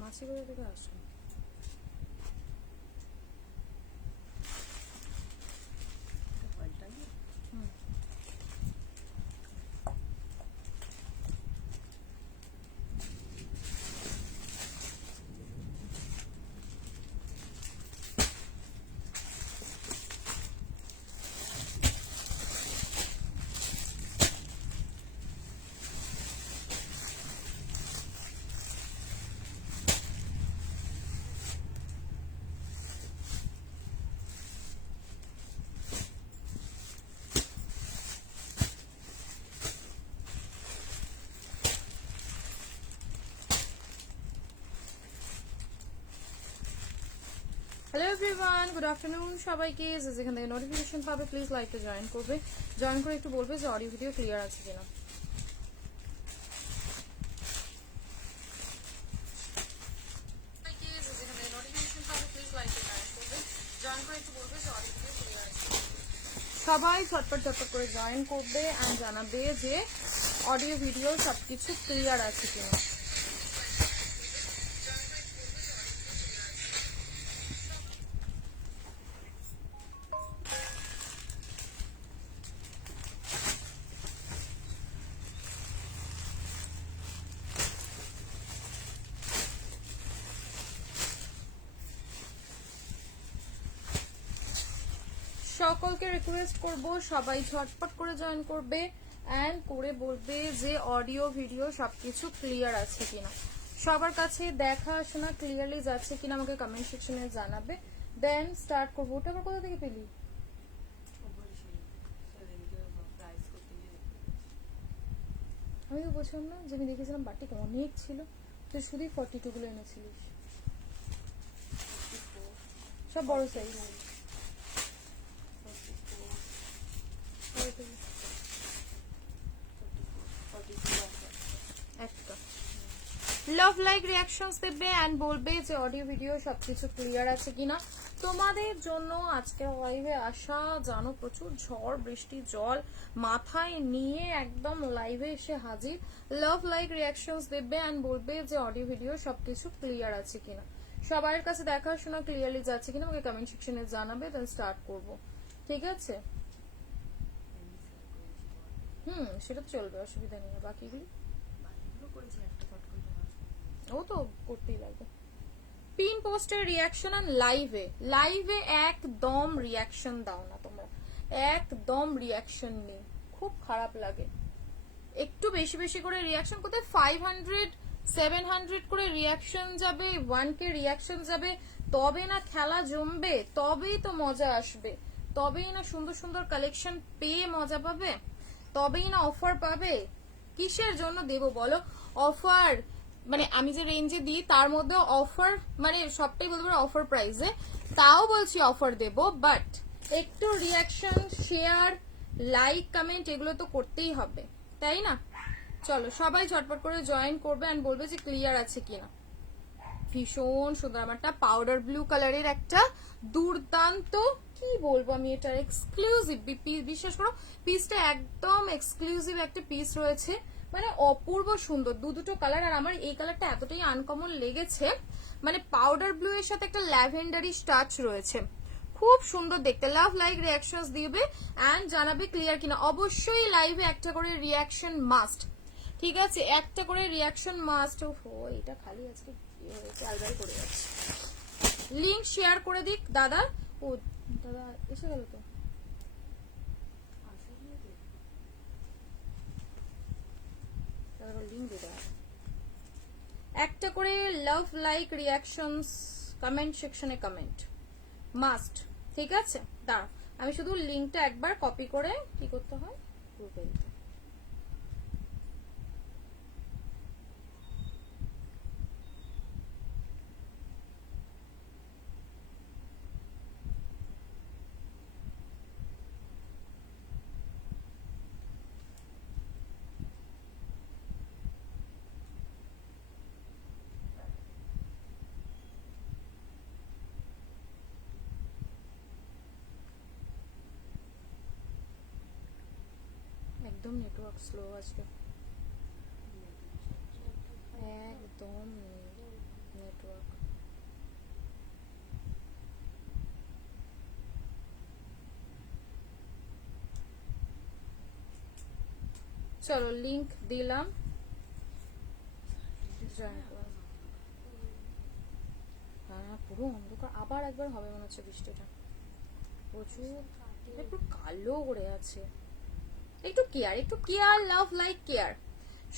মাছি কোথা থেকে আসে? হ্যালো এভরিওয়ান, গুড আফটারনুন সবাইকে। যেখান থেকে নোটিফিকেশন পাবে প্লিজ লাইভে জয়েন করবে। জয়েন করে একটু বলবে যে অডিও ভিডিও ক্লিয়ার আছে কিনা। সবাই ঝটপট ঝটপট করে জয়েন করবে অ্যান্ড জানাবে যে অডিও ভিডিও সবকিছু ক্লিয়ার আছে কিনা। সকলকে রিকোয়েস্ট করব সবাই ঝটপট করে জয়েন করবে এন্ড করে বলবে যে অডিও ভিডিও সবকিছু ক্লিয়ার আছে কিনা। সবার কাছে দেখা শোনা ক্লিয়ারলি যাচ্ছে কিনা আমাকে কমেন্ট সেকশনে জানাবে, দেন স্টার্ট করবো। ওটা আবার কোথা থেকে পেলি? আমি তো বলছিলাম না যে আমি দেখেছিলাম বাটিক অনেক ছিল, তুই শুধুই 42 গুলো এনেছিলিস, সব বড় সাইজ। একটা লাভ লাইক রিঅ্যাকশনস দেবে এন্ড বলবে যে অডিও ভিডিও সবকিছু ক্লিয়ার আছে কিনা। তোমাদের জন্য আজকে লাইভে আসা, জানো প্রচুর ঝড় বৃষ্টি জল মাথায় নিয়ে একদম লাইভে এসে হাজির। লাভ লাইক রিঅ্যাকশনস দেবে এন্ড বলবে যে অডিও ভিডিও সবকিছু ক্লিয়ার আছে কিনা। সবার কাছে দেখাশোনা ক্লিয়ারলি যাচ্ছে কিনা আমাকে কমেন্ট সেকশনে জানাবে, দেন স্টার্ট করব। ঠিক আছে? সেটা তো চলবে, অসুবিধা নেই। বাকিগুলি ও তো করতেই লাগবে। পিন পোস্টের রিয়াকশন আর লাইভে একদম রিয়াকশন দাও না তোমরা, একদম রিয়াকশন নেই, খুব খারাপ লাগে। একটু বেশি বেশি করে রিয়াকশন, কোথায় 500 700 করে রিয়াকশন যাবে, 1K রিয়াকশন যাবে, তবে না খেলা জমবে, তবেই তো মজা আসবে, তবেই না সুন্দর সুন্দর কালেকশন পেয়ে মজা পাবে, তবেই না অফার পাবে। কিসের জন্য দেব বলো অফার? মানে আমি যে রেঞ্জে দিই তার মধ্যে অফার, মানে সবটাই বলতে পারো অফার প্রাইসে, তাও বলছি অফার দেব, বাট একটু রিয়াকশন শেয়ার লাইক কমেন্ট এগুলো তো করতেই হবে, তাই না? চলো সবাই ঝটপট করে জয়েন করবে এন্ড বলবে যে ক্লিয়ার আছে কিনা। ভীষণ সুন্দর, আমারটা পাউডার ব্লু কালারের একটা দুর্দান্ত, কি বলবো আমি, এটা এক্সক্লুসিভ বিশ্বাস করো, পিসটা একদম এক্সক্লুসিভ একটা পিস রয়েছে, মানে অপূর্ব সুন্দর দুটো কালার। আর আমার এই কালারটা এতটাই আনকমন লেগেছে, মানে পাউডার ব্লু এর সাথে একটা ল্যাভেন্ডারি টাচ রয়েছে, খুব সুন্দর দেখতে। লাভ লাইক রিঅ্যাকশনস দিবে এন্ড জানাবে ক্লিয়ার কিনা। অবশ্যই লাইভে একটা করে রিঅ্যাকশন মাস্ট, ঠিক আছে? একটা করে রিঅ্যাকশন মাস্ট। ও এটা খালি আজকে আলবাই করে যাচ্ছে। লিংক শেয়ার করে দিক দাদা। ও দাদা এসে গেল তো, লিংক দিতে হবে। একটা করে লাভ লাইক রিঅ্যাকশনস কমেন্ট সেকশনে কমেন্ট মাস্ট, ঠিক আছে? দাঁড়া আমি শুধু লিংকটা একবার কপি করে কি করতে হয় গ্রুপে দিতে। একদম নেটওয়ার্ক স্লো আজকে, একদম চলো লিংক দিলাম। হ্যাঁ পুরো অন্ধকার, আবার একবার হবে মনে হচ্ছে বৃষ্টিটা, প্রচুর একটু কালো করে আছে। একটু কেয়ার, লাভ লাইক কেয়ার।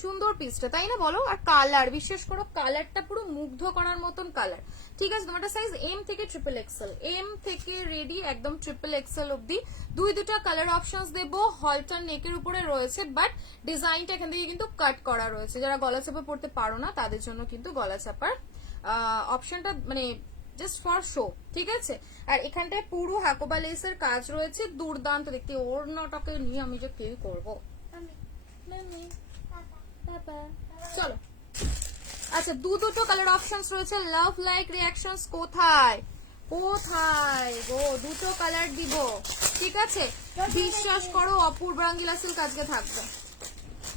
সুন্দর পিসটা তাই না বলো? আর কালার, বিশেষ করো কালারটা পুরো মুগ্ধ করার মতন কালার। ঠিক আছে, তোমার সাইজ এম থেকে ট্রিপল এক্সেল, এম থেকে রেডি একদম ট্রিপল এক্সেল অব্দি। দুটা কালার অপশনস দেবো। হলটার নেকের উপরে রয়েছে, বাট ডিজাইনটা এখান থেকে কিন্তু কাট করা রয়েছে। যারা গলা চাপা পড়তে পারো না তাদের জন্য কিন্তু গলা চাপার অপশনটা মানে জাস্ট ফর শো। ঠিক আছে, আর এখানটায় পুরো হাকোবা লেসের কাজ রয়েছে, দুর্দান্ত দেখতে। ওড়নাটাকে নিয়ে আমি যে কি করবো। চলো আচ্ছা, দুটো কালার অপশনস রয়েছে। লাভ লাইক রিঅ্যাকশনস কোথায় কোথায় গো, দুটো কালার দিব। ঠিক আছে, বিশ্বাস করো অপূর্ব রাঙ্গিলা সিল্ক আজকে থাকবে,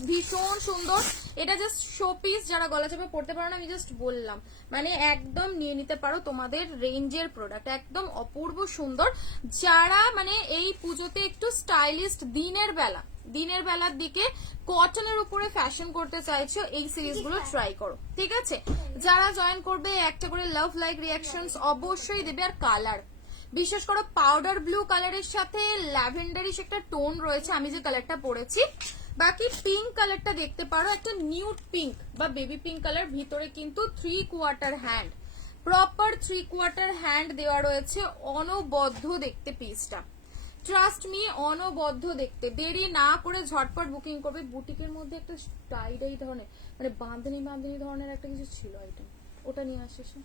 ভীষণ সুন্দর। এটা জাস্ট শো পিস, যারা গলা চাপে পড়তে পারো না আমি জাস্ট বললাম, মানে একদম নিয়ে নিতে পারো তোমাদের রেঞ্জের প্রোডাক্ট, একদম অপূর্ব সুন্দর। যারা মানে এই পুজোতে একটু স্টাইলিস্ট দিনের বেলার দিকে কটনের উপরে ফ্যাশন করতে চাইছো, এই সিরিজগুলো ট্রাই করো। ঠিক আছে, যারা জয়েন করবে একটা করে লাভ লাইক রিঅ্যাকশনস অবশ্যই দেবে। আর কালার বিশেষ করো পাউডার ব্লু কালারের সাথে ল্যাভেন্ডারিশ একটা টোন রয়েছে, আমি যে কালারটা পরেছি। বাকি পিঙ্ক কালারটা দেখতে পারো, একটা নিউড পিঙ্ক বা বেবি পিঙ্ক কালার, ভিতরে কিন্তু 3/4 হ্যান্ড, প্রপার 3/4 হ্যান্ড দেওয়া রয়েছে। অনবদ্য দেখতে পিসটা, ট্রাস্ট মি অনবদ্য দেখতে। দেরি না করে ঝটপট বুকিং করবে। বুটিকের মধ্যে একটা টাই ধরনের মানে বাঁধনি ধরনের একটা কিছু ছিল আইটেম, ওটা নিয়ে আসিস না,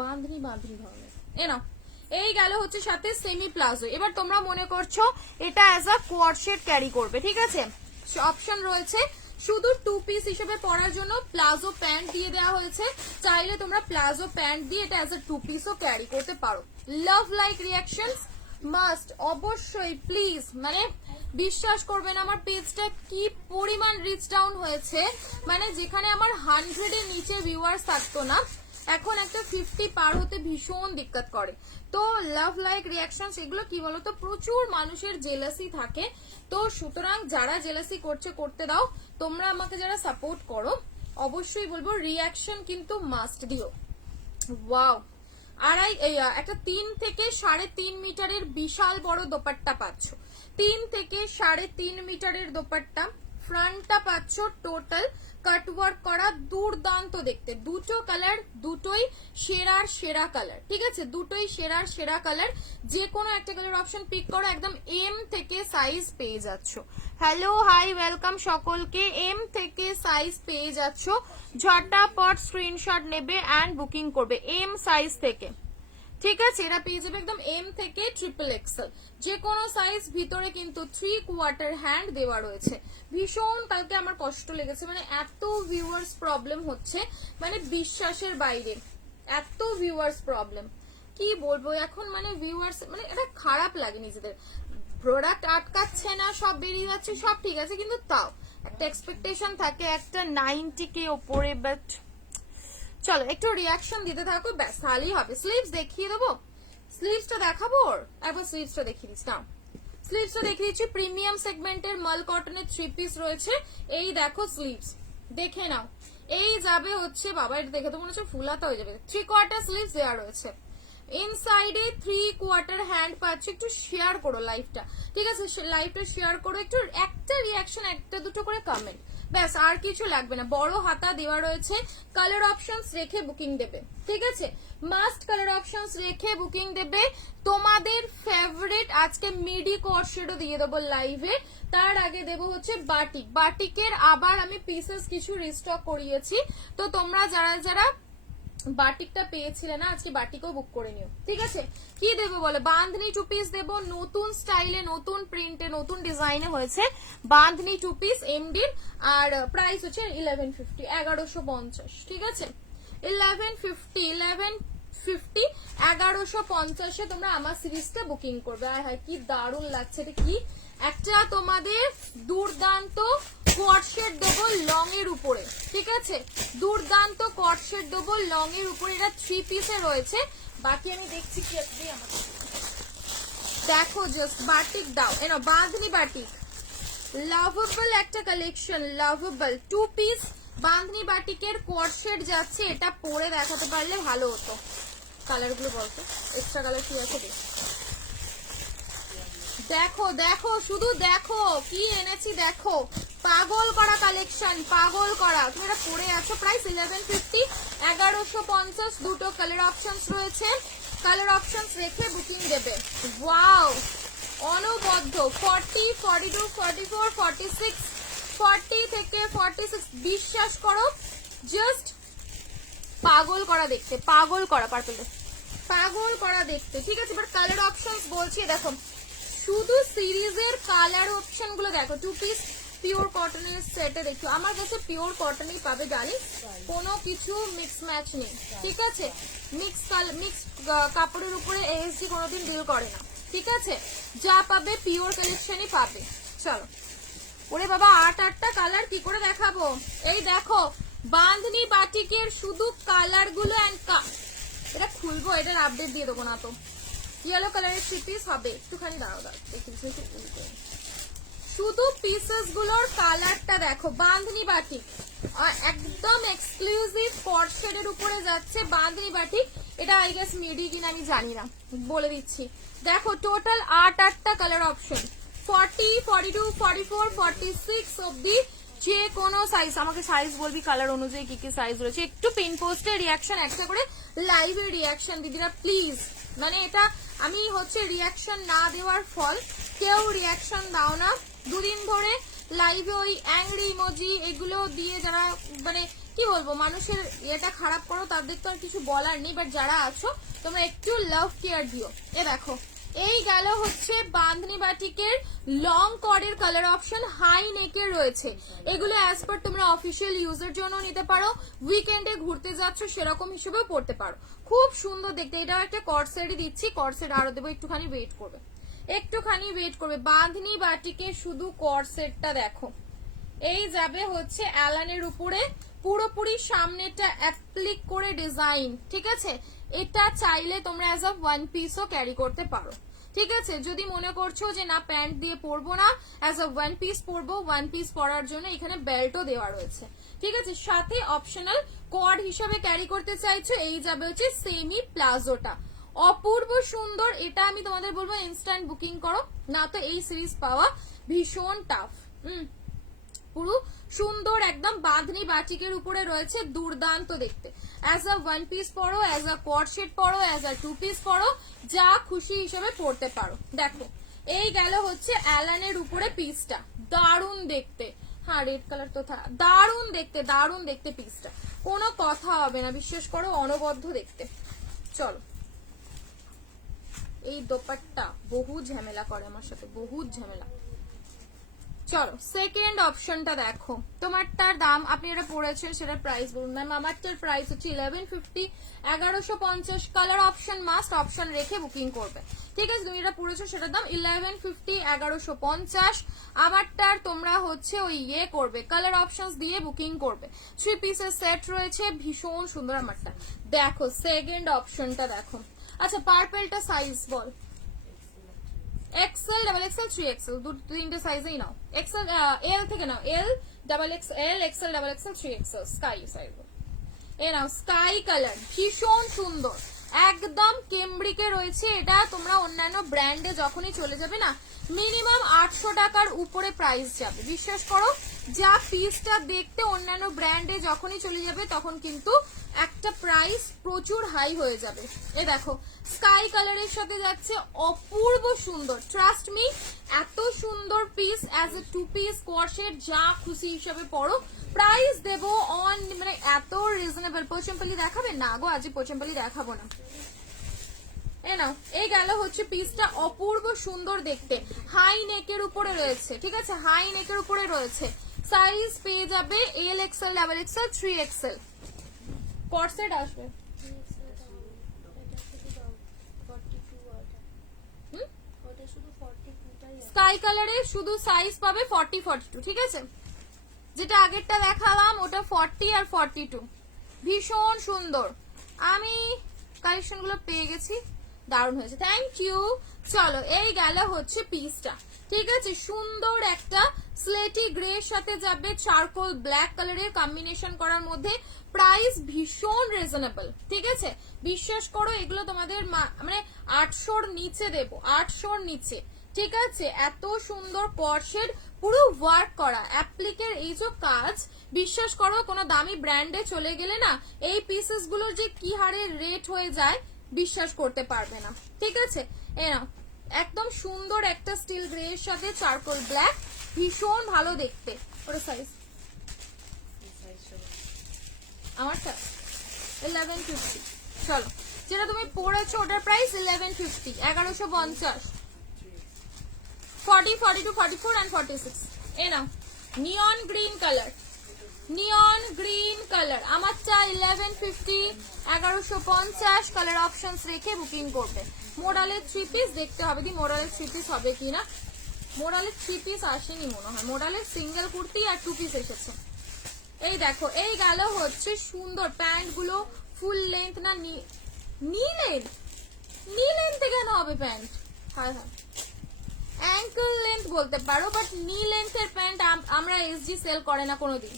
বাঁধনি ধরনের। এ নাও, এই গেল হচ্ছে সাথে সেমি প্লাজো। এবার তোমরা মনে করছো এটা অ্যাজ আ কোয়ার্ড সেট ক্যারি করবে, ঠিক আছে, অপশন রয়েছে। শুধু 2 পিস হিসেবে পরার জন্য প্লাজো প্যান্ট দিয়ে দেওয়া হয়েছে, চাইলে তোমরা প্লাজো প্যান্ট দিয়ে এটা অ্যাজ আ 2 পিসও ক্যারি করতে পারো। লাভ লাইক রিঅ্যাকশনস মাস্ট, অবশ্যই প্লিজ। মানে বিশ্বাস করবেন আমার পেজটা কি পরিমাণ রিচ ডাউন হয়েছে, মানে যেখানে আমার 100 এর নিচে ভিউয়ার্স থাকতো না, এখন একটা 50 পার হতে ভীষণ দিক্কত করে। তো লাভ লাইক রিঅ্যাকশন এগুলো কি বলতো, প্রচুর মানুষের জেলাসি থাকে। তো সুতরাং যারা জেলাসি করতে দাও, তোমরা আমাকে যারা সাপোর্ট করো অবশ্যই বলবো রিঅ্যাকশন কিন্তু মাস্ট দিও। ওয়াও, একটা 3 থেকে 3.5 মিটারের বিশাল বড় দোপাট্টা পাচ্ছ, 3 থেকে 3.5 মিটারের দোপাট্টা। ফ্রন্টটা পাচ্ছ টোটাল কাটওয়ার্ক করা, দুর্দান্ত দেখতে। দুটো কালার, দুটোই সেরা কালার। ঠিক আছে, দুটোই সেরা কালার। যে কোনো একটা কালার অপশন পিক করো, একদম এম থেকে সাইজ পেয়ে যাচ্ছ। হ্যালো হাই ওয়েলকাম সকলকে, এম থেকে সাইজ পেয়ে যাচ্ছ। ঝটাপট স্ক্রিনশট নেবে অ্যান্ড বুকিং করবে এম সাইজ থেকে। ঠিক আছে, এরা পেয়ে যাবে একদম এম থেকে ট্রিপল এক্সেল, যে কোনো সাইজ। ভিতরে কিন্তু 3/4 হ্যান্ড দেওয়া রয়েছে। ভীষণ কালকে আমার কষ্ট লেগেছে, মানে এত ভিউয়ার্স প্রবলেম হচ্ছে, মানে বিশ্বাসের বাইরে এত ভিউয়ার্স প্রবলেম, কি বলবো এখন। মানে ভিউয়ার্স মানে এটা খারাপ লাগে নিজেদের, প্রোডাক্ট আটকাচ্ছে না, সব বেরিয়ে যাচ্ছে, সব ঠিক আছে, কিন্তু তাও একটা এক্সপেকটেশন থাকে একটা 90K ওপরে। বাট চলো একটু রিয়াকশন দিতে থাকো, ব্যাস তাহলেই হবে। স্লিভস দেখিয়ে দেবো, স্লিভসটা দেখাবো, একবার স্লিভসটা দেখিয়ে দিচ্ছি। না, স্লিভসটা দেখিয়ে দিচ্ছি। প্রিমিয়াম সেগমেন্টের মাল কটনের 3 পিস রয়েছে। এই দেখো স্লিভস, দেখে নাও। এই যাবে হচ্ছে, বাবা এটা দেখে তো মনে হচ্ছে ফুলাতা হয়ে যাবে। 3/4 স্লিভস দেওয়া রয়েছে, ইনসাইডে 3/4 হ্যান্ড পাচ্ছি। একটু শেয়ার করো লাইভটা, ঠিক আছে, লাইভটা শেয়ার করো, একটু একটা রিয়াকশন, একটা দুটো করে কমেন্ট, ব্যাস আর কিছু লাগবে না। বড় হাতা দেওয়া রয়েছে, কালার অপশনস রেখে বুকিং দেবে। ঠিক আছে, মাস্ট কালার অপশনস রেখে বুকিং দেবে। তোমাদের ফেভারিট আজকে মিডি কর্ডশেডও দিয়ে দেবো লাইভে। তার আগে দেবো হচ্ছে বাটিকের আবার আমি পিসেস কিছু রিস্টক করিয়েছি। তো তোমরা যারা বাটিকটা পেয়েছিলে না, আজকে বাটিকও বুক করে নিও। ঠিক আছে, কি দেবো বলে, বাঁধনি 2 পিস দেবো, নতুন স্টাইলে, নতুন প্রিন্টে, নতুন ডিজাইনে হয়েছে বাঁধনি 2 পিস এমডির। আর প্রাইস হচ্ছে 1150, 1150। ঠিক আছে, 1150 তোমরা আমার সিরিজটা বুকিং করবে। আর হ্যাঁ, কি দারুণ লাগছে, এটা কি একটা তোমাদের দুর্দান্ত কটশেড দেবো লং এর উপরে। ঠিক আছে, দুর্দান্ত কটশেড দেবো লং এর উপরে। এটা 3 পিসে রয়েছে। বাকি আমি দেখছি কি আছে আমাকে, দেখো জাস্ট বাটিক দাও, এনো বাঁধনি বাটিক, লাভেবল একটা কালেকশন, লাভেবল। 2 পিস বাঁধনি বাটিকের কোয়ারশেট যাচ্ছে, এটা পরে দেখাতে পারলে ভালো হতো। কালারগুলো বলতো, এক্সট্রা কালার কি আছে? দেখো দেখো, শুধু দেখো কি এনেছি, দেখো পাগল করা কালেকশন, পাগল করা। তুমি এটা পরে আছো, প্রাইস 1150, 1150। দুটো কালার অপশনস রয়েছে, কালার অপশনস রেখে বুকিং দেবে। ওয়াও, অনবদ্য। 40, 42, 44, 46, 40 থেকে 46, বিশ্বাস করো জাস্ট পাগল করা দেখতে, পাগল করা। পার্পল পাগল করা দেখতে, ঠিক আছে। বাট কালার অপশনস বলছি, দেখো শুধু সিরিজের কালার অপশন গুলো দেখো। 2 পিস পিওর কটনের সেটে দেখো, আমার কাছে পিওর কটনই পাবে গাড়ি, কোনো কিছু মিক্স ম্যাচ নেই, ঠিক আছে। মিক্স কাপড়ের উপরে এএসডি কোনোদিন ডিল করে না, ঠিক আছে। যা পাবে পিওর কালেকশনই পাবে। চলো, ওরে বাবা 8টা কালার কি করে দেখাবো। এই দেখো বাঁধনি বাটিকের শুধু কালার গুলো এটা খুলবো, এটার আপডেট দিয়ে দেবো না তো। ইয়েলো কালারের 3 পিস হবে, একটুখানি দাঁড়াও শুধু পিসেস গুলোর কালারটা দেখো। বাঁধনি বাটিক একদম এক্সক্লুসিভ কর্সেটের উপরে যাচ্ছে বাঁধনি বাটিক। এটা আই গেস মিডি কিনা আমি জানি না, বলে দিচ্ছি। দেখো টোটাল 8টা কালার অপশন, 40, 42, 44, 46 অব্দি যে কোনো সাইজ। আমাকে সাইজ বলবি কালার অনুযায়ী কি কি সাইজ রয়েছে। একটু পিন পোস্টে রিয়াকশন, একটা করে লাইভে রিয়াকশন দিদিরা প্লিজ। মানে এটা আমি হচ্ছে রিয়াকশন না দেওয়ার ফল, কেউ রিয়াকশন দাও না। দুদিন ধরে লাইভে ওই অ্যাংরি ইমোজি এগুলো দিয়ে যারা মানে কি বলবো মানুষের এটা খারাপ করো, তাদের তো আর কিছু বলার নেই। বাট যারা আছো তোমরা একটু লাভ কেয়ার দিও। এ দেখো এই গেল হচ্ছে বাঁধনি বাটিকের লং কর্ডের কালার অপশন, হাই নেকের রয়েছে। এগুলো অ্যাজ পার তোমরা অফিসিয়াল ইউজের জন্য নিতে পারো, উইকেন্ডে ঘুরতে যাচ্ছ সেরকম হিসেবেও পড়তে পারো। খুব সুন্দর দেখতে। এটাও একটা কর্ডসেটই দিচ্ছি, কর্ডসেট আরো দেবো, একটুখানি ওয়েট করবে, একটুখানি ওয়েট করবে। বাঁধনি বাটিকের শুধু কর্ডসেটটা দেখো। এই যাবে হচ্ছে অ্যালানের উপরে, পুরোপুরি সামনেটা অ্যাপ্লিক করে ডিজাইন, ঠিক আছে। এটা চাইলে তোমরা অ্যাজ আ 1 পিসও ক্যারি করতে পারো, ঠিক আছে। যদি মনে করছো যে না প্যান্ট দিয়ে পরবো না, অ্যাজ আ 1 পিস পরবো, 1 পিস পরার জন্য এখানে বেল্টও দেওয়া রয়েছে, ঠিক আছে। সাথে অপশনাল কোয়াড হিসাবে ক্যারি করতে চাইছো, এই যাবে হচ্ছে সেমি প্লাজোটা। অপূর্ব সুন্দর। এটা আমি তোমাদের বলবো ইনস্ট্যান্ট বুকিং করো, না তো এই সিরিজ পাওয়া ভীষণ টাফ। পুরো সুন্দর একদম বাঁধনি বাটিকের উপরে রয়েছে, দুর্দান্ত দেখতে। অ্যাজ আ 1 পিস পরো, অ্যাজ আ কোয়াড সেট পরো, অ্যাজ আ 2 পিস পরো, যা খুশি হিসেবে পরতে পারো। দেখো এই গেল হচ্ছে অ্যালানের উপরে পিসটা, দারুণ দেখতে। হ্যাঁ রেড কালার তো দারুণ দেখতে, দারুণ দেখতে পিসটা, কোনো কথা হবে না, বিশ্বাস করো অনবদ্য দেখতে। চলো, এই দোপাট্টা বহু ঝামেলা করে আমার সাথে, বহু ঝামেলা। চলো সেকেন্ড অপশনটা দেখো। তোমারটার দাম আপনি এটা পড়েছেন সেটার প্রাইস বলুন ম্যাম। আমারটার প্রাইস হচ্ছে 1150, 1150। কালার অপশন মাস্ট, অপশন রেখে বুকিং করবে, ঠিক আছে। তুমি এটা পড়েছো সেটার দাম 1150, 1150। আমারটার তোমরা হচ্ছে ওই ইয়ে করবে, কালার অপশনস দিয়ে বুকিং করবে। 3 পিসের সেট রয়েছে, ভীষণ সুন্দর। আমারটা দেখো সেকেন্ড অপশনটা দেখো। আচ্ছা পার্পেলটা সাইজ বল। এক্সেল, ডাবল এক্সেল, 3XL, তিনটে সাইজেই নাও। এক্সেল এল থেকে নাও, L, double XL, XL, double XL, 3XL sky size. এ নাও স্কাই কালার, ভীষণ সুন্দর, একদম কেমব্রিকে রয়েছে। এটা তোমরা অন্যান্য ব্র্যান্ডে যখনই চলে যাবে না, মিনিমাম 800 টাকার উপরে প্রাইস যাবে। বিশ্বাস করো, যা পিসটা দেখতে অন্যান্য ব্র্যান্ডে যখনই চলে যাবে তখন কিন্তু একটা প্রাইস প্রচুর হাই হয়ে যাবে। এ দেখো স্কাই কালারের সাথে যাচ্ছে, অপূর্ব সুন্দর। ট্রাস্ট মি, এত সুন্দর পিস অ্যাজ এ 2 পিস কোয়ারশেট যা খুশি হিসাবে পড়ো। প্রাইস দেবো অন মানে এত রিজনেবল। পোচেমপালি দেখাবে না গো, আজ পোচেমপালি দেখাবো না। এ নাও, এই গেল হচ্ছে পিসটা, অপূর্ব সুন্দর দেখতে। হাই নেকের উপরে রয়েছে, ঠিক আছে, হাই নেকের উপরে রয়েছে। সাইজ পেয়ে যাবে L, XL, double XL, 3XL। Corset আসবে স্কাই কালারের, শুধু সাইজ পাবে 40, 42, ঠিক আছে। যেটা আগেরটা দেখালাম ওটা 40 আর 42, ভীষণ সুন্দর। আমি কালেকশন গুলো পেয়ে গেছি, দারুণ হয়েছে, থ্যাংক ইউ। চলো এই গেল হচ্ছে পিসটা, ঠিক আছে, সুন্দর একটা স্লেটি গ্রে এর সাথে যাবে চারকোল ব্ল্যাক কালারের কম্বিনেশন করার মধ্যে। প্রাইস ভীষণ রিজনেবল, ঠিক আছে, বিশ্বাস করো এগুলো তোমাদের মানে 800-র নিচে দেবো, 800-র নিচে, ঠিক আছে। এত সুন্দর কর্সেট, পুরো ওয়ার্ক করা অ্যাপ্লিকের এই যে কাজ, বিশ্বাস করো কোনো দামি ব্র্যান্ডে চলে গেলে না এই পিসেস গুলোর যে কি হারে রেট হয়ে যায় বিশ্বাস করতে পারবে না, ঠিক আছে। এ নাও একদম সুন্দর একটা স্টিল গ্রে এর সাথে চারকোল ব্ল্যাক, ভীষণ ভালো দেখতে। ওটা সাইজ আমারটা 1150। চলো, যেটা তুমি পড়েছো ওটার price 1150, 1150। 40, 42, 44 and 46। A now neon green colour, neon green colour আমারটা 1150, 1150 কালার অপশনস রেখে বুকিং করবে। মোডালের 3 পিস দেখতে হবে, দি মোডালের 3 পিস হবে কিনা। মোডালের 3 পিস আসেনি মনে হয়, মোডালের সিঙ্গেল কুর্তি আর 2 পিস এসেছে। এই দেখো, এই গেল হচ্ছে সুন্দর প্যান্ট গুলো, ফুল লেন্থ না নি লেন্থ, নি লেন্থে কেন হবে প্যান্ট, হ্যাঁ হ্যাঁ অ্যাঙ্কেল লেন্থ বলতে পারো, বাট নি লেন্থের প্যান্ট আমরা এসজি সেল করে না কোনোদিন,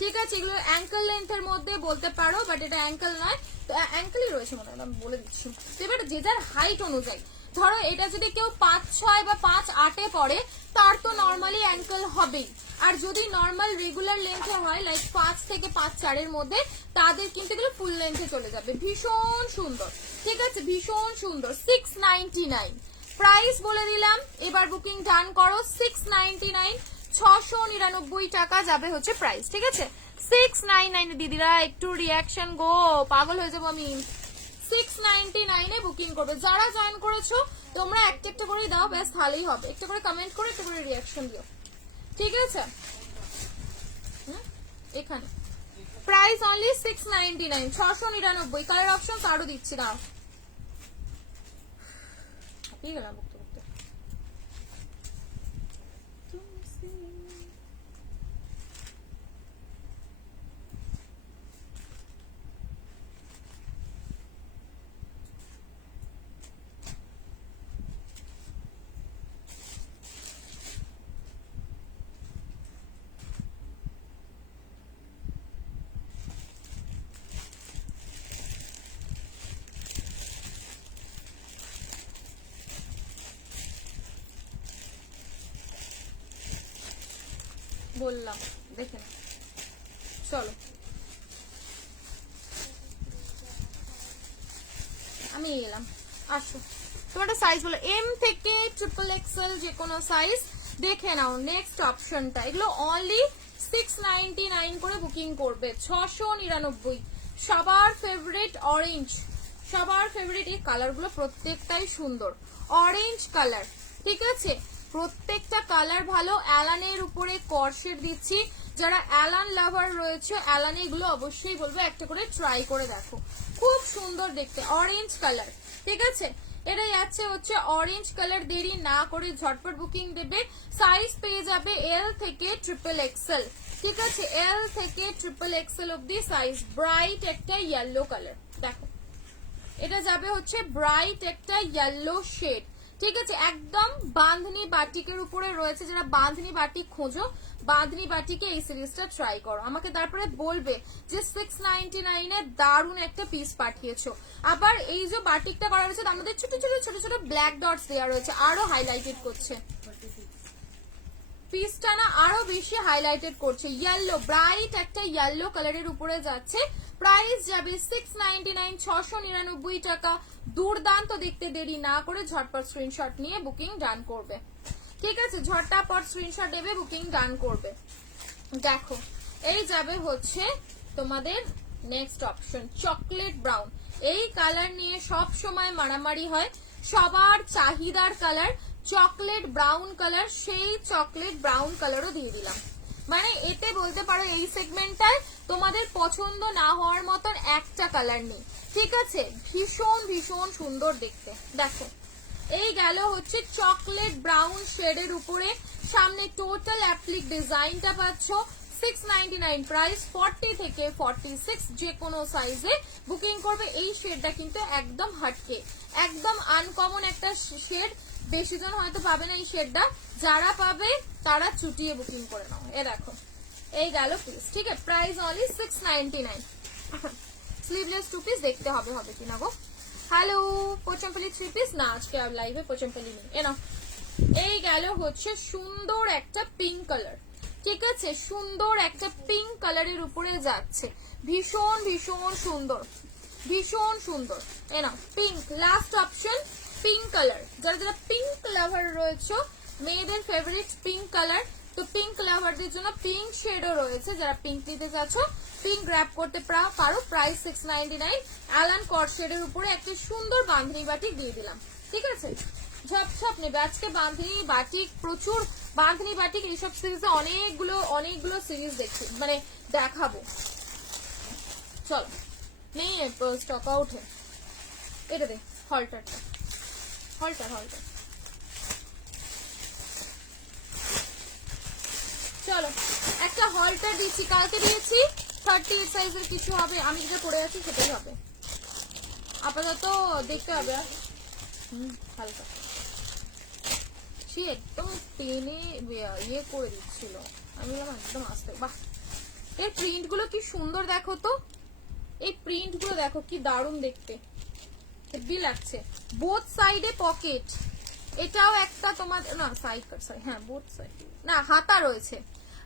ঠিক আছে। এগুলো অ্যাঙ্কেল লেন্থের মধ্যে বলতে পারো, বাট এটা অ্যাঙ্কেল নয়, তো অ্যাঙ্কেলই রয়েছে মনে হয়, আমি বলে দিচ্ছি। এবার যে যার হাইট অনুযায়ী, ধরো এটা যদি কেউ 5'6" বা 5'8" পরে তার তো নর্মালি অ্যাঙ্কেল হবেই, আর যদি নর্মাল রেগুলার লেন্থে হয় লাইক 5 থেকে 5'4" মধ্যে, তাদের কিন্তু এগুলো ফুল লেন্থে চলে যাবে। ভীষণ সুন্দর, ঠিক আছে, ভীষণ সুন্দর। 699 প্রাইস বলে দিলাম, এবার বুকিং ডান করো। 699, 699 টাকা যাবে হচ্ছে প্রাইস, ঠিক আছে। 699 দিদিরা একটু রিয়াকশন গো, পাগল হয়ে যাবো আমি। 699 এ বুকিং করবে। যারা জয়েন করেছো তোমরা একটা একটা করে দাও, ব্যাস তাহলেই হবে। একটা করে কমেন্ট করে একটা করে রিয়াকশন দিও, ঠিক আছে। এখানে প্রাইস অনলি 699, 699। কালার অপশন আরো দিচ্ছি, দাও হাঁপিয়ে গেলাম বলতে বলতে। বললাম দেখে না, চলো আমি এলাম, আসো তোমারটা সাইজ বলো, এম থেকে XXL যে কোনো সাইজ দেখে নাও। নেক্সট অপশনটা, এগুলো অনলি 699 করে বুকিং করবে। 699। সবার ফেভারিট অরেঞ্জ, সবার ফেভারিট এই কালারগুলো প্রত্যেকটাই সুন্দর, অরেঞ্জ কালার, ঠিক আছে। প্রত্যেকটা কালার ভালো। অ্যালানের উপরে কর্সেট দিচ্ছি, যারা অ্যালান লাভার রয়েছে অ্যালানে এগুলো অবশ্যই বলবো একটা করে ট্রাই করে দেখো, খুব সুন্দর দেখতে। অরেঞ্জ কালার, ঠিক আছে, এটাই আছে হচ্ছে অরেঞ্জ কালার। দেরি না করে ঝটপট বুকিং দেবে। সাইজ পেয়ে যাবে এল থেকে XXL, ঠিক আছে, এল থেকে XXL অব্দি সাইজ। ব্রাইট একটা ইয়েলো কালার, দেখো এটা যাবে হচ্ছে ব্রাইট একটা ইয়েলো শেড, ঠিক আছে। একদম বাঁধনি বাটিকের উপরে রয়েছে, যারা বাঁধনি বাটিক খোঁজো বাঁধনি বাটিকে এই সিরিজটা ট্রাই করো, আমাকে তারপরে বলবে যে 699 এ দারুণ একটা পিস পাঠিয়েছো। আবার এই যে বাটিকটা করা রয়েছে তার মধ্যে ছোট ছোট ছোট ছোট ব্ল্যাক ডটস দেওয়া রয়েছে, আরো হাইলাইটেড করছে পিসটা না, আরো বেশি হাইলাইটেড করছে। ইয়েলো, ব্রাইট একটা ইয়েলো কালারের উপরে যাচ্ছে। প্রাইস যাবে 699, 699 টাকা। দুর্দান্ত দেখতে, দেরি না করে ঝটপট স্ক্রিনশট নিয়ে বুকিং ডান করবে, ঠিক আছে। ঝটপট স্ক্রিনশট দেবে, বুকিং ডান করবে। দেখো এই যাবে হচ্ছে তোমাদের নেক্সট অপশন, চকলেট ব্রাউন। এই কালার নিয়ে সব সময় মারামারি হয়, সবার চাহিদার কালার চকলেট ব্রাউন কালার। সেই চকলেট ব্রাউন কালারও দিয়ে দিলাম, মানে এতে বলতে পারো এই সেগমেন্টটায় তোমাদের পছন্দ না হওয়ার মতন একটা কালার নেই, ঠিক আছে। ভীষণ ভীষণ সুন্দর দেখতে। দেখো এই গেল হচ্ছে চকলেট ব্রাউন শেডের উপরে, সামনে টোটাল অ্যাপ্লিক ডিজাইনটা পাচ্ছ। 699 প্রাইস। 40 থেকে 46 যে কোনো সাইজে বুকিং করবে। এই শেডটা কিন্তু একদম হাটকে, একদম আনকমন একটা শেড, বেশি জন হয়তো পাবে না এই শেডটা, যারা পাবে তারা চুটিয়ে বুকিং করে নাও। এ দেখো এই গেল পিস, ঠিক আছে, প্রাইস অনলি 699। স্লিভলেস 2 পিস দেখতে হবে কিনা গো। হ্যালো পোচমপল্লি 3 পিস না, আজকে আর লাইভে পোচমপল্লি নেই। এ নাও, এই গেল হচ্ছে সুন্দর একটা পিঙ্ক কালার, ঠিক আছে, সুন্দর একটা পিঙ্ক কালারের উপরে যাচ্ছে, ভীষণ ভীষণ সুন্দর, ভীষণ সুন্দর। এ নাও pink, last option pink colour. যারা যারা পিঙ্ক লাভার রয়েছে, মেয়েদের ফেভারিট পিঙ্ক কালার, তো পিঙ্ক লাভারদের জন্য পিঙ্ক শেডও রয়েছে। যারা পিঙ্ক নিতে চাচ্ছ পিঙ্ক গ্র্যাব করতে পারো। প্রাইস 699। অ্যালান কট শেডের উপরে একটা সুন্দর বাঁধনি বাটিক দিয়ে দিলাম, ঠিক আছে। ঝপঝপ নেবে আজকে বাঁধনি বাটিক, প্রচুর বাঁধনি বাটিক এইসব সিরিজে অনেকগুলো সিরিজ দেখছি, মানে দেখাবো। চলো নেই স্টক আউট। এটা দে হলটারটা, হলটার চলো একটা হলটার দিচ্ছি, কালকে দিয়েছি 38 সাইজের কিছু হবে, আমি যেটা পরে আছি সেটাই হবে। আপাতত দেখতে হবে। হালকা সে একদম টেনে ইয়ে করে দিচ্ছিল, আমি বললাম একদম আসতে। বাহ, এর প্রিন্ট গুলো কি সুন্দর দেখো তো, এই প্রিন্ট গুলো দেখো কি দারুণ দেখতে, হেভি লাগছে। বোথ সাইডে পকেট, এটাও একটা তোমার না সাইড কাট, হ্যাঁ বোথ সাইড না, হাতা রয়েছে।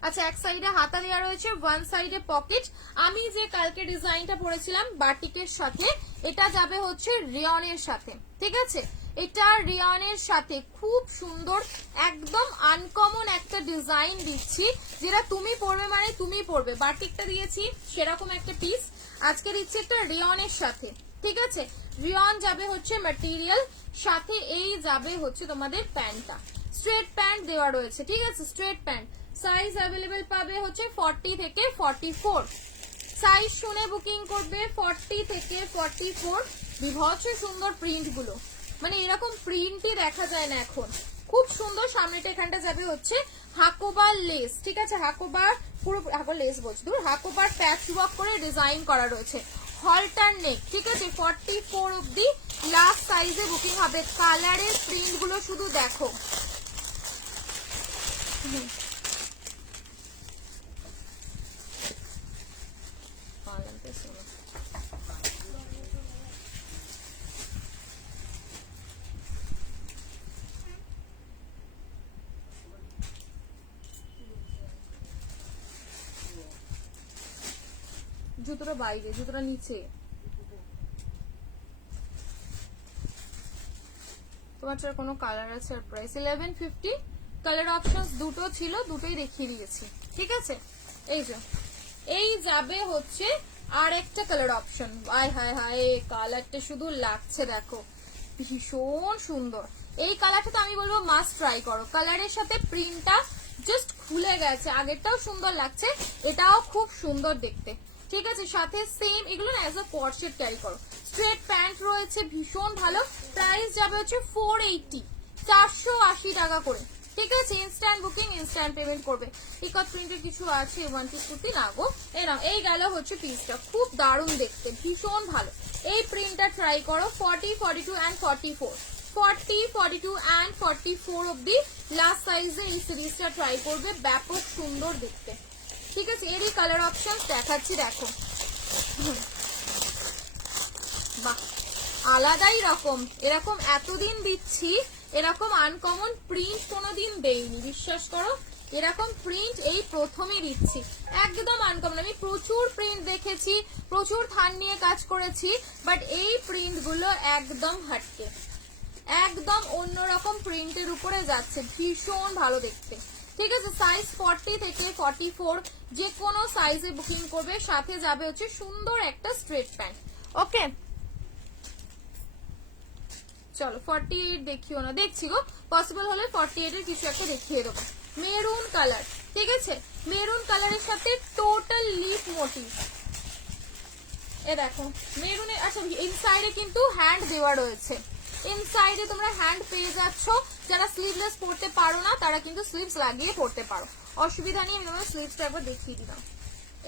আচ্ছা এক সাইডে হাতা দেওয়া রয়েছে, ওয়ান সাইডে পকেট। আমি যে কালকে ডিজাইনটা পরেছিলাম বাটিকের সাথে, এটা যাবে হচ্ছে রিয়নের সাথে, ঠিক আছে, এটা রিয়নের সাথে খুব সুন্দর একদম আনকমন একটা ডিজাইন দিচ্ছি, যেটা তুমি পরবে মানে তুমি পরবে। বাটিকটা দিয়েছি সেরকম একটা পিস, আজকে দিচ্ছি একটা রিয়নের সাথে, ঠিক আছে। রিয়ন যাবে হচ্ছে ম্যাটেরিয়াল, সাথে এই যাবে হচ্ছে তোমাদের প্যান্টটা, স্ট্রেট প্যান্ট দেওয়া রয়েছে, ঠিক আছে, স্ট্রেট প্যান্ট। সাইজ অ্যাভেলেবেল পাবে হচ্ছে 40 থেকে 44, সাইজ শুনে বুকিং করবে 40 থেকে 44। বিভৎস সুন্দর প্রিন্ট গুলো, মানে এরকম প্রিন্টই দেখা যায় না এখন, খুব সুন্দর। সামনেটা এখানটা যাবে হচ্ছে হাকোবার লেস, ঠিক আছে, হাকোবার পুরো হাকো লেস বলছি, হাকোবার প্যাচ ওয়ার্ক করে ডিজাইন করা রয়েছে। হলটার নেক, ঠিক আছে, 44 অব্দি লাস্ট সাইজে বুকিং হবে। কালারের প্রিন্ট গুলো শুধু দেখো, জুতোটা বাইরে, জুতোটা নিচে। তোমার কোনো কালার আছে আর প্রাইস 1150। কালার অপশনস দুটো ছিল, দুটোই দেখিয়ে দিয়েছি, ঠিক আছে। এই যে এই যাবে হচ্ছে আর একটা কালার অপশন, হায় হায় হায় কালারটা শুধু লাগছে দেখো, ভীষণ সুন্দর। এই কালারটা তো আমি বলবো মাস্ট ট্রাই করো, কালারের সাথে প্রিন্টটা জাস্ট খুলে গেছে, আগেরটাও সুন্দর লাগছে, এটাও খুব সুন্দর দেখতে, ঠিক আছে। সাথে সেম এগুলো না অ্যাজ আ কোয়ার্ড সেট ক্যারি করো। স্ট্রেট প্যান্ট রয়েছে, ভীষণ ভালো। প্রাইস যাবে হচ্ছে 480, 480 টাকা করে, ঠিক আছে। ইনস্ট্যান্ট বুকিং, ইনস্ট্যান্ট পেমেন্ট করবে। ইকট প্রিন্টের কিছু আছে, ওয়ান পিস কুর্তি না গো, এরাম। এই গেল হচ্ছে পিসটা, খুব দারুণ দেখতে, ভীষণ ভালো। এই প্রিন্টটা ট্রাই করো। 40, 42 and 44, 40, 42 and 44 অব্দি লাস্ট সাইজে এই সিরিজটা ট্রাই করবে, ব্যাপক সুন্দর দেখতে, ঠিক আছে। এরই কালার অপশন দেখাচ্ছি, দেখো বাহ, আলাদাই রকম। এরকম এতদিন দিচ্ছি, এরকম আনকমন প্রিন্ট কোনোদিন দেইনি, বিশ্বাস করো। এরকম প্রিন্ট এই প্রথমই দিচ্ছি, একদম আনকমন। আমি প্রচুর প্রিন্ট দেখেছি, প্রচুর থান নিয়ে কাজ করেছি, বাট এই প্রিন্ট গুলো একদম হাটকে, একদম অন্যরকম প্রিন্টের উপরে যাচ্ছে, ভীষণ ভালো দেখতে, ঠিক আছে। সাইজ 40 থেকে 44, যে কোনো সাইজে বুকিং করবে। সাথে যাবে হচ্ছে সুন্দর একটা স্ট্রেট প্যান্ট, ওকে। চলো 48 দেখিও না, দেখছি গো, পসিবল হলে 48 এর কিছু একটা দেখিয়ে দেবো। মেরুন কালার, ঠিক আছে, মেরুন কালারের সাথে টোটাল লিফ মোটিভ, এ দেখো মেরুনের। আচ্ছা ইনসাইডে কিন্তু হ্যান্ড দেওয়া রয়েছে, ইনসাইডে তোমরা হ্যান্ড পেয়ে যাচ্ছ। যারা স্লিভলেস পরতে পারো না তারা কিন্তু স্লিভস লাগিয়ে পরতে পারো, অসুবিধা নেই। আমি তোমার স্লিভসটা একবার দেখিয়ে দিলাম,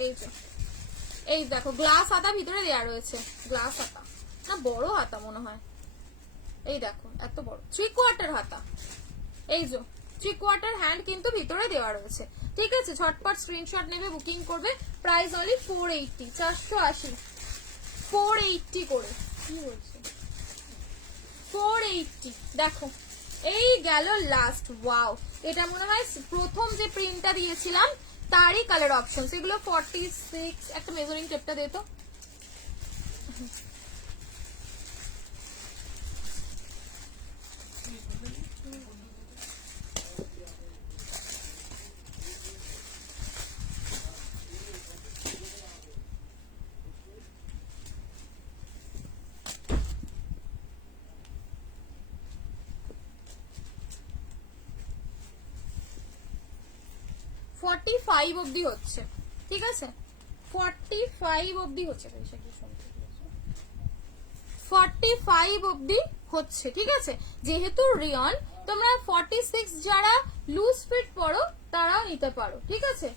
এই যে এই দেখো গ্লাস হাতা ভিতরে দেওয়া রয়েছে, গ্লাস হাতা না বড় হাতা মনে হয়, এই দেখো এত বড় 3/4 হাতা, এই যে 3/4 হ্যান্ড কিন্তু ভিতরে দেওয়া রয়েছে। ঠিক আছে, ঝটপট স্ক্রিনশট নেবে, বুকিং করবে। প্রাইস অনলি 480, 480, 480 করে। কি বলছে 480। দেখো এই গেল লাস্ট। ওয়াও, এটা মনে হয় প্রথম যে প্রিন্টটা দিয়েছিলাম তারই কালার অপশন। এগুলো 46। একটা মেজারিং টেপটা দে তো। ফাইভ অব্দি হচ্ছে, ঠিক আছে 45 অব্দি হচ্ছে, 45 অব্দি হচ্ছে, ঠিক আছে। যেহেতু রিয়ন, তোমরা 46 যারা লুজ ফিট পরো তারা নিতে পারো, ঠিক আছে।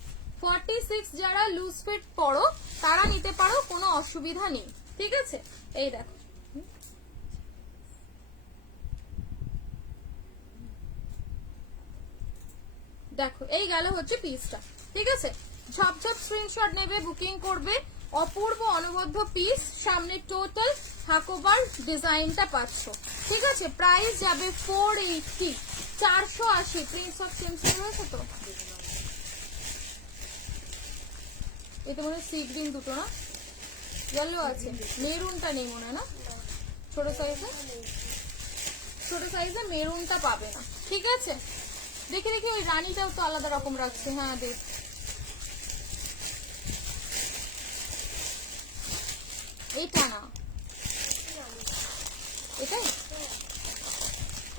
46 যারা লুজ ফিট পরো তারা নিতে পারো, কোনো অসুবিধা নেই, ঠিক আছে। এই দেখো দেখো এই গেল হচ্ছে পিসটা, ঠিক আছে। ঝপঝপ স্ক্রিনশট নেবে, বুকিং করবে। অপূর্ব অনবদ্য পিস, সামনে টোটাল হাকোবার ডিজাইনটা পাচ্ছ, ঠিক আছে। প্রাইস যাবে 480, 480। প্রিন্স অফ সিমসিল রয়েছে তো, এতে মনে হয় সি গ্রিন দুটো না, ইয়েলো আছে, মেরুনটা নেই মনে হয় না, ছোট সাইজে মেরুনটা পাবে না, ঠিক আছে। দেখে দেখি ওই রানীটাও তো আলাদা রকম রাখছে। হ্যাঁ দেখ, এইটা না, এটাই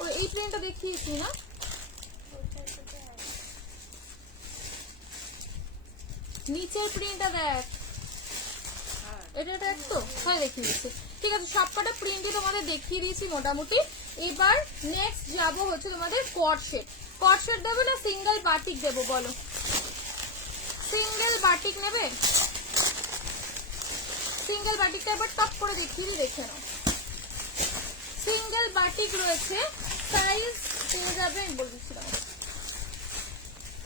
ওই এই প্রিন্টটা দেখিয়েছি না, নিচের প্রিন্টটা দেখ, এটা দেখ তো, হ্যাঁ দেখিয়ে দিচ্ছি, ঠিক আছে। সবকটা প্রিন্টই তোমাদের দেখিয়ে দিয়েছি মোটামুটি। এবার নেক্সট যাবো হচ্ছে তোমাদের কট সেট। কট সেট দেবো না সিঙ্গেল বাটিক দেবো বলো? সিঙ্গেল বাটিক নেবে? সিঙ্গেল বাটিকটা এবার টপ করে দেখিয়ে দিই, দেখে নাও। সিঙ্গেল বাটিক রয়েছে, সাইজ পেয়ে যাবে আমি বলে দিচ্ছিলাম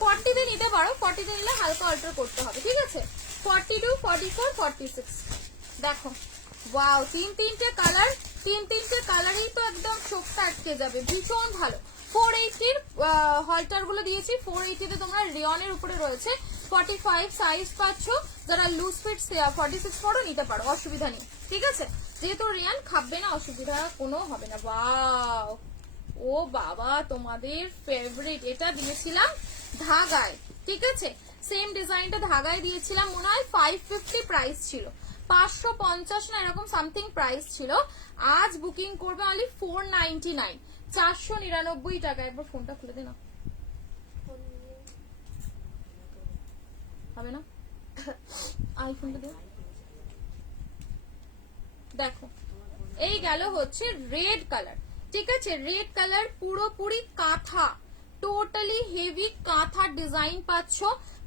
40 তে নিতে পারো, 40 তে নিলে হালকা অল্টার করতে হবে, ঠিক আছে। 42, 44, 46। দেখো ওয়াও, তিনটে কালার, তিনটে কালারই তো একদম চোখটা আটকে যাবে, ভীষণ ভালো। 480 হলটার গুলো দিয়েছি, 480 তে তোমরা রিয়নের উপরে রয়েছে। 45 সাইজ পাচ্ছ, যারা লুজ ফিট 46 পরও নিতে পারো, অসুবিধা নেই, ঠিক আছে। যেহেতু রিয়ান খাবে না, অসুবিধা কোনো হবে না। ওয়াও, ও বাবা, তোমাদের ফেভারিট এটা দিয়েছিলাম ধাগায়, ঠিক আছে। সেম ডিজাইনটা ধাগায় দিয়েছিলাম, মনে হয় 550 প্রাইস ছিল, 550 না এরকম সামথিং প্রাইস ছিল। আজ বুকিং করবে অনলি 499, 499 টাকা। একবার ফোনটা খুলে দে না, হবে না আইফোনটা দে। দেখো এই গেল হচ্ছে রেড কালার, ঠিক আছে। রেড কালার পুরোপুরি কাঁথা, টোটালি হেভি কাঁথা ডিজাইন পাচ্ছ।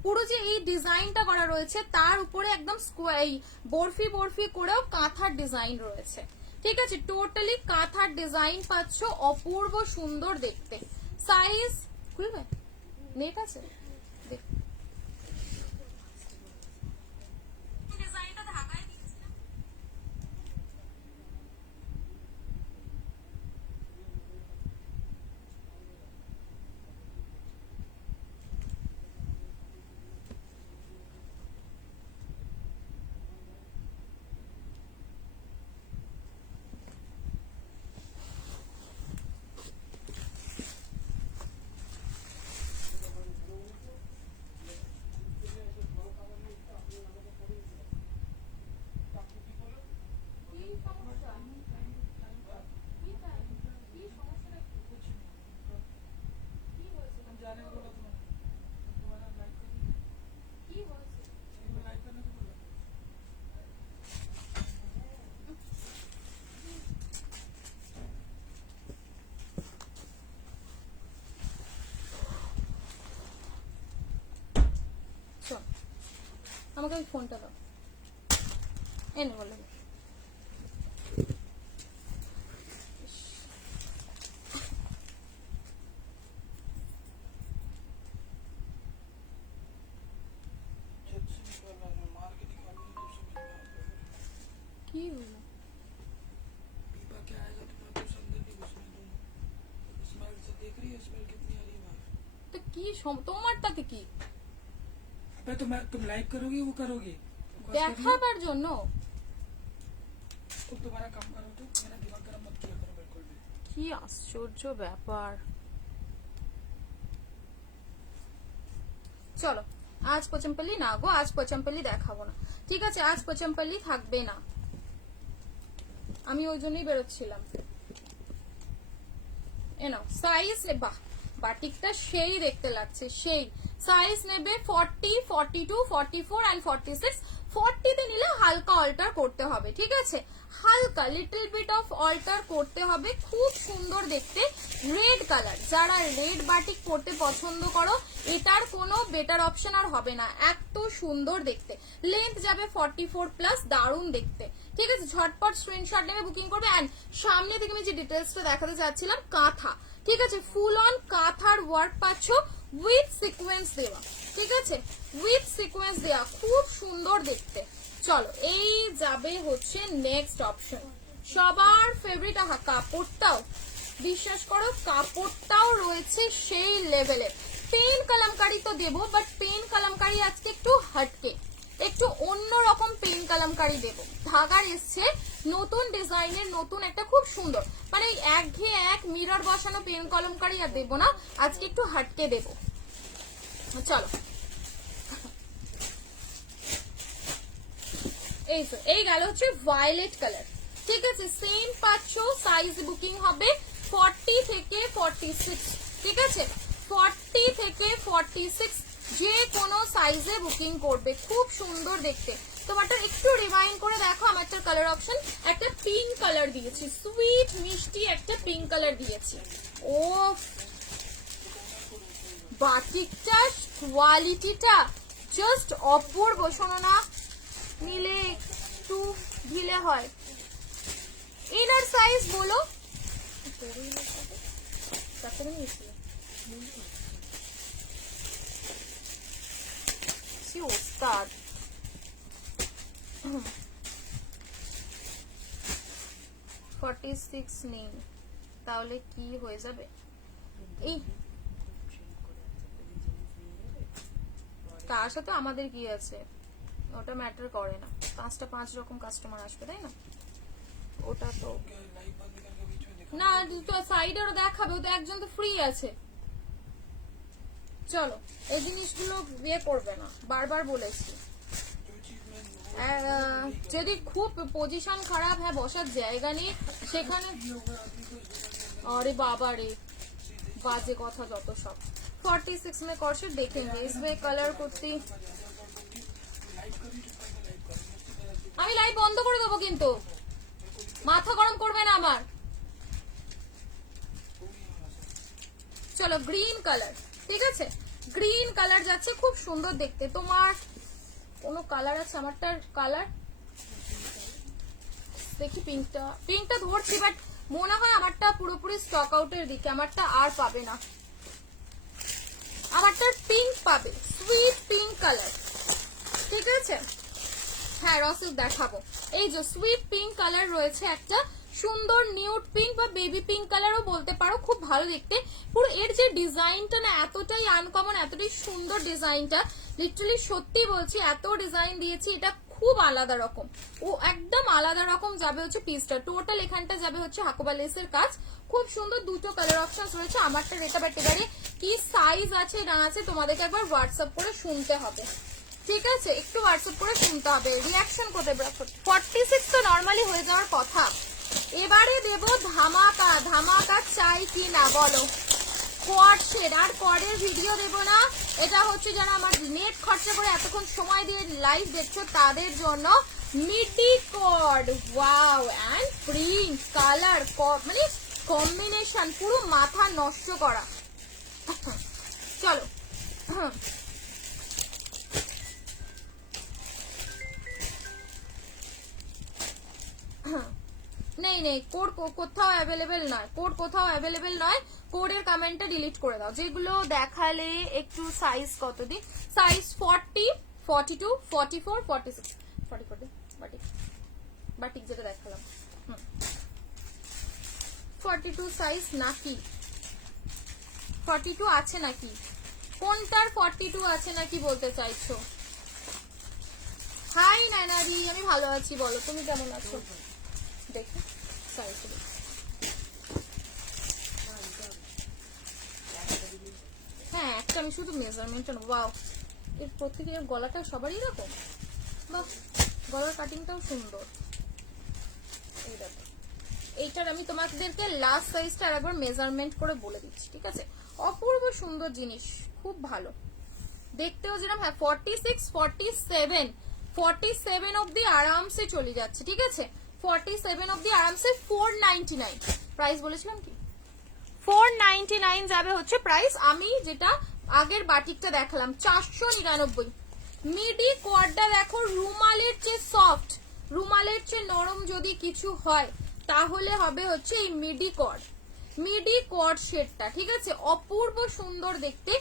পুরো যে এই ডিজাইনটা করা রয়েছে তার উপরে একদম স্কোয়ার বরফি বরফি করেও কাঁথার ডিজাইন রয়েছে, ঠিক আছে। টোটালি কাঁথার ডিজাইন পাচ্ছ, অপূর্ব সুন্দর দেখতে। সাইজ খুলবে, নেট আছে দেখ। ডিজাইনটা ঢাকায় দিয়েছিলাম, আমাকে ওই ফোনটা দাও, এনে বলো। তোমারটাতে কি अबे तुम लाइव करोगी वो करोगी দেখাবার জন্য? तुम दोबारा काम करो तो मेरा दिमाग गरम मत किया करो बिल्कुल भी। কি আশ্চর্য ব্যাপার। চলো আজ পচমপল্লি না গো, আজ পচমপল্লি দেখাবো না, ঠিক আছে? আজ পচমপল্লি থাকবে না, আমি ওই জন্যই বেরোচ্ছিলাম। নাও সাইজ, বাহ বাটিকটা সেই দেখতে লাগছে, সেই। সাইজ নেবে 40, 42, 44 এন্ড 46। 40 তে নিলে হালকা অল্টার করতে হবে, ঠিক আছে? হালকা লিটল বিট অফ অল্টার করতে হবে। খুব সুন্দর দেখতে, রেড কালার। যারা রেড বাটিক পরতে পছন্দ করো, এটার কোনো বেটার অপশন আর হবে না, এত সুন্দর দেখতে। লেন্থ যাবে 44 প্লাস, দারুণ দেখতে, ঠিক আছে? ঝটপট স্ক্রিনশট নেবে, বুকিং করবে। এন্ড সামনে থেকে আমি যে ডিটেলসটা দেখাতে চাচ্ছিলাম, কাঁথা, ঠিক আছে? ফুল অন কাঁথার ওয়ার্ক পাচ্ছ উইথ সিকোয়েন্স দেওয়া, ঠিক আছে? উইথ সিকোয়েন্স দেওয়া, খুব সুন্দর দেখতে। চলো এই যাবে হচ্ছে নেক্সট অপশন, সবার ফেভারিট। আহা কাপড়টাও, বিশ্বাস করো কাপড়টাও রয়েছে সেই লেভেলে। পেন কালামকারি তো দেবো, বাট পেন কালামকারি আজকে একটু হাটকে, একটু অন্যরকম পেন কালামকারি দেব। ধাগার এসছে নতুন ডিজাইনের, নতুন একটা খুব সুন্দর, মানে একঘেয়ে এক মিরর বসানো পেন কলমকারি আর দেবো না, আজকে একটু হাটকে দেব। চলো এই তো, এই গেল হচ্ছে ভায়োলেট কালার, ঠিক আছে? সেম পাচ্ছ, সাইজ বুকিং হবে 40 থেকে 46, ঠিক আছে? 40 থেকে 46 যে কোনো সাইজে বুকিং করবে, খুব সুন্দর দেখতে। তোমারটা একটু রিমাইন্ড করে দেখো, আমারটার কালার অপশন একটা পিঙ্ক কালার দিয়েছি, সুইট মিষ্টি একটা পিঙ্ক কালার দিয়েছি। ও বাটিকটা কোয়ালিটিটা জাস্ট অপূর্ব। শোনো না, নিলে একটু ঢিলে হয়। ইনার সাইজ বলো, ওস্তাদ। 46 নেই, তাহলে কি হয়ে যাবে? এই তার সাথে আমাদের কি আছে, ওটা ম্যাটার করে না। 5টা 5 রকম কাস্টমার আসবে, তাই না? ওটা তো না, দুটো সাইডেরও দেখাবে, ও তো একজন তো ফ্রি আছে। চলো এই জিনিসগুলো বিয়ে করবে না, বারবার বলেছি। যদি খুব পজিশন খারাপ, হ্যাঁ বসার জায়গা নেই সেখানে, अरे बाबा रे बाजे कथा যত সব। 46 में कॉर्सेट देखेंगे, इसमें कलर कुर्ती আমি লাইভ বন্ধ করে দেবো, কিন্তু মাথা গরম করবে না আমার। চলো গ্রিন কালার, ঠিক আছে? গ্রিন কালার যাচ্ছে, খুব সুন্দর দেখতে। তোমার কোনো কালার আছে? আমারটার কালার দেখি, পিঙ্কটা, পিঙ্কটা ধরছি, বাট মনে হয় আমারটা পুরোপুরি স্টক আউটের দিকে, আমারটা আর পাবে না। আমারটা পিঙ্ক পাবে, সুইট পিঙ্ক কালার, ঠিক আছে? হ্যাঁ রসিক দেখাবো, এই যে সুইট পিঙ্ক কালার রয়েছে একটা, সুন্দর নিউড পিঙ্ক বা বেবি পিঙ্ক কালারও বলতে পারো, খুব ভালো দেখতে। পুরো এর যে ডিজাইনটা না, এতটাই আনকমন, এতটাই সুন্দর ডিজাইনটা, লিটারালি সত্যি বলছি, এত ডিজাইন দিয়েছি, এটা খুব আলাদা রকম, ও একদম আলাদা রকম যাবে হচ্ছে পিসটা। টোটাল এখানটা যাবে হচ্ছে হাকোবা লেসের কাজ, খুব সুন্দর। দুটো কালার অপশন রয়েছে। আমারটা রেটা ব্যাটেগারে কি সাইজ আছে না আছে তোমাদেরকে একবার হোয়াটসঅ্যাপ করে শুনতে হবে, ঠিক আছে? একটু হোয়াটসঅ্যাপ করে শুনতে হবে, রিয়াকশন করতে। 46 তো নর্মালি হয়ে যাওয়ার কথা। এবারে দেব ধামাকা, ধামাকা চাই কি না বলো? কোয়াড শেড, আর কোয়াডের ভিডিও দেব না, এটা হচ্ছে যারা আমার নেট খরচা করে এতক্ষণ সময় দিয়ে লাইভ দেখছো তাদের জন্য। Midi co-ord, wow, and print colour, মানে কম্বিনেশন পুরো মাথা নষ্ট করা। চলো নেই নেই, কোড কোথাও অ্যাভেলেবেল নয়, কোড কোথাও অ্যাভেলেবেল নয়। কোডের কমেন্টটা ডিলিট করে দাও। যেগুলো দেখালে একটু সাইজ কত দিই, সাইজ 40, 42, 44, 46, 44 বাটিক, বাটিক যেটা দেখালাম, 42 সাইজ নাকি? 42 আছে নাকি? কোনটার 42 আছে নাকি বলতে চাইছো? হাই নানাদি, আমি ভালো আছি, বলো তুমি কেমন আছো? দেখো সাইজ হ্যাঁ একটা আমি শুধু মেজারমেন্টটা নেবো। ওয়াও, এর প্রত্যেকের গলাটা সবারই এরকম, বাহ গলার কাটিংটাও সুন্দর। এই দেখো, এইটার আমি তোমাদেরকে লাস্ট সাইজটা আরেকবার মেজারমেন্ট করে বলে দিচ্ছি, ঠিক আছে? অপূর্ব সুন্দর জিনিস, খুব ভালো দেখতেও যেরকম। হ্যাঁ 46 47 47 অবধি আরামসে চলে যাচ্ছে, ঠিক আছে? 47 অবধি আরামসে 499 প্রাইস বলেছিলাম কি 499 যাবে হচ্ছে প্রাইস। আমি যেটা আগের বাটিকটা দেখালাম 499। মিডি কোয়াডটা দেখো, রুমালের চেয়ে সফট, রুমালের চেয়ে নরম যদি কিছু হয় তাহলে হবে হচ্ছে এই মিডি কর্ড শেডটা, ঠিক আছে? অপূর্ব সুন্দর দেখতে।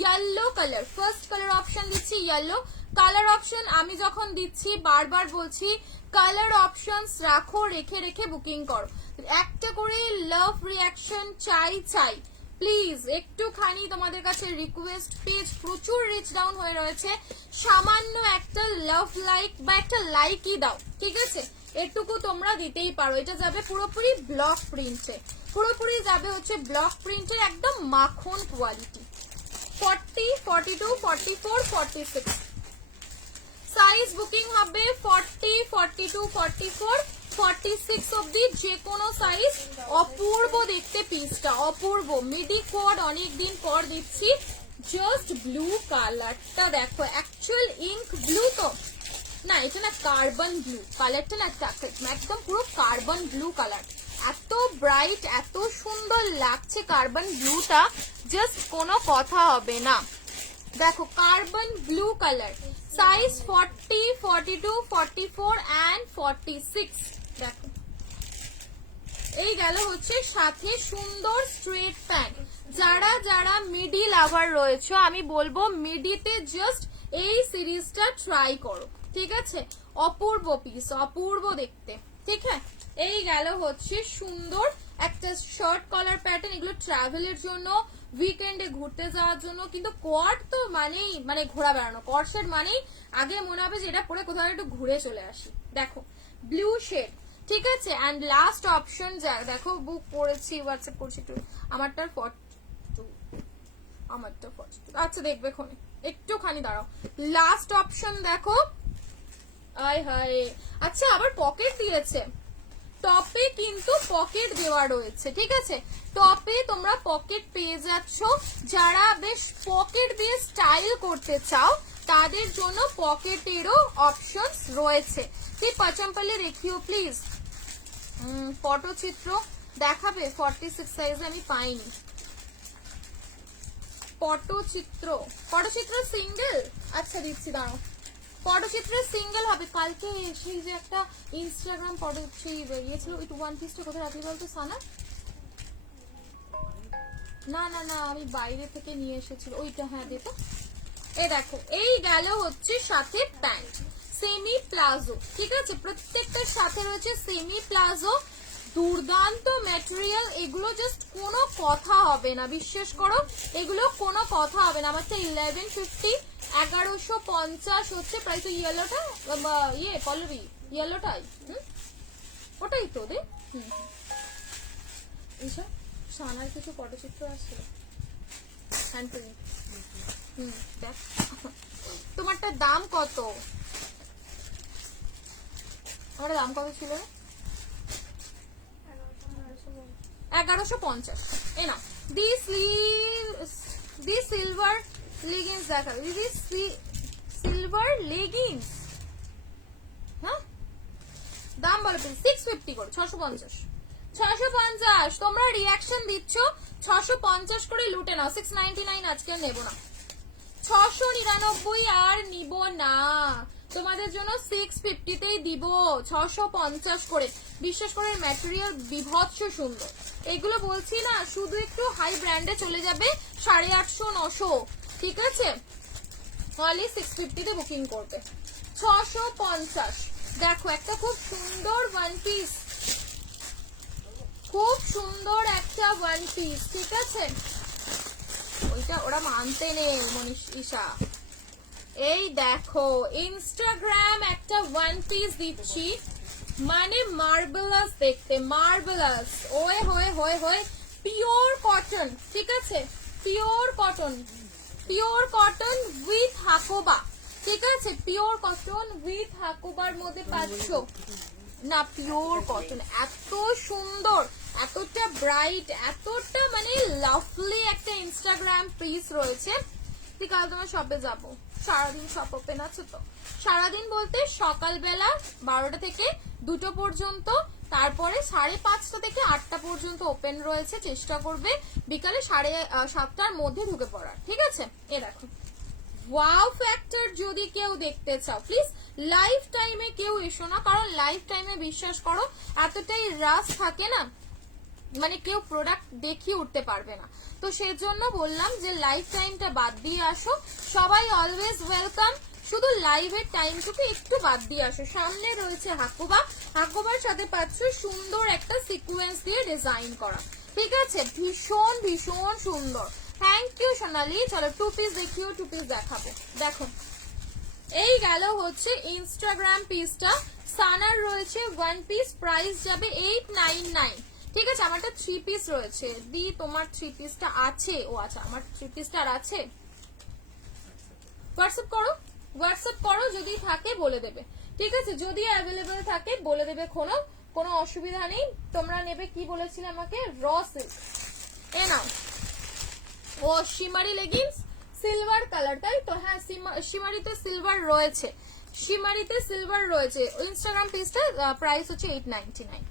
Yellow colour, first colour option দিচ্ছি ইয়েলো কালার অপশন। আমি যখন দিচ্ছি বারবার বলছি কালার অপশনস রাখো, রেখে রেখে বুকিং করো। একটা করে লাভ রিয়াকশন চাই প্লিজ, একটুখানি তোমাদের কাছে রিকোয়েস্ট। পেজ প্রচুর রিচ ডাউন হয়ে রয়েছে, সামান্য একটা লাভ লাইক বা একটা লাইকই দাও, ঠিক আছে? এটুকু তোমরা দিতেই পারো। এটা যাবে পুরোপুরি ব্লক প্রিন্টে, পুরোপুরি যাবে হচ্ছে ব্লক প্রিন্টের একদম মাখন কোয়ালিটি। 40 42 44 46 সাইজ বুকিং হবে 40 42 44 46 অবধি, যে কোনো সাইজ। অপূর্ব দেখতে পিসটা, অপূর্ব মিডি কোড, অনেকদিন পর দিচ্ছি। জাস্ট ব্লু কালারটা দেখো, অ্যাকচুয়াল ইঙ্ক ব্লু তো না, এটা না কার্বন ব্লু কালারটা, না একদম পুরো কার্বন ব্লু কালার। এত ব্রাইট, এত সুন্দর লাগছে কার্বন ব্লুটা, জাস্ট কোনো কথা হবে না। দেখো carbon blue colour, size 40 42 44 and 46। দেখো এই গেল হচ্ছে সাথে সুন্দর স্ট্রেট প্যান্ট। যারা যারা মিডি লাভার রয়েছে আমি বলবো মিডিতে জাস্ট এই সিরিজটা ট্রাই করো, ঠিক আছে? অপূর্ব পিস, অপূর্ব দেখতে, ঠিক আছে? এই গেল হচ্ছে সুন্দর একটা শর্ট কলার প্যাটার্ন। এগুলো ট্রাভেলের জন্য, উইকেন্ডে ঘুরতে যাওয়ার জন্য। কিন্তু কোয়ার্ড তো মানেই মানে ঘোরা বেড়ানো, কোয়ার্ড সেট মানেই আগে মনে হবে যে এটা পরে কোথাও একটু ঘুরে চলে আসি। দেখো ব্লু শেড, ঠিক আছে? এন্ড লাস্ট অপশন যা দেখো, বুক করেছি, হোয়াটসঅ্যাপ করছি একটু, আমারটার 42, আমারটা 42। আচ্ছা দেখবে ক্ষণে, একটুখানি দাঁড়াও। লাস্ট অপশন দেখো, আয় হায়, আচ্ছা আবার পকেট দিয়েছে, টপে কিন্তু পকেট দেওয়া রয়েছে, ঠিক আছে? টপে তোমরা পকেট পেয়ে যাচ্ছ। যারা বেশ পকেট দিয়ে স্টাইল করতে চাও তাদের জন্য পকেটেরও অপশনস রয়েছে। ঠিক পচম্পলি দেখিও প্লিজ, পটচিত্র দেখাবে 46 সাইজে আমি পাইনি। পটচিত্র সিঙ্গেল, আচ্ছা দিচ্ছি দাঁড়াও। পটচিত্রের সিঙ্গেল হবে। কালকে সেই যে একটা ইনস্টাগ্রাম সেই বেরিয়েছিল, ওই ওয়ান পিসটা কোথায় রাখি বলতো সানা? না না না, আমি বাইরে থেকে নিয়ে এসেছিল ওইটা। হ্যাঁ দেখো, এই দেখো এই গেল হচ্ছে সাথে প্যান্ট, সেমি প্লাজো, ঠিক আছে? প্রত্যেকটার সাথে রয়েছে সেমি প্লাজো। দুর্দান্ত ম্যাটেরিয়াল, এগুলো জাস্ট কোনো কথা হবে না, বিশ্বাস করো এগুলো কোনো কথা হবে না। আমারটা 1150, 1150 হচ্ছে প্রাইস। ইয়েলোটা ইয়ে পলরি ইয়েলোটাই, ওটাই তো দে। এইসব সানার কিছু পটচিত্র আছে, হ্যান্ড প্রিন্ট। দেখ তোমারটা দাম কত? আমার দাম কত ছিল? 1150। এই না দি সিলভার লেগিংস দেখাবে, দিদি সিলভার লেগিংস। হ্যাঁ দাম বলো প্লিজ। 650 করে, 650 650। তোমরা রিয়াকশন দিচ্ছ 650 করে লুটে নাও। 699 আজকে নেব না, 699 আর নিব না, তোমাদের জন্য 650তেই দিব, 650 করে। বিশ্বাস করে ম্যাটেরিয়াল বিভৎস সুন্দর। এগুলো বলছি না, শুধু একটু হাই ব্র্যান্ডে চলে যাবে 850 900, ঠিক আছে? হলে 650তে বুকিং করবে। 650। দেখো একটা খুব সুন্দর ওয়ান পিস, খুব সুন্দর একটা ওয়ান পিস, ঠিক আছে? ওইটা ওরা মানতে নেই মনীষ ঈশা। এই দেখো ইনস্টাগ্রাম একটা ওয়ান পিস দিচ্ছি, মানে মার্বেলাস দেখতে, মার্বেলাস। ওয়ে হয়ে হয়ে হয়ে পিওর কটন, ঠিক আছে, pure cotton, pure cotton with Hakoba, ঠিক আছে, পিওর কটন উইথ হাকোবার মধ্যে পাচ্ছ না। পিওর কটন এত সুন্দর, এতটা ব্রাইট, এতটা মানে লাভলি একটা ইনস্টাগ্রাম পিস রয়েছে। ঠিক আছে, তোমার শপে যাবো, সারাদিন শপ ওপেন আছে তো। সারাদিন বলতে সকালবেলা 12টা থেকে 2টো পর্যন্ত, তারপরে 5:30 থেকে 8টা পর্যন্ত ওপেন রয়েছে। চেষ্টা করবে বিকালে 7:30টার মধ্যে ঢুকে পড়ার, ঠিক আছে। এ দেখো ওয়াও ফ্যাক্টর যদি কেউ দেখতে চাও প্লিজ লাইফ টাইমে কেউ এসো না, কারণ লাইফ টাইমে বিশ্বাস করো এতটাই রাশ থাকে না, মানে কেউ প্রোডাক্ট দেখিয়ে উঠতে পারবে না। তো সেজন্য বললাম যে লাইভ টাইমটা বাদ দিয়ে আসো। সবাই অলওয়েজ ওয়েলকাম, শুধু লাইভের টাইমটুকু একটু বাদ দিয়ে আসো। সামনে রয়েছে হাকুবা, হাকুবার সাথে পাচ্ছ সুন্দর একটা সিকোয়েন্স দিয়ে ডিজাইন করা, ঠিক আছে, ভীষণ ভীষণ সুন্দর। থ্যাংক ইউ সোনালি। চলো 2 পিস দেখিও, 2 পিস দেখাবো। দেখো এই গেল হচ্ছে ইনস্টাগ্রাম পিসটা, সানার রয়েছে 1 পিস, প্রাইস যাবে 899, ঠিক আছে। আমারটা 3 পিস রয়েছে। দি তোমার 3 পিসটা আছে? ও আচ্ছা, আমার 3 পিসটা আর আছে। হোয়াটসঅ্যাপ করো, হোয়াটসঅ্যাপ করো, যদি থাকে বলে দেবে, ঠিক আছে, যদি অ্যাভেলেবেল থাকে বলে দেবে, কোনো অসুবিধা নেই। তোমরা নেবে কি বলেছিলে আমাকে? Raw silk. এ নাও, ও শিমারি লেগিংস সিলভার কালার, তাই তো? হ্যাঁ, শিমারিতে সিলভার রয়েছে, শিমারিতে সিলভার রয়েছে। ইনস্টাগ্রাম পিসটা প্রাইস হচ্ছে 899।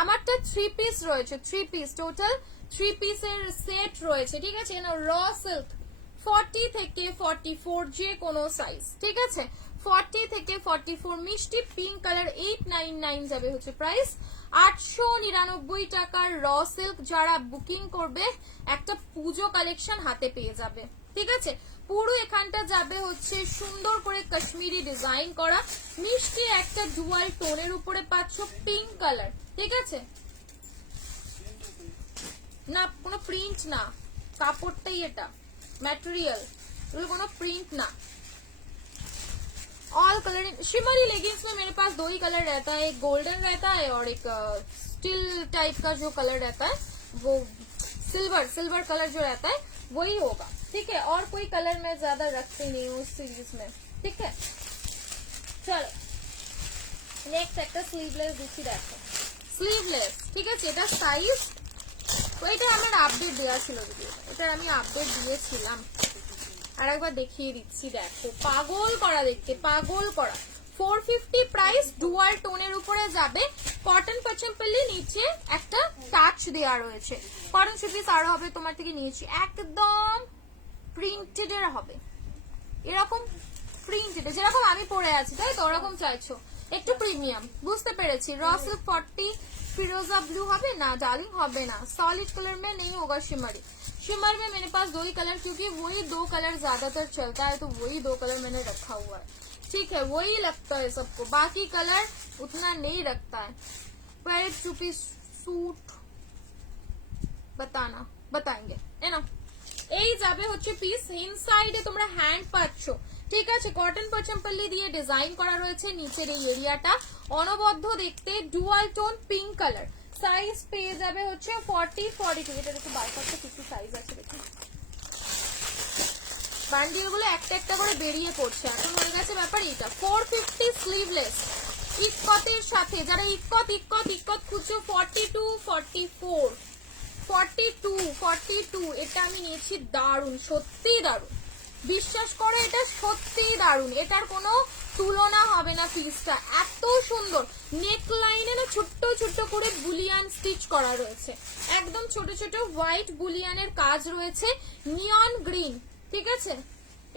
আমারটা 3 পিস রয়েছে, 3 পিস টোটাল 3 পিসের সেট রয়েছে, ঠিক আছে। না র সিল্ক 40 থেকে 44 যে কোনো সাইজ, ঠিক আছে, 40 থেকে 44 মিষ্টি পিঙ্ক কালার 899 যাবে হচ্ছে প্রাইস। 899 টাকার র সিল্ক যারা বুকিং করবে একটা পুজো কালেকশন হাতে পেয়ে যাবে, ঠিক আছে। পুরো এখানটা যাবে হচ্ছে সুন্দর করে কাশ্মীরি ডিজাইন করা, মিষ্টি একটা ডুয়াল টোনের উপরে পাচ্ছ পিঙ্ক কালার, ঠিক আছে। না কোনো প্রিন্ট না, কাপড়টাই এটা ম্যাটেরিয়াল, কোনো प्रिंट ना। ऑल कलर शिमरी लेगिंग्स में मेरे पास 2 ही कलर रहता है, एक गोल्डन रहता है और एक स्टील टाइप का जो कलर रहता है वो सिल्वर कलर जो रहता है वही होगा, ठीक है। और कोई कलर मैं ज्यादा रखती नहीं हूँ उस सीरीज में, ठीक है। चलो नेक्स्ट একটা স্লিভলেস দিচ্ছি, দেখো স্লিভলেস, ঠিক আছে। এটা সাইজ, এটা আমার আপডেট দেওয়া ছিল, ভিডিও এটা আমি আপডেট দিয়েছিলাম, আর একবার দেখিয়ে দিচ্ছি। দেখো পাগল করা দেখতে, পাগল করা। 450 প্রাইস, ডুয়াল টোনের উপরে যাবে, কটন পচম্পলি, নিচে একটা টাচ দেওয়া রয়েছে। কটন সুপিস আরো হবে, তোমার থেকে নিয়েছি, একদম প্রিন্টেড এর হবে, এরকম প্রিন্টেড যেরকম আমি পরে আছি, তাই তো? ওরকম চাইছো, একটু প্রিমিয়াম, বুঝতে পেরেছি। র সিল্ক 40 फिरोजा ब्लू হবে না डार्लिंग, হবে না। सॉलिड कलर में नहीं होगा शिमरी, शिमर में मेरे पास 2 ही कलर, क्योंकि वही 2 कलर ज्यादातर चलता है, तो वही 2 कलर मैंने रखा हुआ है, ठीक है। वही लगता है सबको, बाकी कलर उतना नहीं रखता है। प्राइस रुपीज सूट बताना, बताएंगे, है ना। এই যাবে হচ্ছে পিস, ইনসাইডে তোমরা হ্যান্ড পাচ্ছ, ঠিক আছে। কটন পচম্পল্লি দিয়ে ডিজাইন করা রয়েছে, নিচের এই এরিয়াটা অনবদ্য দেখতে, dual tone pink colour. Size পেয়ে যাবে হচ্ছে 40 42। এটা একটু বার করতে কিছু সাইজ আছে দেখুন, বান্ডিল গুলো একটা একটা করে বেরিয়ে পড়ছে, এখন হয়ে গেছে ব্যাপার এটা। 450 স্লিভলেস ইক্কতের সাথে, যারা ইক্কত খুঁজছো 42 44 42 এটা আমি নিয়েছি, দারুন, সত্যি দারুন, বিশ্বাস করো এটা সত্যি দারুন, এটার কোনো তুলনা হবে না। পিসটা এত সুন্দর, নেক লাইনে না ছোট্ট ছোট্ট করে বুলিয়ান স্টিচ করা রয়েছে, একদম ছোট ছোট হোয়াইট বুলিয়ানের কাজ রয়েছে, নিয়ন গ্রিন, ঠিক আছে।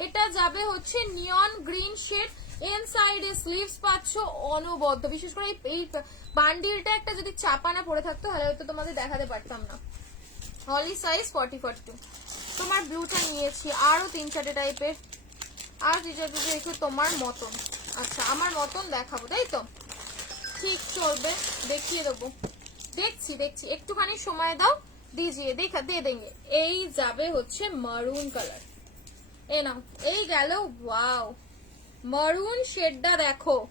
এটা যাবে হচ্ছে নিয়ন গ্রিন শেড, ইনসাইডে স্লিভস পাচ্ছ অনবদ্য। বিশেষ করে এই বান্ডিলটা একটা যদি চাপানা পড়ে থাকতো তাহলে হয়তো তোমাদের দেখাতে পারতাম না। Only size 40 42। তোমার ব্লুটা নিয়েছি, আরো 3-4 টাইপের, আর দেখো তোমার মতন, আচ্ছা আমার মতন দেখাবো, তাই তো? ঠিক চলবে, দেখিয়ে দেবো, দেখছি একটুখানি সময় দাও, दीजिए देखा दे देंगे এই যাবে হচ্ছে মারুন কালার এ নাও এই গেল ওয়াও মারুন শেডটা দেখো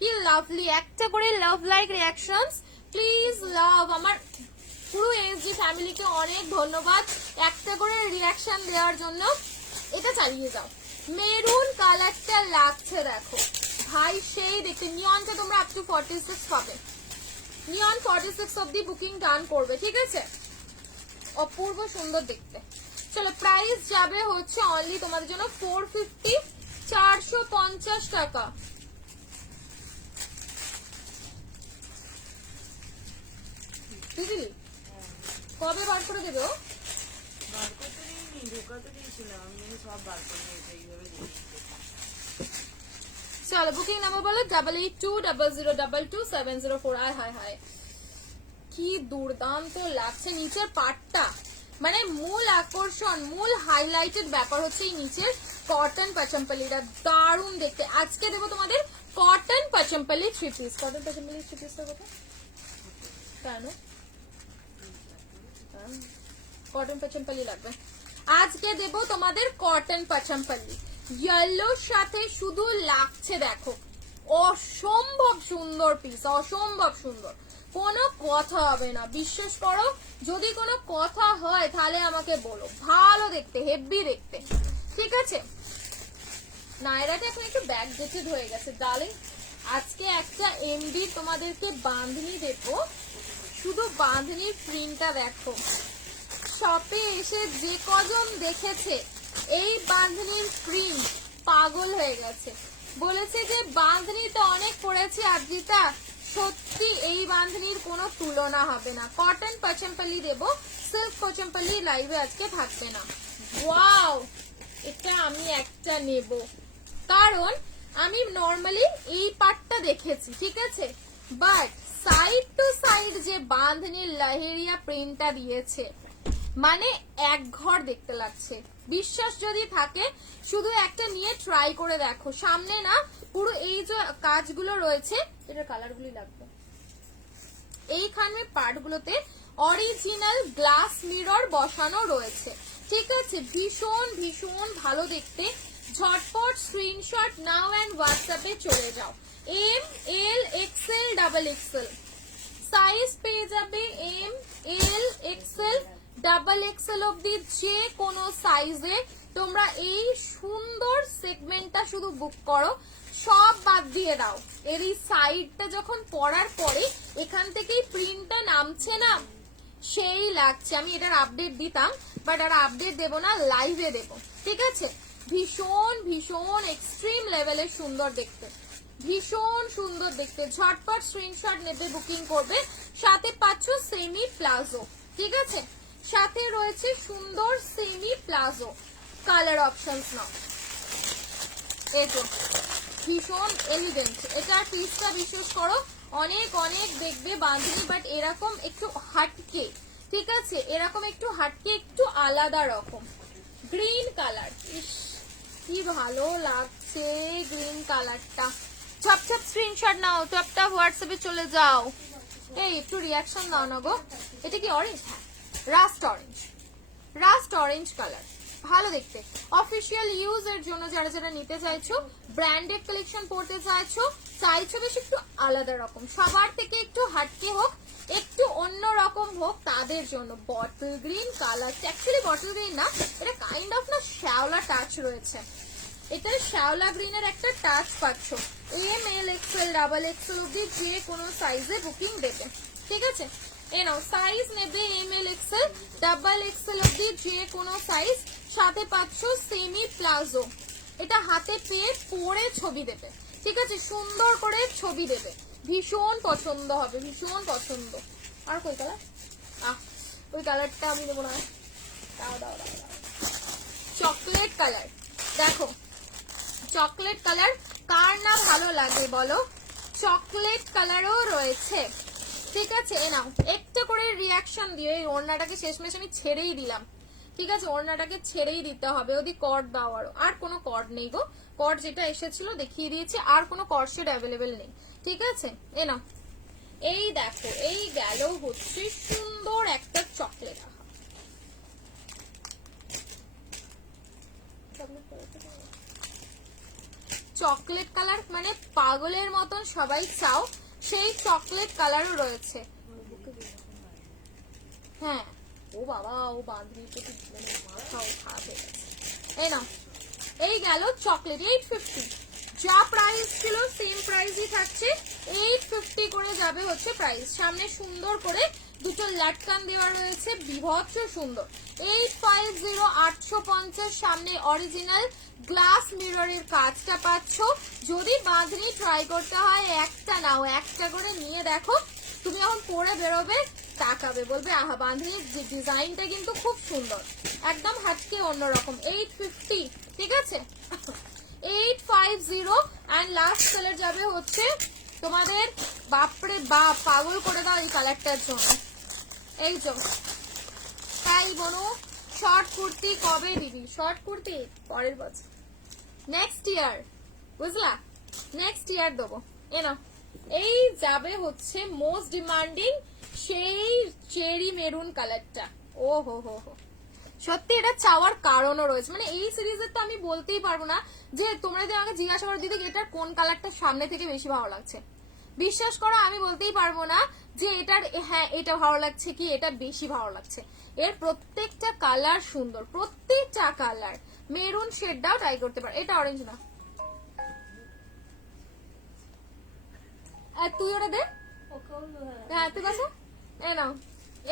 কি লাভলি একটা করে love like reactions please love আমার পুরো এসজি ফ্যামিলিকে অনেক ধন্যবাদ একটা করে রিঅ্যাকশন দেওয়ার জন্য এটা চালিয়ে যাও মেরুন কালারটা লাগছে দেখো ভাই সেই দেখতে নিয়নটা তোমরা আপ টু 46 পাবে নিয়ন 46 অবধি বুকিং ডান করবে ঠিক আছে অপূর্ব সুন্দর দেখতে চলো প্রাইস যাবে হচ্ছে অনলি তোমাদের জন্য 450 450 টাকা বুঝলি কবে বার করে দেবে ও চলো বুকিং নাম্বার বলো 8820020704 আয় হায় হায় কি দুর্দান্ত লাগছে নিচের পাটটা মানে মূল আকর্ষণ মূল হাইলাইটেড ব্যাপার হচ্ছে এই নিচের কটন পাচম্পলিটা দারুণ দেখতে আজকে দেবো তোমাদের কটন পাচম্পলি 3 পিস কটন পাচম্পলি 3 পিসটা কত কেন কটন পাচম্পলি লাগবে আজকে দেবো তোমাদের কটন পাচম্পলি ইয়েলোর সাথে শুধু লাগছে দেখো অসম্ভব সুন্দর পিস অসম্ভব সুন্দর কোনো কথা হবে না বিশ্বাস করো যদি কোনো কথা হয় তাহলে আমাকে বলো ভালো দেখতে হেভি দেখতে ঠিক আছে নায়রাটা এখন একটু ব্যাক ডেটেড হয়ে গেছে ডার্লিং আজকে একটা এমডি তোমাদেরকে বাঁধনি দেবো শুধু বাঁধনির প্রিন্টটা দেখো শপে এসে যে কজন দেখেছে এই বাঁধনির প্রিন্ট পাগল হয়ে গেছে বলেছে যে বাঁধনি তো অনেক পড়েছে আদ্রিতা সত্যি এই বাঁধনির কোনো তুলনা হবে না কটন পাচম্পলি দেবো সিল্ক পাচম্পলি লাইভে আজকে থাকবে না ওয়াও এটা আমি একটা নেব কারণ আমি নরমালি এই পার্টটা দেখেছি ঠিক আছে বাট সাইড টু সাইড যে বাঁধনির লাহেরিয়া প্রিন্টটা দিয়েছে মানে এক ঘর দেখতে লাগছে বিশ্বাস যদি থাকে শুধু একটা নিয়ে ট্রাই করে দেখো সামনে না পুরো এই যে কাজগুলো রয়েছে এটা কালারগুলি লাগবে এইখানে পার্টগুলোতে অরিজিনাল গ্লাস মিরর বসানো রয়েছে ঠিক আছে ভীষণ ভীষণ ভালো দেখতে ঝটপট স্ক্রিনশট নাও এন্ড হোয়াটসঅ্যাপে চলে যাও M L XL double XL size পেয়ে যাবে M L XL double XL অবধি যে কোনো সাইজে তোমরা এই সুন্দর সেগমেন্টটা শুধু বুক করো সব বাদ দিয়ে দাও এর এই সাইডটা যখন পরার পরে এখান থেকেই প্রিন্টটা নামছে না সেই লাগছে আমি এটার আপডেট দিতাম বাট আর আপডেট দেবো না লাইভে দেবো ঠিক আছে ভীষণ ভীষণ এক্সট্রিম লেভেলের সুন্দর দেখতে ভীষণ সুন্দর দেখতে ঝটপট স্ক্রিনশট নেবে বুকিং করবে সাথে পাচ্ছ সেমি প্লাজো ঠিক আছে সাথে রয়েছে সুন্দর সেমি প্লাজো কালার অপশনস নাও এই তো ভীষণ এলিগেন্ট এটার পিসটা বিশেষ করো অনেক অনেক দেখবে বাঁধনি বাট এরকম একটু হাটকে ঠিক আছে এরকম একটু হাটকে একটু আলাদা রকম গ্রিন কালার ইস কি ভালো লাগছে গ্রিন কালারটা ঝপঝপ স্ক্রিনশট নাও টপটা হোয়াটসঅ্যাপে চলে যাও এই একটু রিয়াকশন দাও না গো এটা কি অরেঞ্জ রাস্ট অরেঞ্জ কালার ভালো দেখতে অফিসিয়াল ইউজ এর জন্য যারা যারা নিতে চাইছো ব্র্যান্ডেড কালেকশন পড়তে চাইছো বেশ একটু আলাদা রকম সবার থেকে একটু হাটকে হোক একটু অন্য রকম হোক তাদের জন্য bottle green colour actually bottle green না এটা কাইন্ড অফ না শ্যাওলা টাচ রয়েছে এটা শ্যাওলা গ্রিনের একটা টাচ পাচ্ছ M L XL double XL অব্দি যে কোনো সাইজে বুকিং দেবে ঠিক আছে এই নাও সাইজ নেবে M L XL double XL অব্দি যে কোনো সাইজ সাথে পাচ্ছ সেমি প্লাজো এটা হাতে পেয়ে পরে ছবি দেবে ঠিক আছে সুন্দর করে ছবি দেবে ভীষণ পছন্দ হবে ভীষণ পছন্দ আর কই কালার ওই কালারটা আমি নেবো না দাও দাও দাও চকলেট কালার দেখো চকলেট কালার কার না ভালো লাগে বলো চকলেট কালারও রয়েছে ঠিক আছে এ নাও একটা করে রিয়াকশন দিয়ে এই ওড়নাটাকে শেষমেশ আমি ছেড়েই দিলাম ঠিক আছে ওড়নাটাকে ছেড়েই দিতে হবে ওদি কর্ড দাও আর কোনো কর্ড নেই গো কর্ড যেটা এসেছিল দেখিয়ে দিয়েছি আর কোনো কর্ড শেড অ্যাভেলেবেল নেই ঠিক আছে এ নাও এই দেখো, এই গেল হচ্ছে সুন্দর একটা চকলেট। চকলেট কালার মানে পাগলের মতন সবাই চাও, সেই চকলেট কালারও রয়েছে। হ্যাঁ, ও বাবা, ও বাঁধনি প্রতি মানে মাথাও খারাপ হয়ে গেছে। এই নাও, এই গেল চকলেট 850। যা প্রাইস ছিল সেম প্রাইসই থাকছে, 850 করে যাবে হচ্ছে প্রাইস। সামনে সুন্দর করে দুটো লাটকান দেওয়া রয়েছে, বিভৎস সুন্দর। 850 850, সামনে অরিজিনাল গ্লাস মিররের কাজটা পাচ্ছ। যদি বাঁধনি ট্রাই করতে হয় একটা নাও, একটা করে নিয়ে দেখো, তুমি যখন পরে বেরোবে তাকাবে, বলবে আহা বাঁধনির যে ডিজাইনটা কিন্তু খুব সুন্দর, একদম হাটকে অন্যরকম। 850, ঠিক আছে, 850। অ্যান্ড লাস্ট কালার যাবে হচ্ছে তোমাদের, বাপরে বাপ পাগল করে দাও এই কালারটার জন্য। এই যে তাই বলো, শর্ট কুর্তি কবে দিবি? শর্ট কুর্তি পরের বছর, নেক্সট ইয়ার, বুঝলা, নেক্সট ইয়ার দেবো। এনা, এই যাবে হচ্ছে মোস্ট ডিমান্ডিং সেই চেরি মেরুন কালারটা। ও হো হো হো, সত্যি এটা চাওয়ার কারণও রয়েছে। মানে এই সিরিজের তো আমি বলতেই পারবো না যে তোমরা যদি আমাকে জিজ্ঞাসা করো দিদি এটার কোন কালারটা সামনে থেকে বেশি ভালো লাগছে, বিশ্বাস করো আমি বলতেই পারবো না যে এটার হ্যাঁ এটা ভালো লাগছে কি এটা বেশি ভালো লাগছে। এর প্রত্যেকটা কালার সুন্দর, প্রত্যেকটা কালার। মেরুন শেডটাও ট্রাই করতে পারো। এটা অরেঞ্জ না, তুই ওটা দে, হ্যাঁ তুই কাছে নাও।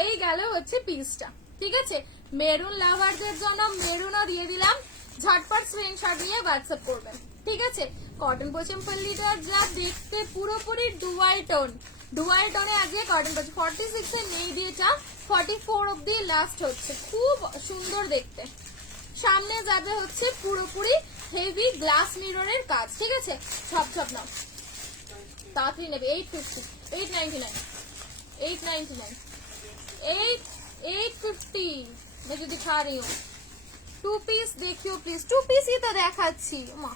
এই গেল হচ্ছে পিসটা, ঠিক আছে। মেরুন লাভারদের জন্য মেরুনও দিয়ে দিলাম, ঝটপট স্ক্রিনশট নিয়ে হোয়াটসঅ্যাপ করবেন, ঠিক আছে। কটন পোচমপল্লিটা যা দেখতে পুরোপুরি ডুয়াল টোন, ডুয়াল টোনে আজকে কটন পোচ 46 এর নেই দিয়েটা 44 অব্দি লাস্ট হচ্ছে, খুব সুন্দর দেখতে। সামনে যাবে হচ্ছে পুরোপুরি হেভি গ্লাস মিররের কাজ, ঠিক আছে। ছপ ছপ নাও, তাড়াতাড়ি নেবে। 850, 899, 899, 850। मैं जो दिखा रही हूँ 2 পিস देखियो प्लीज, 2 পিসই তো দেখাচ্ছি। মা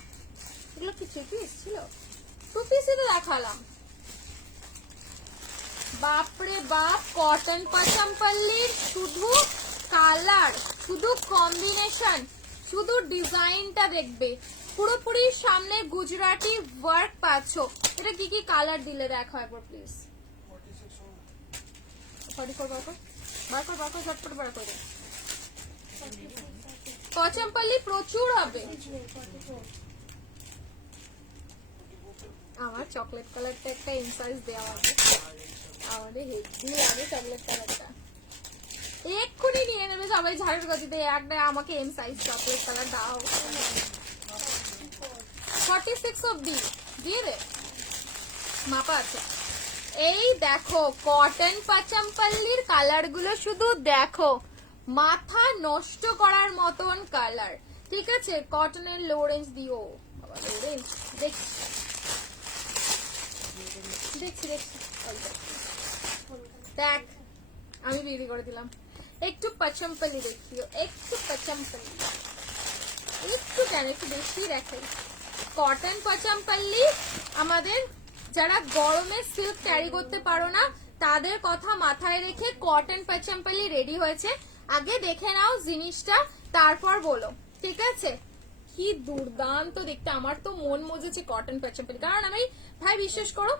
এগুলো কি 3 পিস ছিল? 2 পিসই তো দেখালাম। বাপরে বাপ, কটন পচমপল্লির শুধু কালার, শুধু কম্বিনেশন, শুধু ডিজাইনটা দেখবে, পুরোপুরি সামনে গুজরাটি ওয়ার্ক পাচ্ছ। এটা কি কি কালার দিলে দেখা একবার প্লিজ। 44 বার কর ঝটপট বার করে দে। পচমপল্লি প্রচুর হবে। আমার চকলেট কালারটা একটা ইনসাইজ দেওয়া আছে, আমাদের হেভি লাগে চকলেট কালারটা। এক্ষুনি নিয়ে নেবে সবাই ঝাড়ুর গতিতে, একটা আমাকে এম সাইজ চকলেট কালার দাও। 46 অব্দি দিয়ে দে, মাপা আছে। এই দেখো কটন পচমপল্লির কালার গুলো শুধু দেখো, মাথা নষ্ট করার মতন কালার, ঠিক আছে। কটনের লো রেঞ্জ দিও, দেখছি দেখছি দেখছি, দেখ আমি বিক্রি করে দিলাম। একটু পচমপল্লি দেখিও, একটু পচমপল্লি, একটু কেন একটু বেশি দেখাই। কটন পচমপল্লি আমাদের যারা গরমে সিল্ক ক্যারি করতে পারো না তাদের কথা মাথায় রেখে কটন পচমপল্লি রেডি হয়েছে। আগে দেখে নাও জিনিসটা, তারপর বলো, ঠিক আছে। কি দুর্দান্ত দেখতে, আমার তো মন মজেছে কটন পচমপল্লি। কারণ আমি ভাই বিশ্বাস করো,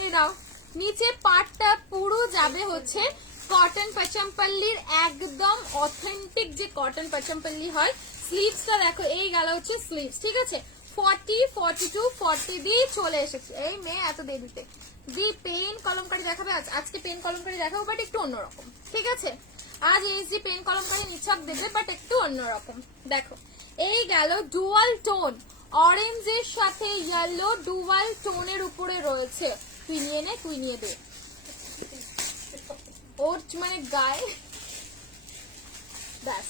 এই নাও নিচে পাটটা পুরো যাবে হচ্ছে কটন পচমপল্লির একদম অথেন্টিক যে কটন পচমপল্লি হয়। স্লিভসটা দেখো, এই গেল হচ্ছে স্লিভস, ঠিক আছে। 40, 42, 40 দিয়ে চলে এসেছে। এই মেয়ে এত দিয়ে দিতে দি পেন কলমকারি দেখাবে আজকে পেন কলমকারি দেখাবো, বাট একটু অন্যরকম, ঠিক আছে। আজ এই যে পেন কলমকারি নিছক দেবে, বাট একটু অন্যরকম। দেখো এই গেল ডুয়াল টোন, অরেঞ্জের সাথে ইয়েলো ডুয়াল টোনের উপরে রয়েছে। তুই নিয়ে নে, তুই নিয়ে দে, ওর মানে গায়ে ব্যাস।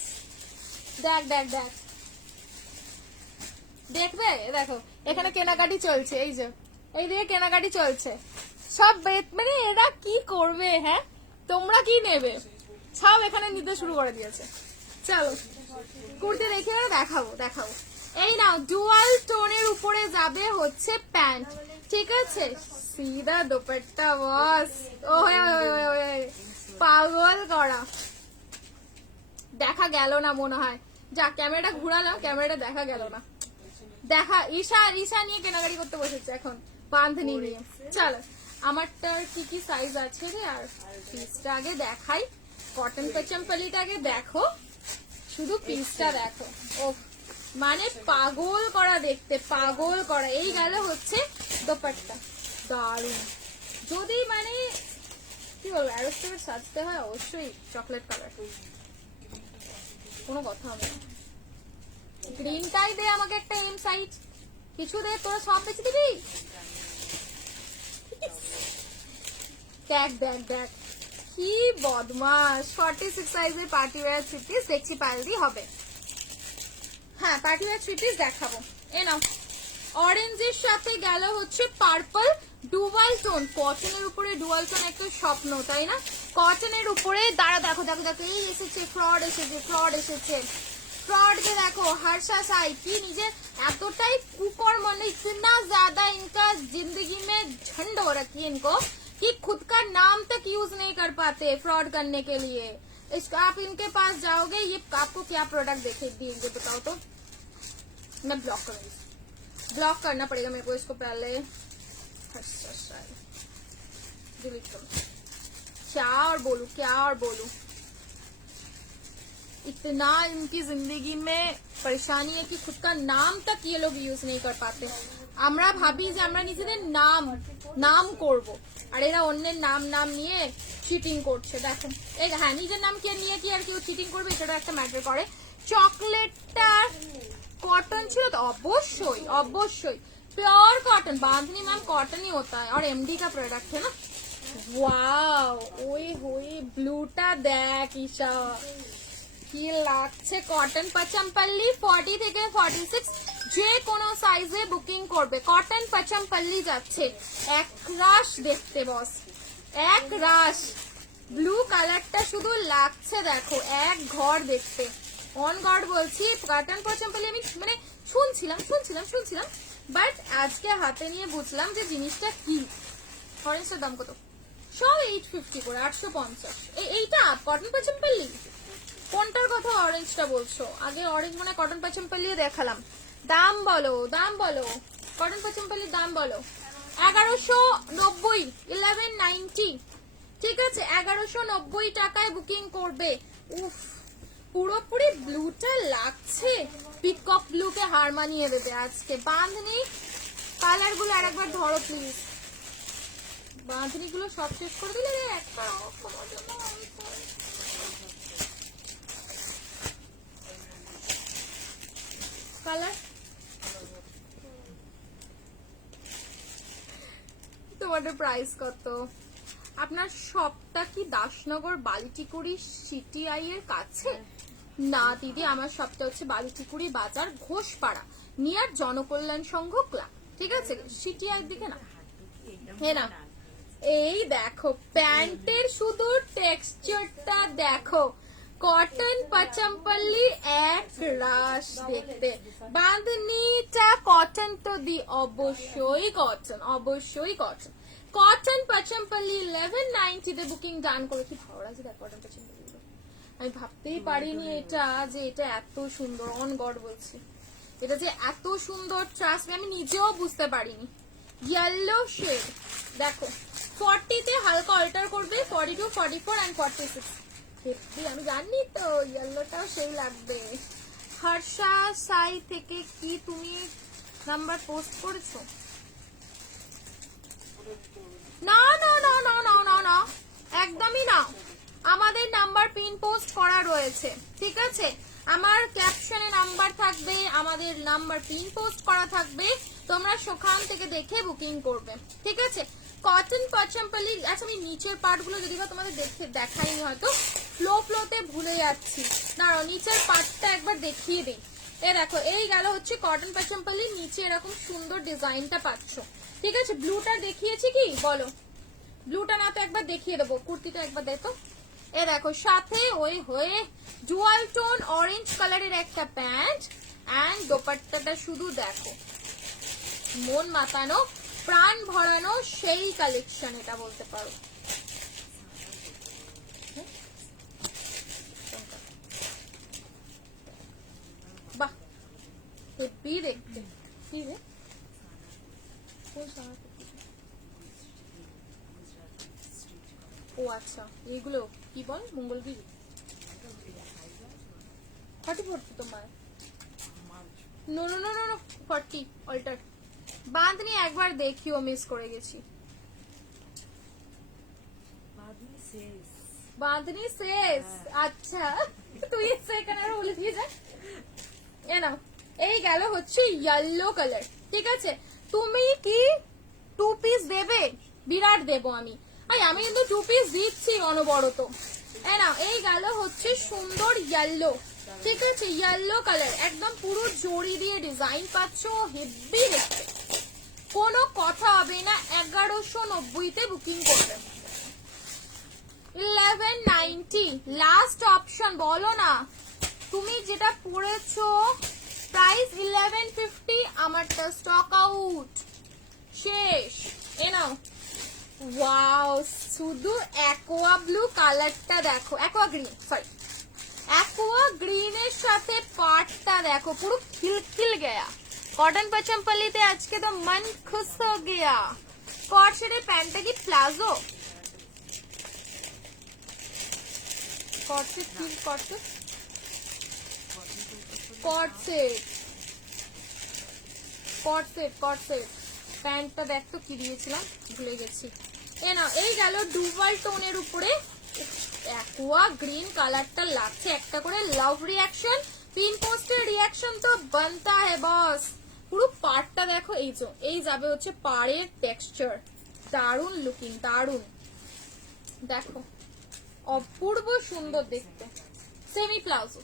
দেখ দেখ দেখ, দেখবে দেখো এখানে কেনাকাটি চলছে, এই যে এই দিকে কেনাকাটি চলছে সব। মানে এরা কি করবে, হ্যাঁ তোমরা কি নেবে সব এখানে নিতে শুরু করে দিয়েছে। চলো কুর্তি দেখে দেখাবো দেখাবো। এই নাও ডুয়াল টোনের উপরে যাবে হচ্ছে প্যান্ট, ঠিক আছে? সিধা দোপাট্টা বস, ওহে পাগল করা। দেখা গেল না মনে হয়, যা ক্যামেরাটা ঘুরালাম, ক্যামেরাটা দেখা গেল না। দেখা ঈশা, ঈশা নিয়ে কেনাকাটি করতে বসেছে এখন বাঁধনি নিয়ে। চলো আমারটার কি কি সাইজ আছে রে, আর পিসটা আগে দেখাই। কটন পচমপল্লিটা আগে দেখো, শুধু পিসটা দেখো। ও মানে পাগল করা দেখতে, পাগল করা। এই গেল হচ্ছে দোপাট্টা, দারুন। যদি মানে কি বলবো, অ্যারোস্টার সাজতে হয় অবশ্যই চকলেট কালার, কোনো কথা হবে না। গ্রিনটাই দে আমাকে একটা এম সাইজ, কিছু দে, তোরা সব বেঁচে দিবি। দেখ দেখ দেখ কি বদমাস, 46 সাইজের পার্টি ওয়্যার থ্রি পিস দেখছি পাল্টি হবে। হ্যাঁ পার্টি ওয়্যার থ্রি পিস দেখাবো। এ নাও, অরেঞ্জের সাথে গেল হচ্ছে পার্পল ডুয়াল টোন। কটনের উপরে ডুয়াল টোন একটা স্বপ্ন, তাই না? কটনের উপরে দাঁড়া, দেখো দেখো দেখো, এই এসেছে ফ্রড, এসেছে ফ্রড, এসেছে फ्रॉड के देखो। हर्षा साई की নিজে এতটাই কুকর্ম, মানে इतना ज्यादा इनका जिंदगी में झंड हो रखी है इनको कि खुद का नाम तक यूज नहीं कर पाते फ्रॉड करने के लिए। इसका आप इनके पास जाओगे, ये आपको क्या प्रोडक्ट देंगे बताओ तो। मैं ब्लॉक करूंगी, ब्लॉक करना पड़ेगा मेरे को इसको पहले। हर्षा साई डिलीट करो। क्या और बोलूं, इतना इनकी जिंदगी में परेशानी है कि खुद का नाम तक ये लोग यूज नहीं कर पाते। আমরা ভাবি যে আমরা নিজেদের নাম করব, আর এরা অন্যের নাম নিয়ে চিটিং করছে। দেখো এই হ্যাঁ, নিজের নাম কে নিয়ে কি আর কেউ চিটিং করবে, সেটা একটা ম্যাটার করে। চকলেটটা कॉटन ছিল তো, অবশ্যই অবশ্যই प्योर कॉटन। बांधनी मैम कॉटन ही होता है और एमडी का प्रोडक्ट है ना। वाओ, ओए होए ब्लूटा देख ঈশা কি লাগছে। কটন পচমপল্লি 40 থেকে 46 যে কোনো সাইজে বুকিং করবে। কটন পচমপল্লি যাচ্ছে এক রাশ দেখতে বস, এক রাশ। ব্লু কালারটা শুধু লাগছে দেখো, এক ঘর দেখতে। অন গড বলছি, কটন পচমপল্লি আমি মানে শুনছিলাম বাট আজকে হাতে নিয়ে বুঝলাম যে জিনিসটা কি। অরেঞ্জটার দাম কত? সব 850 করে, 850। এইটা কটন পচমপল্লি। কোনটার কথা অরেঞ্জটা বলছো? আগে অরেঞ্জ মানে কটন পচমপল্লি দেখালাম। দাম বলো, দাম বলো, কটন পচমপল্লির দাম বলো। 1190, 1190, ঠিক আছে? 1190 টাকায় বুকিং করবে। উফ, পুরোপুরি ব্লুটা লাগছে, পিকক ব্লু কে হার মানিয়ে দেবে আজকে। বাঁধনি কালার গুলো আরেকবার ধরো প্লিজ, বাঁধনি গুলো সব শেষ করে দিলে একটা কালার। তোমাদের প্রাইস কত? আপনার শপটা কি দাসনগর বালিটিকুড়ি সিটিআই এর কাছে? না দিদি, আমার শপটা হচ্ছে বালিটিকুড়ি বাজার, ঘোষপাড়া, নিয়ার জনকল্যাণ সংঘ ক্লাব, ঠিক আছে? সিটিআই এর দিকে না। হ্যাঁ না, এই দেখো প্যান্টের শুধু টেক্সচারটা দেখো। কটন পচমপল্লি এক রাশ দেখতে। বাঁধনিটা কটন তো দি, অবশ্যই কটন, অবশ্যই কটন। কটন পচমপল্লি 1190 তে বুকিং ডান করেছি। ভালো লাগছে দেখ কটন পচমপল্লি, আমি ভাবতেই পারিনি এটা যে এটা এত সুন্দর। অন গড বলছি, এটা যে এত সুন্দর, ট্রাস্ট আমি নিজেও বুঝতে পারিনি। ইয়েলো শেড দেখো, 40 তে হালকা অল্টার করবে, 42, 44 and 46। আমি জানি তো ইয়েলোটাও সেই লাগবে। হর্ষা সাই থেকে কি তুমি নাম্বার পোস্ট করেছো? না না না না না না না, একদমই না। আমাদের নাম্বার পিন পোস্ট করা রয়েছে, ঠিক আছে? আমার ক্যাপশনে নাম্বার থাকবে, আমাদের নাম্বার পিন পোস্ট করা থাকবে, তোমরা সেখান থেকে দেখে বুকিং করবে, ঠিক আছে? কটন পচমপল্লি। আচ্ছা আমি নিচের পার্ট গুলো যদি বা তোমাদের দেখাইনি, হয়তো ফ্লোতে ভুলে যাচ্ছি। দাঁড়াও নিচের পার্টটা একবার দেখিয়ে দিই। এ দেখো, এই গেল হচ্ছে কটন পচমপল্লি, নিচে এরকম সুন্দর ডিজাইনটা পাচ্ছ, ঠিক আছে? ব্লুটা দেখিয়েছি কি বলো? ব্লুটা না তো একবার দেখিয়ে দেবো, কুর্তিটা একবার দেখো। এ দেখো সাথে ওই হয়ে ডুয়াল টোন অরেঞ্জ কালারের একটা প্যান্ট, অ্যান্ড দোপাট্টাটা শুধু দেখো, মন মাতানো, প্রাণ ভরানো সেই কালেকশন এটা বলতে পারো। বাহ, হেভি দেখতে। কি রে, কোন সাহায্য? ও আচ্ছা, এগুলো কি বল, মঙ্গলগিরি 44 তোমার? No no no no 40 alter. Bandhani একবার দেখিও, মিস করে গেছি। বাঁধনি শেষ, আচ্ছা তুই সেখানে আর বলে দিয়ে যা। এ নাও, এই গেল হচ্ছে ইয়েলো কালার, ঠিক আছে? তুমি কি 2 পিস দেবে? বিরাট দেবো আমি, আমি কিন্তু 2 পিস দিচ্ছি অনবরত। এ নাও, এই গেল হচ্ছে সুন্দর ইয়েলো, ঠিক আছে? ইয়েলো কালার, একদম পুরো জড়ি দিয়ে ডিজাইন পাচ্ছ, হেভি দেখতে, কোনো কথা হবে না। 1190 তে বুকিং করবে। 1190 লাস্ট অপশন, বলো না তুমি যেটা পড়েছো প্রাইস 1150, আমারটা স্টক আউট, শেষ। এ নাও, ওয়াও, শুধু অ্যাকোয়া ব্লু কালারটা দেখো, অ্যাকোয়া গ্রিন, সরি অ্যাকোয়া গ্রিনের সাথে পাটটা দেখো, পুরো খিলখিল গয়া। কটন পচমপল্লিতে আজকে তো মন খুশ হো গয়া। কট সেটের প্যান্টটা কি প্লাজো? কটসেট কি, কটসেট কটসেট কটসেট কটসেট প্যান্টটা দেখ তো কি দিয়েছিলাম, ভুলে গেছি। এ নাও, এই গেল ডুভাল টোনের উপরে অ্যাকোয়া গ্রিন কালারটা লাগছে একটা করে লাভ রিয়াকশন। পিন পোস্টের রিয়াকশন তো বানতা হ্যায় বস। পুরো পাড়টা দেখো, এই যাবে হচ্ছে পাড়ের টেক্সচার, দারুন লুকিং, দারুন দেখো, অপূর্ব সুন্দর দেখতে। সেমি প্লাজো,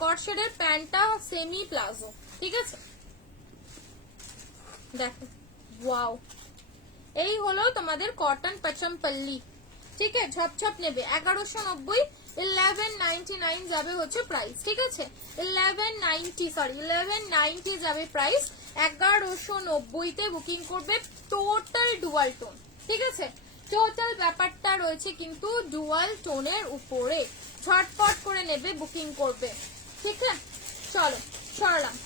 কটশেডের প্যান্টটা সেমি প্লাজো, ঠিক আছে? দেখো, ওয়াও, এই হলো তোমাদের কটন পচমপল্লি, ঠিক আছে? ঝপঝপ নেবে 1190, 1199 যাবে হচ্ছে প্রাইস, ঠিক আছে? 1190 যাবে প্রাইস, 1190 তে বুকিং করবে। টোটাল ডুয়াল টোন, ঠিক আছে? টোটাল ব্যাপারটা রয়েছে কিন্তু ডুয়াল টোনের উপরে, ঝটপট করে নেবে, বুকিং করবে, ঠিক আছে? চলো সরালাম।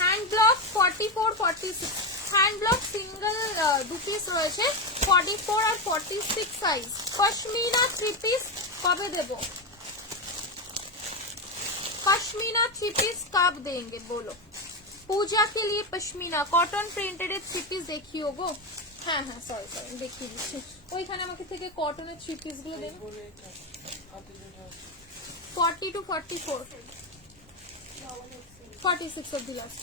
Hand block 44 46, hand block single 2 piece রয়েছে, 44 আর 46 সাইজ। পশমিনা 3 পিস কবে দেব? पश्मीना 3 पीस कब देंगे बोलो? पूजा के लिए पश्मीना कॉटन प्रिंटेड 3 পিস দেখিও গো। হ্যাঁ হ্যাঁ, সরি দেখিয়ে দিচ্ছি। ওইখানে আমাকে থেকে কটনের 3 পিস গুলো দেন। 40 to 44, 46 অফ দি লাস্ট।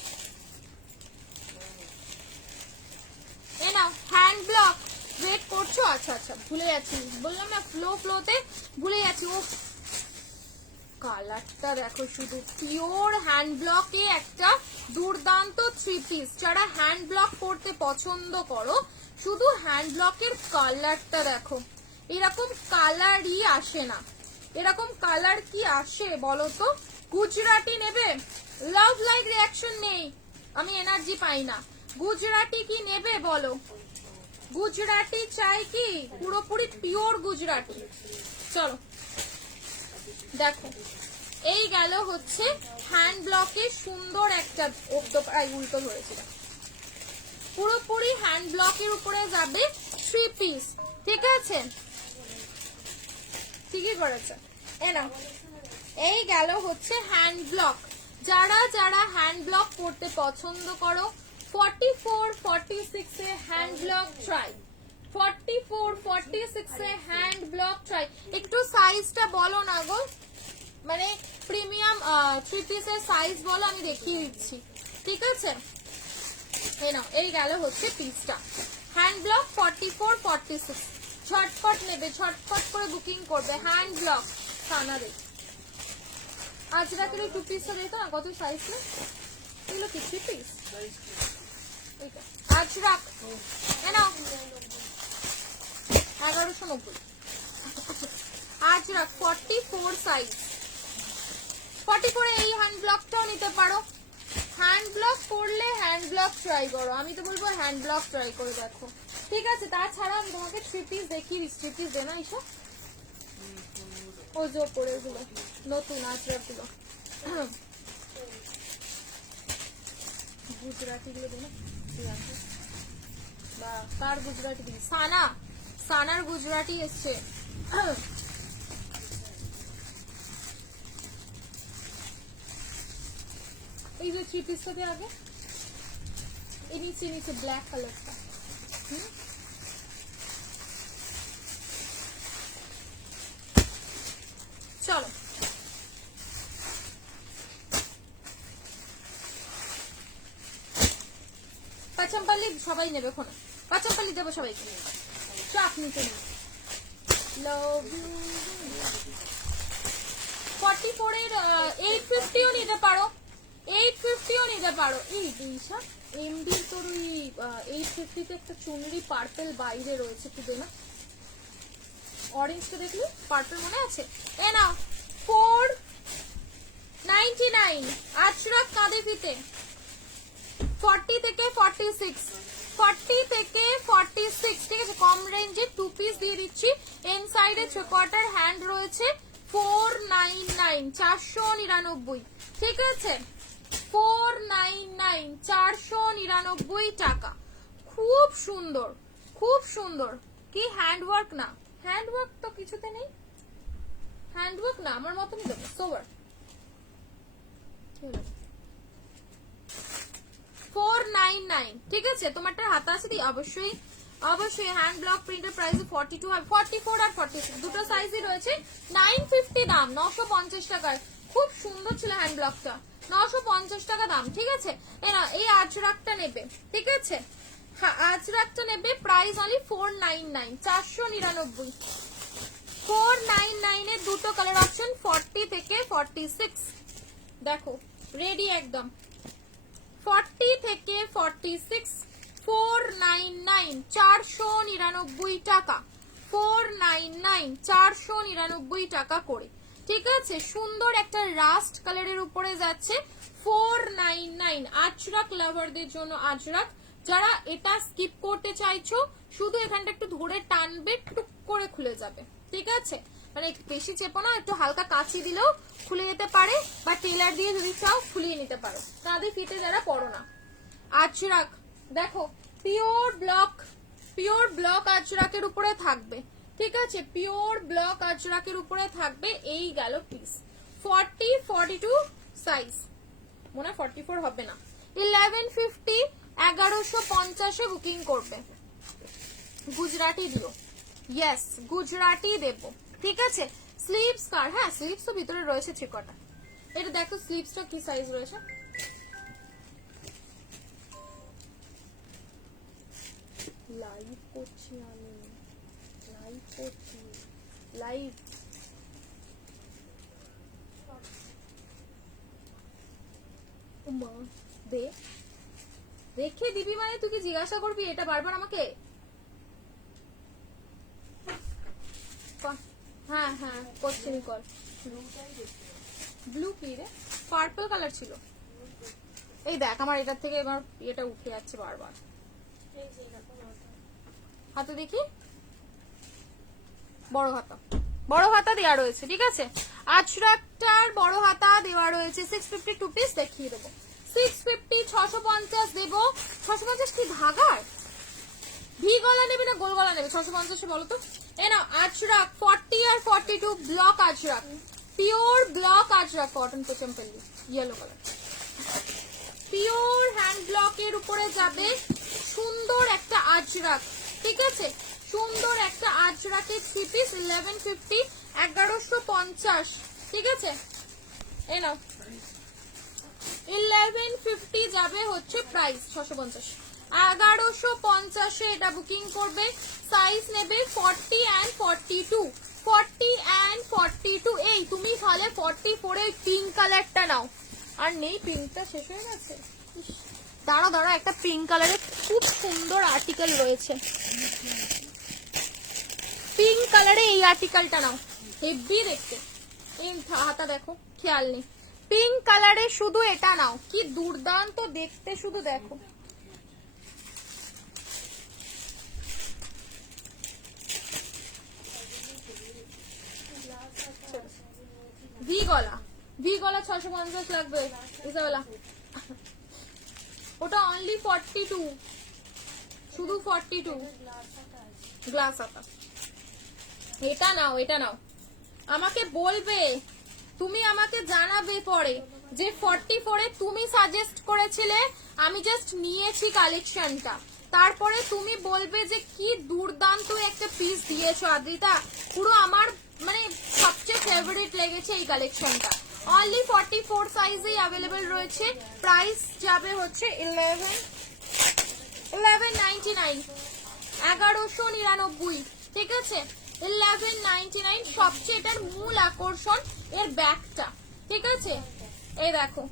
এ নাও, হ্যান্ড ব্লক ওয়েট করছো? আচ্ছা আচ্ছা, ভুলে যাচ্ছি, বললাম না ফ্লোতে ভুলে যাচ্ছি। ও কালারটা দেখো, শুধু পিওর হ্যান্ড ব্লকে একটা দুর্দান্ত 3 পিস। যারা হ্যান্ড ব্লক করতে পছন্দ করো, শুধু হ্যান্ড ব্লকের কালারটা দেখো, এরকম কালারই আসে না। এরকম কালার কি আসে বলো তো? গুজরাটি নেবে? লাভ লাইক রিয়াকশন নেই, আমি এনার্জি পাই না। গুজরাটি কি নেবে বলো? গুজরাটি চাই কি? পুরোপুরি পিওর গুজরাটি। চলো দেখো, এই গেল হচ্ছে হ্যান্ড ব্লকে সুন্দর একটা উল্টো ধরেছিল, পুরোপুরি হ্যান্ড ব্লকের উপরে যাবে 3 পিস, ঠিক আছে? ঠিকই করেছে। এ নাও, এই গেল হচ্ছে হ্যান্ড ব্লক। যারা যারা হ্যান্ড ব্লক করতে পছন্দ করো, 44 46 a hand block try, 44 46 a hand block try. একটু সাইজটা বলো না গো, মানে প্রিমিয়াম 3 পিসের সাইজ বলো, আমি দেখিয়ে দিচ্ছি, ঠিক আছে? এই নাও, এই গেল হচ্ছে পিসটা। হ্যান্ড ব্লক 44 46, ঝটপট নেবে, ঝটপট করে বুকিং করবে। হ্যান্ড ব্লক সানা রে, আজ রাতের 2 পিসটা দেখো না কত সাইজ না, এগুলো কি 3 পিস? আজ রাখ, এ নাও 1190, আজ রাখ 44 সাইজ, 44 এই হ্যান্ড ব্লকটাও নিতে পারো। হ্যান্ড ব্লক করলে হ্যান্ড ব্লক ট্রাই করো, আমি তো বলবো হ্যান্ড ব্লক ট্রাই করে দেখো, ঠিক আছে। তাছাড়া আমি তোমাকে 3 পিস দেখিয়ে দিচ্ছি, 3 পিস দে না এইসব, ওই যে ওপরে গুলো নতুন আচরা গুলো গুজরাটি গুলো দে না, বা কার গুজরাটি দিই, সানার গুজরাটি এসছে। এই যে 3 পিসটা দিয়ে আগে এই নিচে নিচে ব্ল্যাক কালারটা, চলো পাঁচাম্পালি সবাই নেবে, ওখানে পাঁচাম্পালি দেবো সবাইকে, চাপ নিতে নেই। লাভ ইউ 44 এর 850ও নিতে পারো, 850ও নিতে পারো। এই দিশা এমডি তোর ওই 850 তে একটা চুনরি পার্পল বাইরে রয়েছে, একটু দে না, অরেঞ্জটা দেখলি পার্পল মনে আছে, এ নাও 499 আজরাক কাঁদে ফিতে 40 থেকে 46, 40 থেকে 46, ঠিক আছে। কম রেঞ্জে 2 পিস দিয়ে দিচ্ছি, এন সাইডে 3 কোয়ার্টার হ্যান্ড রয়েছে 499 499, ঠিক আছে 499 499 টাকা। খুব সুন্দর, খুব সুন্দর। কি হ্যান্ডওয়ার্ক না, হ্যান্ডওয়ার্ক তো কিছুতে নেই, হ্যান্ডওয়ার্ক না আমার মতনই দেবো, সোবার 499, ঠিক আছে। তোমারটা হাতে আছে দি, অবশ্যই অবশ্যই হ্যান্ড ব্লক প্রিন্টের প্রাইস 42 আর 44 আর 46 দুটো সাইজই রয়েছে। 950 দাম, 950 টাকার। খুব সুন্দর ছিল হ্যান্ড ব্লকটা, 950 টাকা দাম, ঠিক আছে। এই আজরাকটা নেবে, ঠিক আছে, হ্যাঁ আজরাকটা নেবে, প্রাইস অনলি 499 499 499 এর দুটো কালার অপশন 40 থেকে 46, দেখো রেডি একদম। 40 থেকে 46 499 499 টাকা, 499 499 টাকা করে, ঠিক আছে। সুন্দর একটা রাস্ট কালারের উপরে যাচ্ছে 499। আজরাক লাভারদের জন্য আজরাক, যারা এটা স্কিপ করতে চাইছো শুধু এখানটা একটু ধরে টানবে, টুক করে খুলে যাবে, ঠিক আছে। মানে বেশি চেপো না, একটু হালকা কাঁচি দিলেও খুলে যেতে পারে, বা টেলার দিয়ে যদি চাও খুলিয়ে নিতে পারো, তাদের ফিতে যারা পড়ো না। আজরাক দেখো পিওর ব্লক আজরাকের উপরে থাকবে, ঠিক আছে, পিওর ব্লক আজরাকের উপরে থাকবে। এই গেল পিস 40 42 সাইজ, মনে হয় 44 হবে না। 1150 1150 এ বুকিং করবে। গুজরাটি দিও, ইয়েস গুজরাটি দেব, ঠিক আছে। স্লিভস কার, হ্যাঁ স্লিভস তো ভিতরে রয়েছে চিকটা। এটা দেখো স্লিভসটা কি সাইজ রয়েছে, লাইভ করছি আমি, লাইভ করছি, লাইভ দে রেখে দিবি, মানে তুই কি জিজ্ঞাসা করবি এটা বারবার আমাকে? হ্যাঁ হ্যাঁ করছি কল। ব্লু কি রে, পার্পল কালার ছিল। এই দেখ আমার এটার থেকে এবার এটা উঠে যাচ্ছে বারবার, হাতে দেখি বড় হাতা দেওয়া রয়েছে, ঠিক আছে। আজরাকটার বড় হাতা দেওয়া রয়েছে। 650 টু পিস দেখিয়ে দেবো, 650 650 দেবো। 650 কি ধাগার, ভি গলা নেবে না গোল গলা নেবে? 650 বলো তো। এ না আজরাক 40 আর 42 block Ajrak, pure block Ajrak, cotton কোচম্পল্লি ইয়েলো কালার, পিওর হ্যান্ড ব্লকের উপরে যাবে সুন্দর একটা আজরাক, ঠিক আছে। সুন্দর একটা আজরাকের 3 পিস 1150 1150, ঠিক আছে। এই নাও 1150 যাবে হচ্ছে প্রাইস 650, 1150 এ এটা বুকিং করবে। সাইজ নেবে 40 and 42, 40 and 42। এই তুমি তাহলে 44 এর পিঙ্ক কালারটা নাও, আর নেই পিঙ্কটা শেষ হয়ে গেছে। দাঁড়া একটা পিঙ্ক কালারের খুব সুন্দর আর্টিকেল রয়েছে, পিঙ্ক কালারে এই আর্টিকেলটা নাও, হেভি দেখতে। এই হাতা দেখো, খেয়াল নেই। পিঙ্ক কালারে শুধু এটা নাও, কি দুর্দান্ত দেখতে, শুধু দেখো। ভি গলা, ভি গলা 650 লাগবে ইসাওয়ালা। ওটা অনলি 42, শুধু 42 গ্লাস আতা। এটা নাও, এটা নাও, আমাকে বলবে, তুমি আমাকে জানাবে পরে যে 44 এ তুমি সাজেস্ট করেছিলে, আমি জাস্ট নিয়েছি কালেকশনটা, তারপরে তুমি বলবে যে কি দুর্দান্ত একটা পিস দিয়েছো আদ্রিতা, পুরো আমার মানে সবচেয়ে ফেভারিট লেগেছে এই কালেকশনটা। অনলি 44 সাইজেই অ্যাভেলেবেল রয়েছে। প্রাইস যাবে হচ্ছে 1199, 1199, ঠিক আছে 1199। সবচেয়ে এটার মূল আকর্ষণ এর ব্যাগটা, ঠিক আছে। এই দেখো,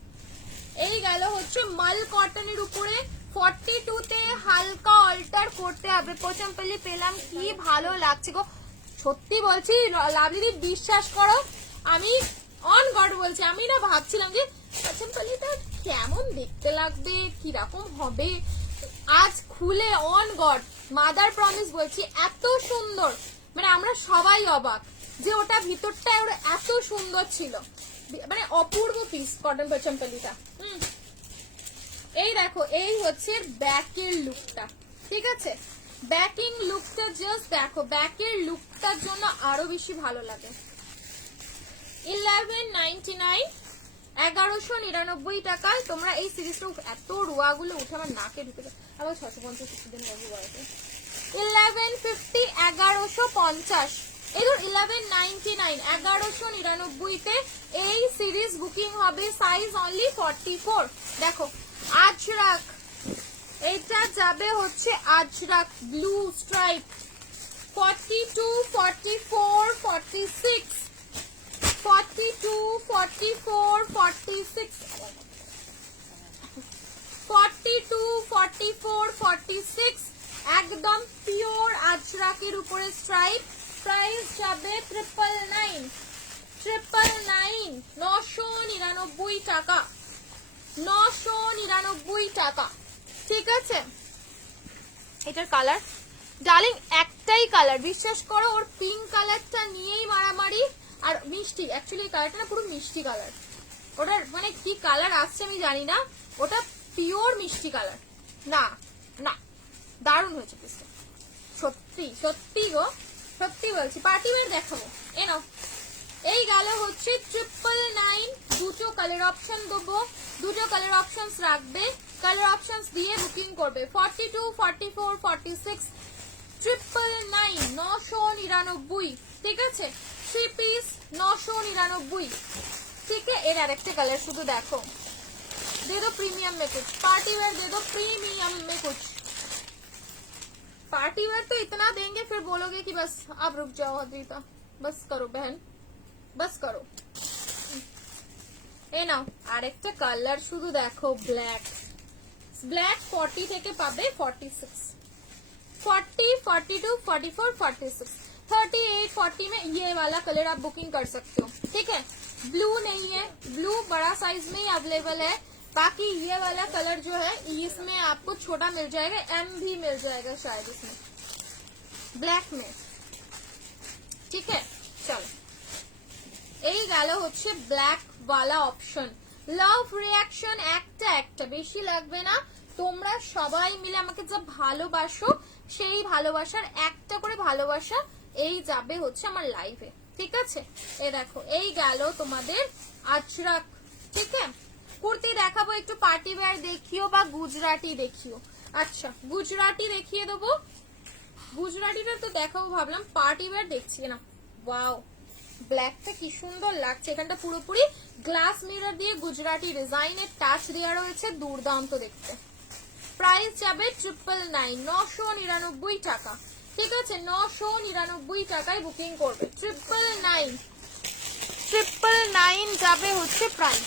এই গেল হচ্ছে মাল কটনের উপরে 42 তে হালকা অল্টার করতে হবে। পোচমপল্লি পেলাম, কি ভালো লাগছে গো, সত্যি বলছি লাভলি বিশ্বাস করো, আমি অন গড বলছি, আমি না ভাবছিলাম যে পোচমপল্লিটা কেমন দেখতে লাগবে, কিরকম হবে, আজ খুলে অন গড মাদার প্রমিস বলছি এত সুন্দর, মানে আমরা সবাই অবাক যে ওটা ভিতরটা এত সুন্দর ছিল, মানে অপূর্ব পিস কটন পোচমপল্লিটা। এই দেখো, এই হচ্ছে ব্যাকের লুকটা, ঠিক আছে, ব্যাকিং লুকটা জাস্ট দেখো, ব্যাকের লুকটার জন্য আরো বেশি ভালো লাগে। 1199, 1199 টাকায় তোমরা এই সিরিজটা, এত রোয়াগুলো উঠে আমার নাকে ঢুকে যায়, আবার 650 দিন লাগবে বলতে। 1150, 1150, এই ধর 1199, 1199 তে এই সিরিজ বুকিং হবে। Size only 44। দেখো আজরাক, এটা যাবে হচ্ছে আজরাক ব্লু স্ট্রাইপ, 42, 44, 46, 42, 44, 46, 42, 44, 46, একদম পিওর আজরাকের উপরে স্ট্রাইপ। প্রাইস যাবে 999, 999 টাকা, 999 টাকা, ঠিক আছে। এটার কালার ডার্লিং একটাই কালার, বিশ্বাস করো, ওর পিঙ্ক কালারটা নিয়েই মারামারি। আর মিষ্টি, অ্যাকচুয়ালি কালারটা না পুরো মিষ্টি কালার, ওটার মানে কি কালার আসছে আমি জানি না, ওটা পিওর মিষ্টি কালার। না না, দারুণ হয়েছে পিসটা, সত্যি সত্যি গো, সত্যি বলছি। পার্টি ওয়্যার দেখাবো, এ নাও। এই গেল হচ্ছে 999, দুটো কালার অপশন দেবো, দুটো কালার অপশনস রাখবে, কালার অপশনস দিয়ে বুকিং করবে। 42, 44, 46, 999, 999, ঠিক আছে। 3 পিস 999, ठीक है। এর আরেকটা কালার শুধু দেখো, दे दो प्रीमियम में कुछ, पार्टी वेयर दे दो प्रीमियम में कुछ। पार्टी वेयर तो इतना देंगे फिर बोलोगे कि बस अब रुक जाओ अद्रिता, बस करो बहन, बस करो। এই নাও আরেকটা কালার শুধু দেখো, ব্ল্যাক, ব্ল্যাক 40 থেকে পাবে 46, 40, 42, 44, 46, 38, 40 में ये वाला कलर आप बुकिंग कर सकते हो, ठीक है। ब्लू नहीं है, ब्लू बड़ा साइज में ही अवेलेबल है, बाकी ये वाला कलर जो है इसमें आपको छोटा मिल जाएगा, एम भी मिल जाएगा शायद इसमें, ब्लैक में, ठीक है। चलो এই গেল হচ্ছে ব্ল্যাক वाला অপশন। লাভ রিঅ্যাকশন একটা একটা, বেশি লাগবে না, তোমরা সবাই মিলে আমাকে যা ভালোবাসো সেই ভালোবাসার একটা করে ভালোবাসা এই যাবে হচ্ছে আমার লাইভে, ঠিক আছে। এই দেখো, এই গেল তোমাদের আজরাক, ঠিক আছে। কুর্তি দেখাবো, একটু পার্টি ওয়্যার দেখিও বা গুজরাটি দেখিও। আচ্ছা গুজরাটি দেখিয়ে দেবো, গুজরাটিটা তো দেখাবো ভাবলাম, পার্টি ওয়্যার দেখছি না। ওয়াও, ব্ল্যাকটা কি সুন্দর লাগছে, এখানটা পুরোপুরি গ্লাস মিরর দিয়ে গুজরাটি ডিজাইনের টাচ দেওয়া রয়েছে, দুর্দান্ত দেখতে। প্রাইস যাবে 999, 999 টাকা, ঠিক আছে। 999 টাকায় বুকিং করবে, 999 যাবে হচ্ছে প্রাইস,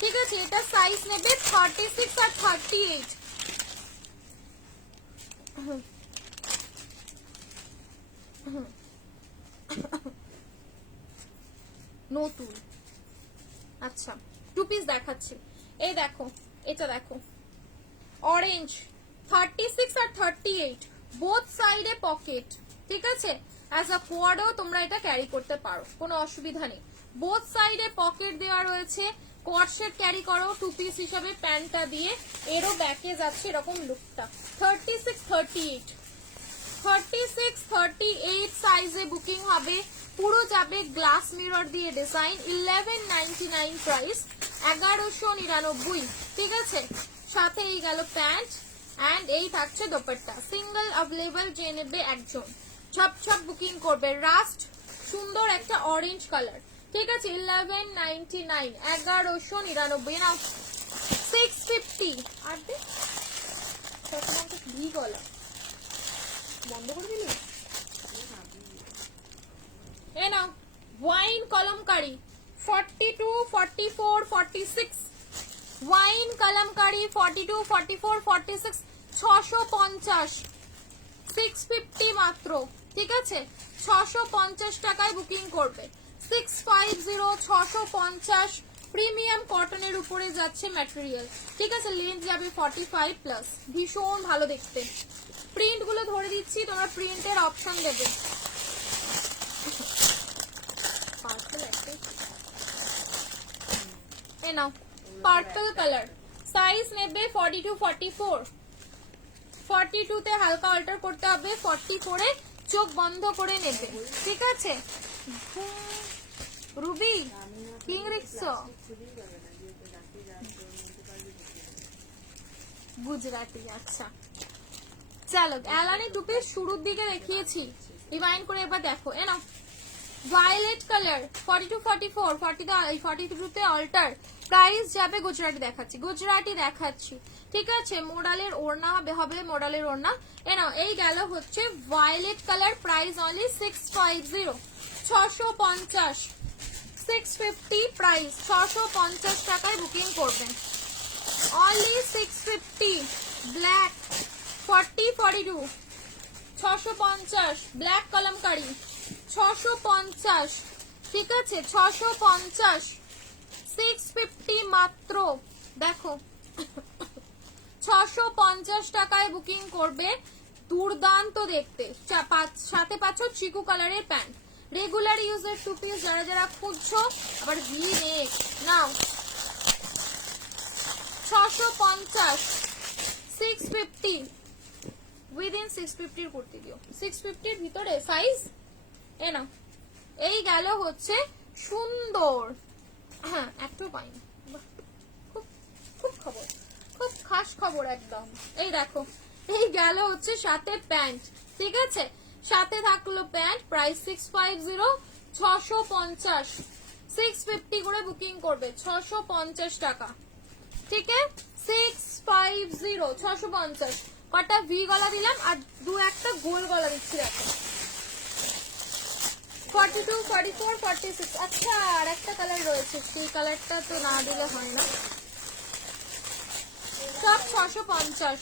ঠিক আছে। এটা সাইজ নেবে 36 আর 38। নতুন, আচ্ছা টু পিস দেখাচ্ছি। এই দেখো, এটা দেখো অরেঞ্জ, 36 আর 38 বোথ সাইডে পকেট, ঠিক আছে। অ্যাজ আ কোয়াডও তোমরা এটা ক্যারি করতে পারো, কোনো অসুবিধা নেই। বোথ সাইডে পকেট দেওয়া রয়েছে, কোয়াড সেট ক্যারি করো টু পিস হিসাবে প্যান্টটা দিয়ে, এরও ব্যাকে যাচ্ছে এরকম লুকটা। 36 38 36 38 সাইজে বুকিং হবে, পুরো যাবে গ্লাস মিরর দিয়ে ডিজাইন, 1199 প্রাইস, 1199, ঠিক আছে। সাথে এই গেল প্যান্ট এন্ড এই থাকছে দোপাট্টা। সিঙ্গেল অ্যাভেলেবল যে নেবে একজন, ছপ ছপ বুকিং করবে। রাস্ট সুন্দর একটা অরেঞ্জ কালার, ঠিক আছে, 1199, 1199। নাও 650 আর দে ভি গলা বন্ধ করে দিলি। এ নাও ওয়াইন কলমকারি 42 44 46, ওয়াইন কলমকারি 42 44 46, 650, 650 মাত্র, ঠিক আছে। 650 টাকায় বুকিং করবে। 650, 650, প্রিমিয়াম কটনের উপরে যাচ্ছে ম্যাটেরিয়াল, ঠিক আছে। লেন্থ যাবে 45 প্লাস, ভীষণ ভালো দেখতে। প্রিন্ট গুলো ধরে দিচ্ছি, তোমরা প্রিন্টের অপশন দেবে। এ নাও পার্পল কালার, সাইজ নেবে 42 44, 42 তে হালকা অল্টার করতে হবে, 44 এ চোখ বন্ধ করে নেবে, ঠিক আছে। রুবি কিং রিক্সো গুজরাটি, আচ্ছা চলো। অ্যালানি টু পিস শুরুর দিকে দেখিয়েছি, রিভাইন্ড করে এবার দেখো। এ নাও ভায়োলেট কালার 42 44, 42 তে অল্টার, প্রাইস যাবে গুজরাটি দেখাচ্ছি, গুজরাটি দেখাচ্ছি, ঠিক আছে। মোডালের ওড়না হবে, মোডালের ওড়না। এ নাও এই গেল হচ্ছে violet colour, price only 650, 650, 650 price, 650 টাকায় বুকিং করবেন, অনলি 650। ব্ল্যাক 40 42, 650, ব্ল্যাক কলমকারি 650, ঠিক আছে, 650, 650 মাত্র। দেখো 650 টাকায় বুকিং করবে, দুর্দান্ত দেখতে। সাথে পাচ্ছ চিকু কালারের প্যান্ট, রেগুলার ইউজের টু পিস যারা যারা খুঁজছো, আবার ভি নেক। নাও 650, 650, উইদিন 650 এর কুর্তি দিও, 650 এর ভিতরে সাইজ। এ নাও এই গেল হচ্ছে সুন্দর, হ্যাঁ একটু পাইনি, খুব খুব খবর, খুব খাস খবর একদম। এই দেখো এই গেল হচ্ছে সাথে প্যান্ট, ঠিক আছে, সাথে থাকলো প্যান্ট, প্রাইস 650, 650, 650 করে বুকিং করবে, 650 টাকা, ঠিক আছে। 650, 650, কটা ভি গলা দিলাম আর দু একটা গোল গলা দিচ্ছি, দেখো 42 44 46। আচ্ছা আর একটা কালার রয়েছে, সেই কালারটা তো না দিলে হয় না। সব 650,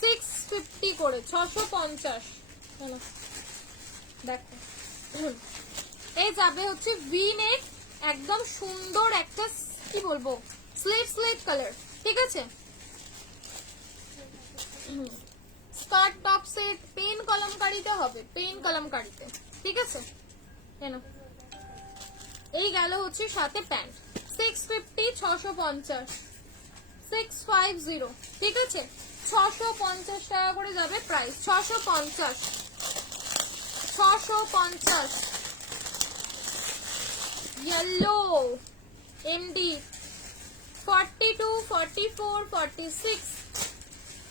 650 করে 650। দেখো এই যাবে হচ্ছে ভি নেক, একদম সুন্দর একটা কি বলবো স্লেট কালার, ঠিক আছে। স্কার্ট টপ সেট পেন কলমকারিতে হবে, পেন কলমকারিতে, ঠিক আছে। কেন এই গেল হচ্ছে সাথে প্যান্ট, 650, 650, 650, ঠিক আছে। 650 টাকা করে যাবে প্রাইস, 650, 650। ইয়েলো এমডি 42 44 46,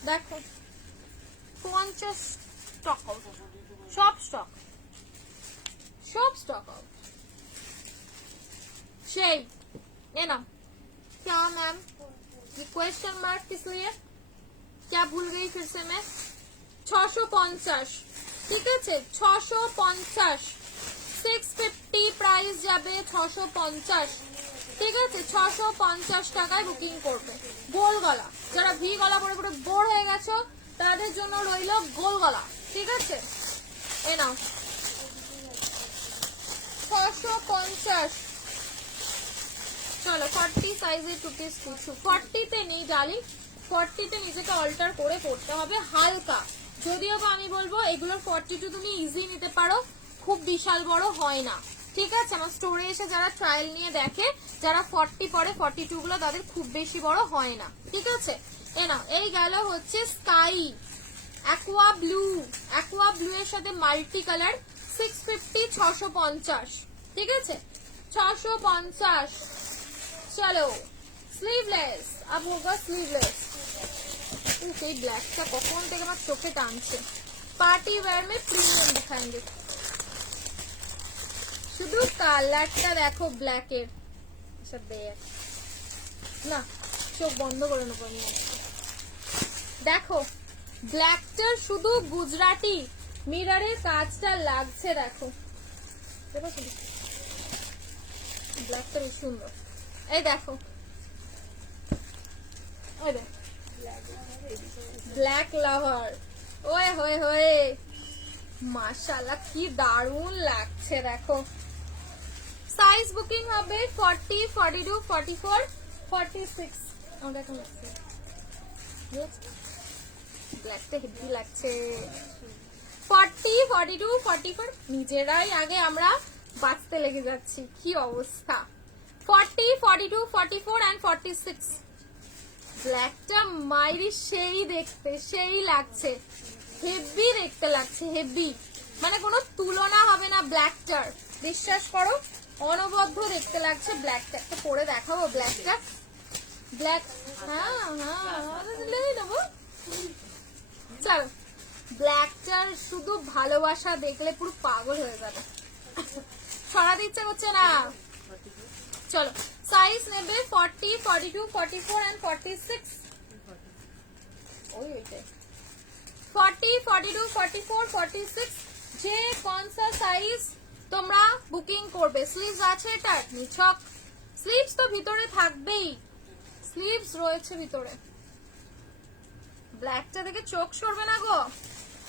দেখো 50 স্টক আউট, সব স্টক आउट। সেই ये ना क्या मैम, ये क्वेश्चन मार्क किस लिए, क्या भूल गई फिर से मैं। 650, ঠিক আছে, 650, 650 প্রাইস যাবে, 650, ঠিক আছে। 650 টাকায় বুকিং করবে। গোল গলা, যারা ভি গলা পরে পরে বোর হয়ে গেছো তাদের জন্য রইল গোল গলা, ঠিক আছে। এ নাও 650, চলো 40 সাইজের টু পিস কিছু 40 তে নেই ডার্লিং, 40 তে নিজেকে অল্টার করে পড়তে হবে হালকা। যদিও বা আমি বলবো এগুলোর 42 তুমি ইজি নিতে পারো, খুব বিশাল বড় হয় না, ঠিক আছে? আমার স্টোরে এসে যারা ট্রায়াল নিয়ে দেখে, যারা 40 পরে 42 গুলো তাদের খুব বেশি বড় হয় না, ঠিক আছে? এ নাও, এই গেল হচ্ছে sky aqua blue, aqua blue এর সাথে মাল্টি কালার 650 650, ঠিক আছে? 650। চলো স্লিভলেস, अब होगा स्लीवलेस। এই ব্ল্যাকটা কখন থেকে আমার চোখে টানছে। পার্টি ওয়্যার মে প্রিমিয়াম दिखाएंगे, শুধু কালারটা দেখো ব্ল্যাকের, সব দেখ না, চোখ বন্ধ করে নেবো আমি। দেখো ব্ল্যাকটার শুধু গুজরাটি মিররের কাজটা লাগছে, দেখো ব্ল্যাকটা বেশ সুন্দর। এই দেখো, ওই দেখ ব্ল্যাক লাভার, ওয়ে হয়ে হয়ে মাশাআল্লাহ কি দারুণ লাগছে। দেখো সাইজ বুকিং হবে 40 42 44 46। আমার দেখো লাগছে ব্ল্যাকটা হেভি লাগছে। 40 42 44 নিজেরাই আগে আমরা বাঁচতে লেগে যাচ্ছি, কি অবস্থা। 40 42 44 and 46। ব্ল্যাকটা মাইরি সেই দেখতে, সেই লাগছে, হেভি দেখতে লাগছে, হেভি, মানে কোনো তুলনা হবে না ব্ল্যাকটার, বিশ্বাস করো অনবদ্য দেখতে লাগছে ব্ল্যাকটা। একটা পরে দেখাবো ব্ল্যাকটা, ব্ল্যাক, হ্যাঁ নেবো। চলো ব্ল্যাকটার শুধু ভালোবাসা দেখলে পুরো পাগল হয়ে যাবে, সরাতে ইচ্ছা করছে না। চলো সাইজ নেবে 40 42 44 and 46। ওইটাই 40 42 44 46, যে কোন সা সাইজ তোমরা বুকিং করবে। স্লিভস আছে এটা নিছক, স্লিভস তো ভিতরে থাকবেই, স্লিভস রয়েছে ভিতরে। ব্ল্যাকটা দেখে চোখ সরবে না গো।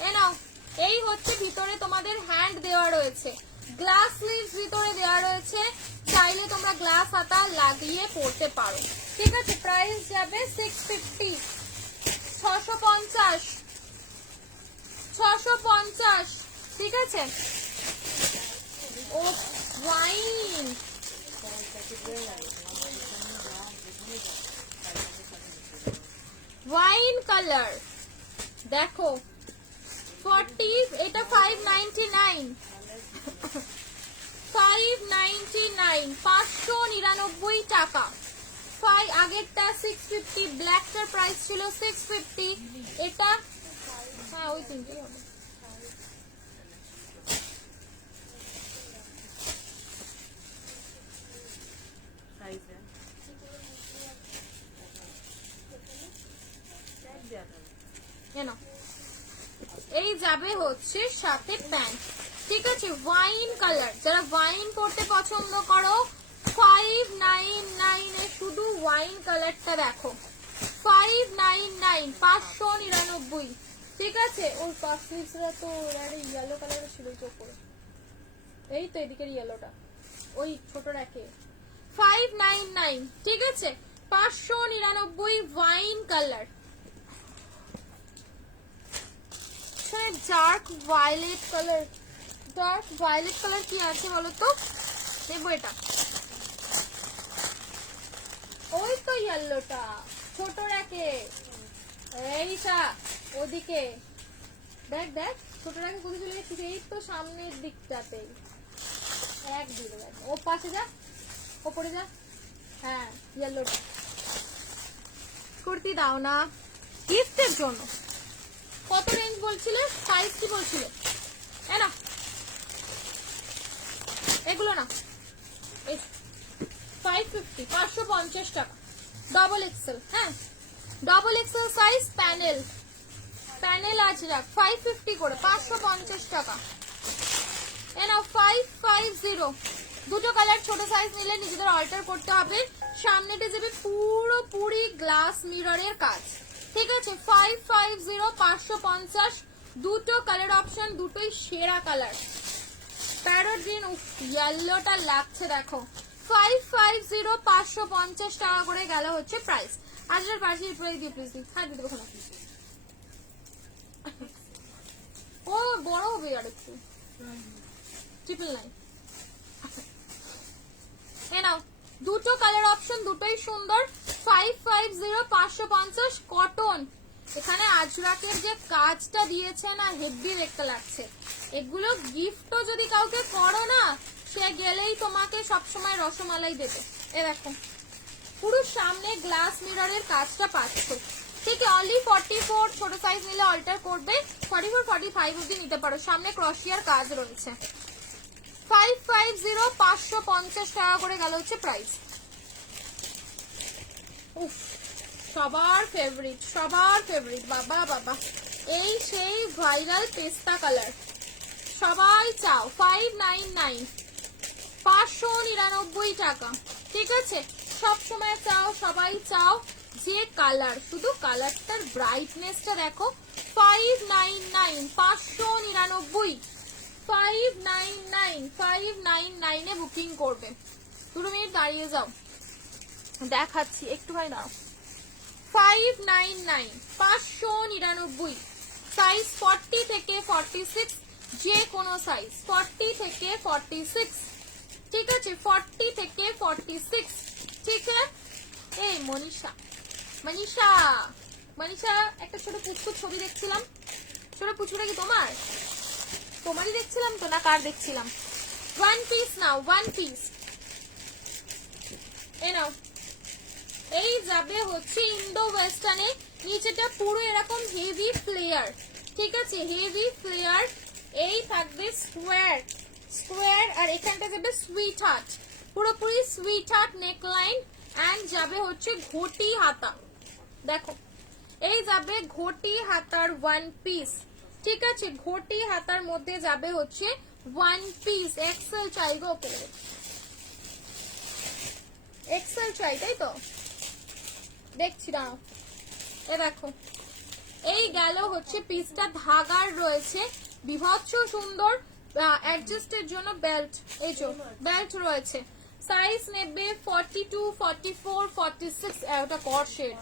এ নাও, এই হচ্ছে ভিতরে তোমাদের হ্যান্ড দেওয়া রয়েছে, গ্লাস স্লিভস ভিতরে দেওয়া রয়েছে, চাইলে তোমরা গ্লাস হাতা লাগিয়ে পড়তে পারো, ঠিক আছে? প্রাইস যাবে 650, 650 650, ঠিক আছে? ও ওয়াইন, ওয়াইন কালার দেখো 40, এটা 599 599 599 টাকা। আগেরটা 650, ব্ল্যাকটার প্রাইস ছিল 650, এটা হ্যাঁ ওই তিনটেই হবে। এই যাবে হচ্ছে সাথে প্যান্ট, ঠিক আছে? ওয়াইন কালার, যারা ওয়াইন পড়তে পছন্দ করো 599 এ শুধু ওয়াইন কালারটা দেখো, 599 599, ঠিক আছে? ওর পাশে তো ইয়েলো কালারের ছিল চোখ করে, এই তো এদিকের ইয়েলোটা ওই ছোট রাখে 599, ঠিক আছে? 599 wine colour. Dark violet colour, dark violet colour কি আছে বলো তো? দেখবো এটা, ওই তো ইয়েলোটা ছোট রাখে, এইটা ওদিকে দেখ দেখ, ছোট রাখে কোথায় চলে গেছিস? এই তো সামনের দিকটাতে, এক দিকে দেখ, ও পাশে যা, ওপরে যা, হ্যাঁ ইয়েলোটা। কুর্তি দাও না গিফটের জন্য। কত রেঞ্জ বলছিলে? সাইজ কি বলছিলে? না এগুলো না, 550 550 টাকা, ডবল এক্সেল, হ্যাঁ double XL size, panel panel আছে, 550 করে 550 টাকা। এনা 550, দুটো কালার, ছোট সাইজ নিলে নিজেদের অল্টার করতে হবে। সামনেটা যাবে পুরোপুরি গ্লাস মিররের কাজ, ঠিক আছে? 550 550, দুটো কালার অপশন, দুটোই সেরা কালার। প্যারট গ্রিন, ইয়েলোটা লাগছে দেখো, 550 550 টাকা করে গেল হচ্ছে প্রাইস। আজকের পাশে রিপ্লাই দিয়ে প্লিজ হ্যাঁ দিতে দেখো না ও বড় হবে আর একটু 999 এ নাও দুটো কালার অপশন, দুটোই সুন্দর। 550 550 কটন। এখানে আজরাকের যে কাজটা দিয়েছে না হেভি দেখতে লাগছে। এগুলো গিফটও যদি কাউকে করো না, সে গেলেই তোমাকে সবসময় রসমালাই দেবে। এ দেখো পুরো সামনে গ্লাস মিররের কাজটা পাচ্ছ। ঠিক অনলি 44, ছোট সাইজ নিলে অল্টার করবে। 44 45 অবধি নিতে পারো। সামনে ক্রশিয়ার কাজ রয়েছে। 550 550 টাকা করে গেল হচ্ছে প্রাইস। উফ সবার ফেভারিট, সবার ফেভারিট, বাবা বাবা এই সেই ভাইরাল পেস্তা কালার সবাই চাও। 599 599 টাকা। ঠিক আছে সব সময় চাও, সবাই চাও যে কালার, শুধু কালারটার ব্রাইটনেসটা দেখো। 599 599 599 এ বুকিং করবে। 2 মিনিট দাঁড়িয়ে যাও দেখাচ্ছি একটু ভাই দাও। 599 599 সাইজ 40 থেকে 46, যে কোনো সাইজ 40 থেকে 46। ঠিক আছে 40 থেকে 46। ঠিক আছে এই মনীষা মনীষা মনীষা একটা ছোট পুচকুর ছবি দেখছিলাম। ছোট পুচকুটা কি তোমার? তোমারই দেখছিলাম তো না কার দেখছিলাম? ওয়ান পিস নাও, ওয়ান পিস এ নাও। এই যাবে হচ্ছে ইন্ডো ওয়েস্টার্নে। নিচেটা পুরো এরকম হেভি ফ্লেয়ার। ঠিক আছে হেভি ফ্লেয়ার। এই থাকবে স্কোয়ার স্কোয়ার আর এখানটা যাবে সুইট হার্ট, পুরোপুরি সুইট হার্ট নেকলাইন এন্ড যাবে হচ্ছে ঘটি হাতা। দেখো এই যাবে ঘটি হাতার ওয়ান পিস। ঠিক আছে ঘটি হাতার মধ্যে যাবে হচ্ছে ওয়ান পিস। এক্সেল চাই গো, এক্সেল চাই তাই তো দেখছি না। এ দেখো এই গেল হচ্ছে পিসটা, ধাগার রয়েছে বিভৎস সুন্দর। অ্যাডজাস্টের জন্য বেল্ট, এই যে বেল্ট রয়েছে। সাইজ নেবে 42 44 46, ওটা কর্সেট।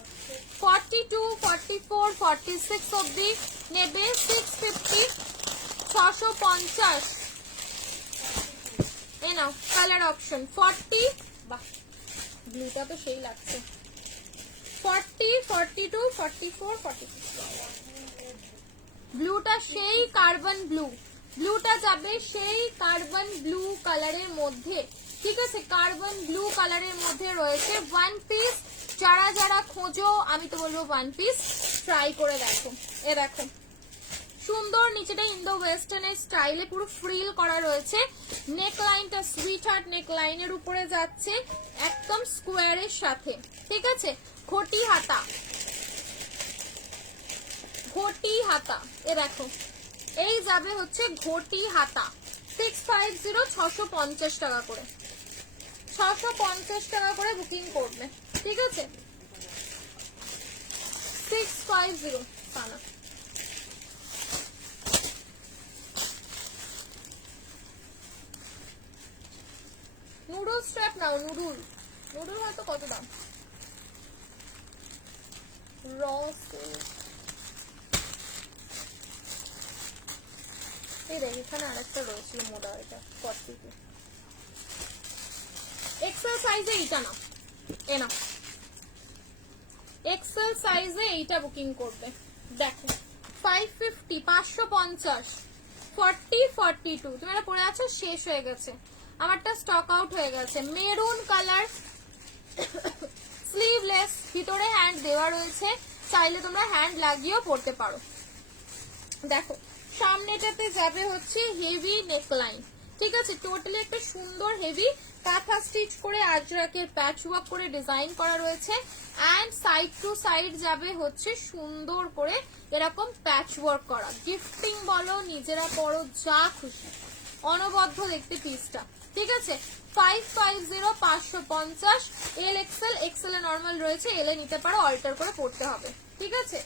42 44 46 অবধি নেবে। 650 650। এ নাও কালার অপশন 40, বাহ ব্লুটা তো সেই লাগছে। 40 42 44 46 ব্লুটা সেই কার্বন ব্লু। ব্লুটা যাবে সেই কার্বন ব্লু কালারের মধ্যে। ঠিক আছে কার্বন ব্লু কালারের মধ্যে রয়েছে ওয়ান পিস। যারা যারা খোঁজো আমি তো বলবো ওয়ান পিস ট্রাই করে দেখো। এ দেখো সুন্দর নিচেটা ইন্দো ওয়েস্টার্নের স্টাইলে পুরো ফ্রিল করা রয়েছে। নেক লাইনটা সুইট হার্ট নেক লাইনের উপরে যাচ্ছে একদম স্কোয়ারের সাথে। ঠিক আছে ঘটি হাতা, ঘটি হাতা। এ দেখো এই যাবে হচ্ছে ঘটি হাতা। 650 650 টাকা করে, 650 টাকা করে বুকিং করবে। ঠিক আছে 650 পানা। নুডল স্ট্র্যাপ নাও, নুডল নুডল হয়তো কত দাম। এই দেখ এখানে আরেকটা রয়েছিল মোডা, এটা 40। এক্সেল সাইজে এইটা নাও, এ নাও এক্সেল সাইজে এইটা বুকিং করবে। দেখো 550 550 40 42। তুমি এটা পরে আছো শেষ হয়ে গেছে, আমারটা স্টক আউট হয়ে গেছে। মেরুন কালার স্লিভলেস, ভিতরে হ্যান্ড দেওয়া রয়েছে, চাইলে তোমরা হ্যান্ড লাগিয়েও পরতে পারো। দেখো সামনেটাতে যাবে হচ্ছে হেভি নেকলাইন। ঠিক আছে টোটালি একটা সুন্দর হেভি কাঁথা স্টিচ করে আজরাকের প্যাচ ওয়ার্ক করে ডিজাইন করা রয়েছে। এন্ড সাইড টু সাইড যাবে হচ্ছে সুন্দর করে এরকম প্যাচ ওয়ার্ক করা। গিফটিং বলো নিজেরা পরো যা খুশি, অনবদ্য দেখতে পিসটা। ঠিক আছে 550 550। এল এক্সেল, এক্সেল এ নর্মাল রয়েছে, এল এ নিতে পারো, অল্টার করে পড়তে হবে। ঠিক আছে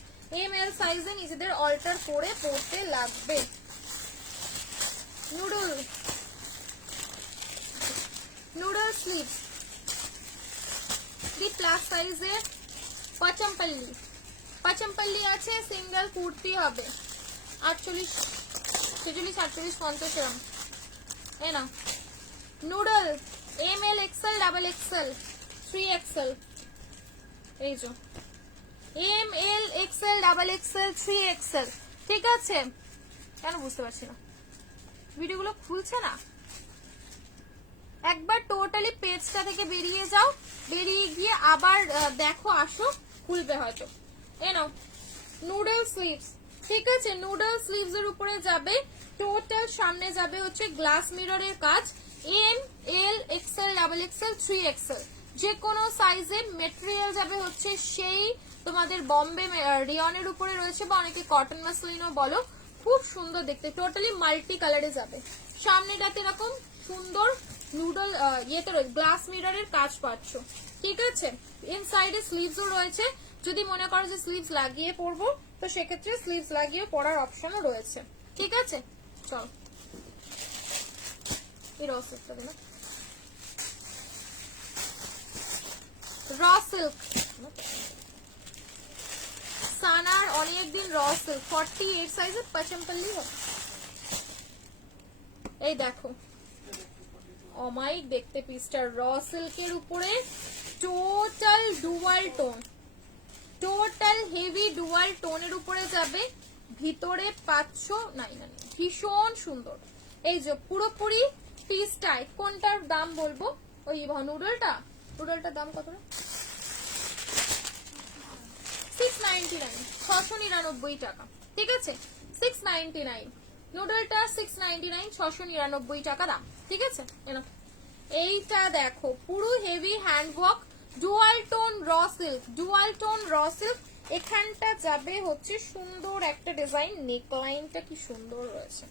এম এল সাইজে নিজেদের অল্টার করে পড়তে লাগবে। নুডল নুডল স্লিভস 43+ সাইজের পাচমপল্লি, পাচমপল্লি আছে, সিঙ্গেল কুর্তি হবে 48, 46, 48, 50 এরকম। এই না noodle ML XL double XL 3XL, এই যে ML XL double XL 3XL, ঠিক আছে? কেন বুঝতে পারছি না, ভিডিওগুলো খুলছে না। একবার টোটালি পেজটা থেকে বেরিয়ে যাও, বেরিয়ে গিয়ে আবার দেখো, আসো, খুলবে হয়তো। এ নাও নুডল স্লিভস, ঠিক আছে? নুডল স্লিভস এর উপরে যাবে, টোটাল সামনে যাবে হচ্ছে গ্লাস মিররের কাজ, ML XL double XL 3XL, যে কোনো সাইজে। মেটেরিয়াল যাবে হচ্ছে সেই তোমাদের বম্বে রিয়নের উপরে রয়েছে, বা অনেকে কটন মাসলিনও বলো। খুব সুন্দর দেখতে, টোটালি মাল্টি কালারে যাবে। সামনেটাতে এরকম সুন্দর নুডল ইয়েতে গ্লাস মিররের কাজ পাচ্ছ, ঠিক আছে? ইনসাইডে স্লিভসও রয়েছে, যদি মনে করো যে স্লিভস লাগিয়ে পরবো তো সেক্ষেত্রে স্লিভস লাগিয়ে পরার অপশনও রয়েছে, ঠিক আছে? চল এই র সিল্কটা দিন, র সিল্ক সানার অনেকদিন র সিল্ক 48 সাইজের পাচমপল্লি হবে। এই দেখো অমাইক দেখতে পিসটা, র সিল্কের উপরে total dual tone, total heavy dual টোনের উপরে যাবে। ভিতরে পাচ্ছ নাই না, ভীষণ সুন্দর। এই যে পুরোপুরি পিসটায়, কোনটার দাম বলবো? ওই নুডলটা, নুডলটার দাম কত? 699, 699 টাকা, ঠিক আছে? 699 নুডলটা, 699, 699 টাকা দাম, ঠিক আছে? এইটা দেখো পুরো heavy handwork, dual tone raw silk, dual tone raw silk. এখানটা যাবে হচ্ছে সুন্দর একটা ডিজাইন, নেকলাইনটা কি সুন্দর রয়েছে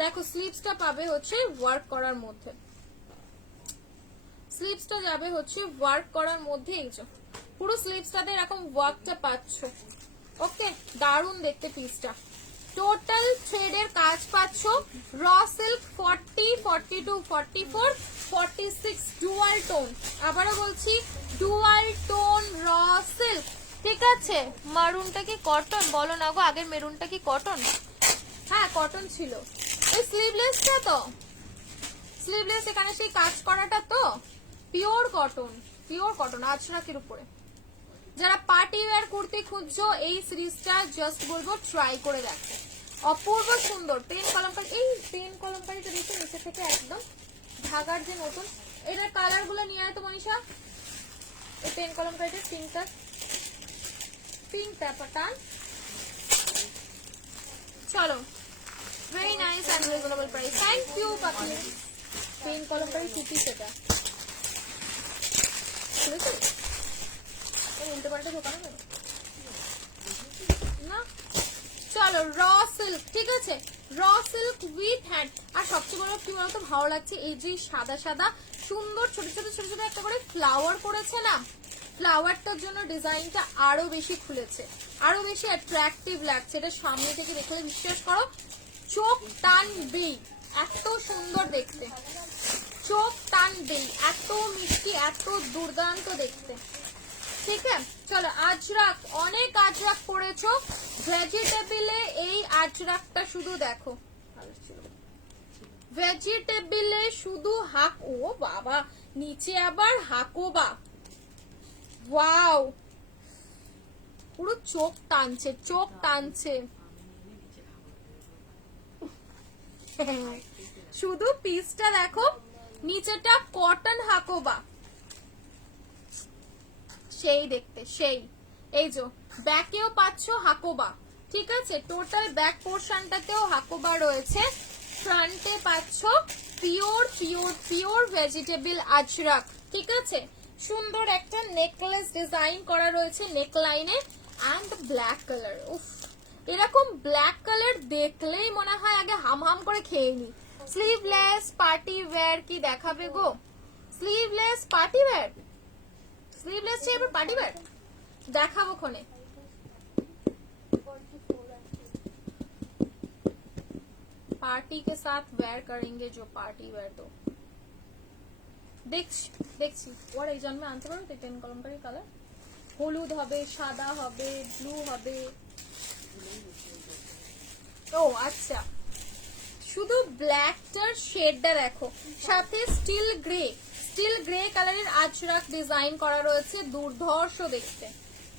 দেখো। স্লিভসটা পাবে হচ্ছে ওয়ার্ক করার মধ্যে, স্লিভসটা যাবে হচ্ছে ওয়ার্ক করার মধ্যে। এই যে পুরো স্লিভসটাতে এরকম ওয়ার্কটা পাচ্ছ, ওকে? দারুণ দেখতে পিসটা, টোটাল থ্রেডের কাজ পাচ্ছ। র সিল্ক 40, 42, 44, 46 ডুয়াল টোন, আবারও বলছি ডুয়াল টোন র সিল্ক, ঠিক আছে? মারুনটা কি কটন বলো না গো, আগের মেরুনটা কি কটন? হ্যাঁ কটন ছিল। এই স্লিভলেসটা তো, স্লিভলেস এখানে সেই কাজ করাটা তো পিওর কটন, পিওর কটন আজরাকের উপরে। যারা পার্টি ওয়্যার কুর্তি খুঁজছো এই সিরিজটা জাস্ট বলবো ট্রাই করে দেখো, অপূর্ব সুন্দর। পেন কলমকারি, এই পেন কলমকারিটা দেখে নিচে থেকে একদম ঢাকার যে নতুন, এটার কালার গুলো নিয়ে আয় তো মনীষা। এই পেন কলমকারিটা পিঙ্কটা, পিঙ্ক পেপারটা, চলো very nice and reasonable price. Thank you পাপি। পেন কলমকারি টুপি সেটা উল্টো পাল্টা ঢোকানো কেন না? চলো র সিল্ক, ঠিক আছে? Raw silk with hand. আর সবচেয়ে বড় কি বলতো, ভালো লাগছে এই যে সাদা সাদা সুন্দর ছোট ছোট ছোট ছোট একটা করে ফ্লাওয়ার করেছে না, ফ্লাওয়ারটার জন্য ডিজাইনটা আরো বেশি খুলেছে, আরো বেশি অ্যাট্রাকটিভ লাগছে। এটা সামনে থেকে দেখলে বিশ্বাস করো চোখ টানবেই, এত সুন্দর দেখতে, চোখ টানবেই, এত মিষ্টি, এত দুর্দান্ত দেখতে, ঠিক আছে? চলো আজরাক, অনেক আজরাক পড়েছো, ভেজিটেবিলে এই আজরাকটা শুধু দেখো, ভেজিটেবিলে শুধু হাক, ও বাবা নিচে আবার হাকোবা, ওয়াও পুরো চোখ টানছে, চোখ টানছে। শুধু পিসটা দেখো, নিচেটা কটন হাকোবা, সেই দেখতে সেই। এই যে ব্যাকেও পাচ্ছ হাকোবা, ঠিক আছে? টোটাল ব্যাক পোর্শনটাতেও হাকোবা রয়েছে, ফ্রন্টে পাচ্ছ pure pure pure vegetable Ajrak, ঠিক আছে? সুন্দর একটা নেকলেস ডিজাইন করা রয়েছে নেকলাইনে, অ্যান্ড ব্ল্যাক কালার। উফ, এরকম ব্ল্যাক কালার দেখলেই মনে হয় আগে হাম হাম করে খেয়ে নি। স্লিভলেস পার্টি ওয়্যার কি দেখাবে গো? স্লিভলেস পার্টি ওয়্যার, स्लीवलेस चाहिए पर पार्टी वेयर দেখাবো কোনে। पार्टी के साथ वेयर करेंगे जो पार्टी वेयर, तो देख দেখছি ওর এই জন্মে আনতে পারো তো পেন কলমকারি কালার। হলুদ হবে, সাদা হবে, ব্লু হবে। ও আচ্ছা, শুধু ব্ল্যাকটার শেডটা দেখো, সাথে স্টিল গ্রে কালারের আজরাক ডিজাইন করা রয়েছে। দুর্ধর্ষ দেখতে,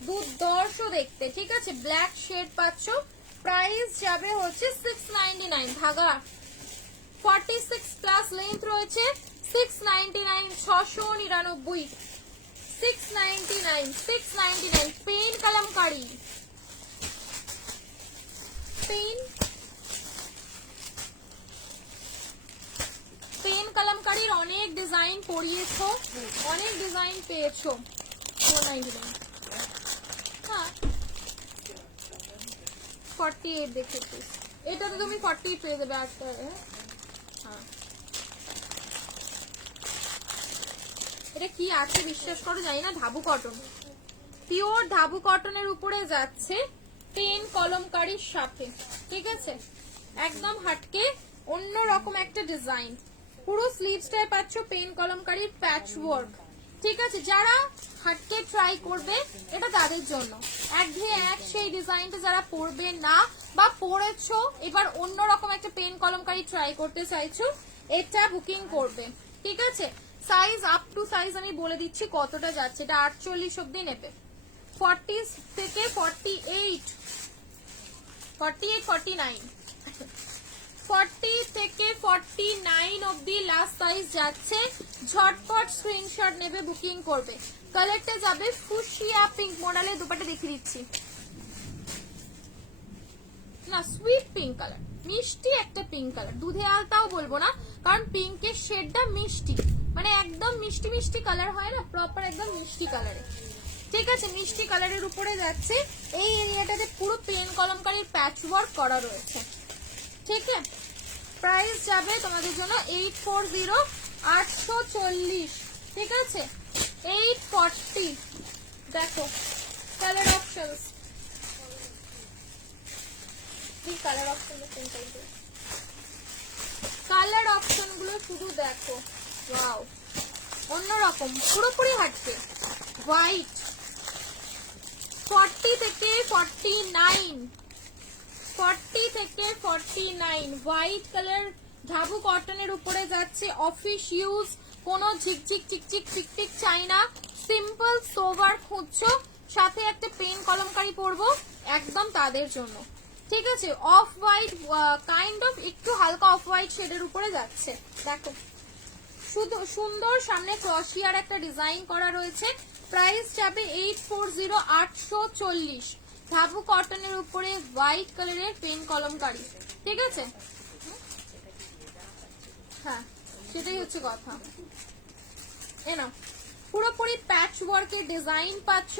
দুর্ধর্ষ দেখতে। ঠিক আছে, ব্ল্যাক শেড পাচ্ছ। প্রাইস যাবে হচ্ছে 699 ধাগা, 46 প্লাস লেন্থ রয়েছে। 699, 699, 699, 699। পেন কলমকারি, পেন কলমকারির অনেক ডিজাইন পড়িয়েছো, অনেক ডিজাইন পেয়েছো। 499, হ্যাঁ 48 দেখেছি। এটা তো তুমি 48 পেয়ে যাবে আজকে। হ্যাঁ, এটা কি আছে বিশ্বাস করো জানি না। ধাবু কটন, পিওর ধাবু কটনের উপরে যাচ্ছে পেন কলমকারির সাথে। ঠিক আছে, একদম হাটকে অন্যরকম একটা ডিজাইন। পুরো স্লিভসটায় পাচ্ছ পেন কলমকারির প্যাচ ওয়ার্ক। ঠিক আছে, যারা হাটকে ট্রাই করবে এটা তাদের জন্য। একঘেয়ে এক সেই ডিজাইনটা যারা পরবে না বা পরেছো, এবার অন্যরকম একটা পেন কলমকারি ট্রাই করতে চাইছো, এটা বুকিং করবে। ঠিক আছে, সাইজ আপ টু সাইজ আমি বলে দিচ্ছি কতটা যাচ্ছে। এটা 48 অব্দি নেবে, 40 থেকে 48, 49, 40 থেকে 49 অব্দি লাস্ট সাইজ যাচ্ছে। ঝটপট স্ক্রিনশট নেবে, বুকিং করবে। কালারটা যাবে ফুশিয়া পিঙ্ক মডেলের। দুপাটা দেখিয়ে দিচ্ছি না, সুইট পিঙ্ক কালার, মিষ্টি একটা পিঙ্ক কালার। দুধে আলতাও বলবো না, কারণ পিঙ্কের শেডটা মিষ্টি, মানে একদম মিষ্টি মিষ্টি কালার হয় না, প্রপার একদম মিষ্টি কালারে। ঠিক আছে, মিষ্টি কালারের উপরে যাচ্ছে। এই এরিয়াটাতে পুরো পেন কলমকারির প্যাচ ওয়ার্ক করা রয়েছে। ঠিক আছে, প্রাইস যাবে তোমাদের জন্য 840, 840। ঠিক আছে, 840। দেখো কালার অপশনস, কি কালার অপশন, কালার অপশন গুলো শুধু দেখো, ওয়াও অন্যরকম, পুরোপুরি হাটকে। হোয়াইট 40 থেকে 49, 40 থেকে 49 হোয়াইট কালার ধাবু কটনের উপরে যাচ্ছে। অফিস ইউজ, কোনো ঝিকঝিক চিকচিক টিকটিক চাই না। সিম্পল সোভার খুঁজছো, সাথে একটা পেন কলমকারি পরবো, একদম তাদের জন্য। ঠিক আছে, অফ হোয়াইট কাইন্ড অফ একটু হালকা অফ হোয়াইট শেডের উপরে যাচ্ছে। দেখো শুধু সুন্দর সামনে ক্রসিয়ার একটা ডিজাইন করা রয়েছে। প্রাইস যাবে 840, 840। ধাবু কটনের উপরে হোয়াইট কালারের পেন কলমকারি। ঠিক আছে, হ্যাঁ সেটাই হচ্ছে কথা। এ নাও, পুরোপুরি প্যাচ ওয়ার্কের ডিজাইন পাচ্ছ।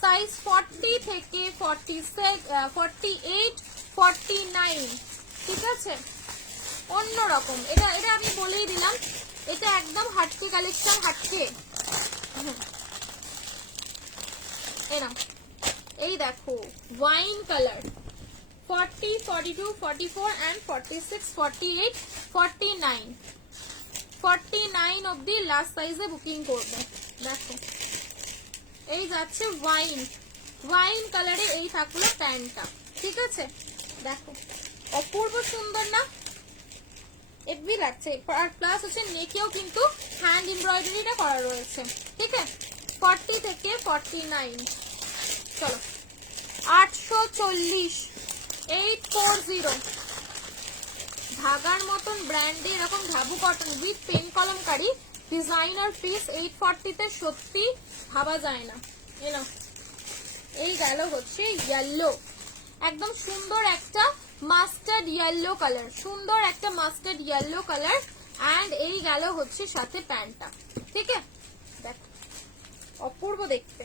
সাইজ 40 থেকে 46, 48, 49। ঠিক আছে, অন্যরকম। এটা এটা আমি বলেই দিলাম, এটা একদম হাটকে কালেকশন, হাটকে। এই দেখো ওয়াইন কালার, 40, 42, 44 and 46, 48, 49, 49 অব্দি লাস্ট সাইজে বুকিং করবে। দেখো এই যাচ্ছে ওয়াইন, ওয়াইন কালারে এই থাকলো প্যান্টটা। ঠিক আছে, দেখো অপূর্ব সুন্দর না, এফবি লাগছে। আর প্লাস হচ্ছে নেকেও কিন্তু হ্যান্ড এমব্রয়ডারিটা করা রয়েছে। ঠিক আছে, 40 থেকে 49। চলো 840, 840। ধাগার মতন ব্র্যান্ডে এরকম Dabu cotton with pen Kalamkari designer piece 840 তে সত্যি ভাবা যায় না। এনো এই গেল হচ্ছে ইয়েলো, একদম সুন্দর একটা মাস্টার্ড ইয়েলো কালার, সুন্দর একটা মাস্টার্ড ইয়েলো কালার। এন্ড এই গেল হচ্ছে সাথে প্যান্টটা। ঠিক আছে, দেখো অপূর্ব দেখতে।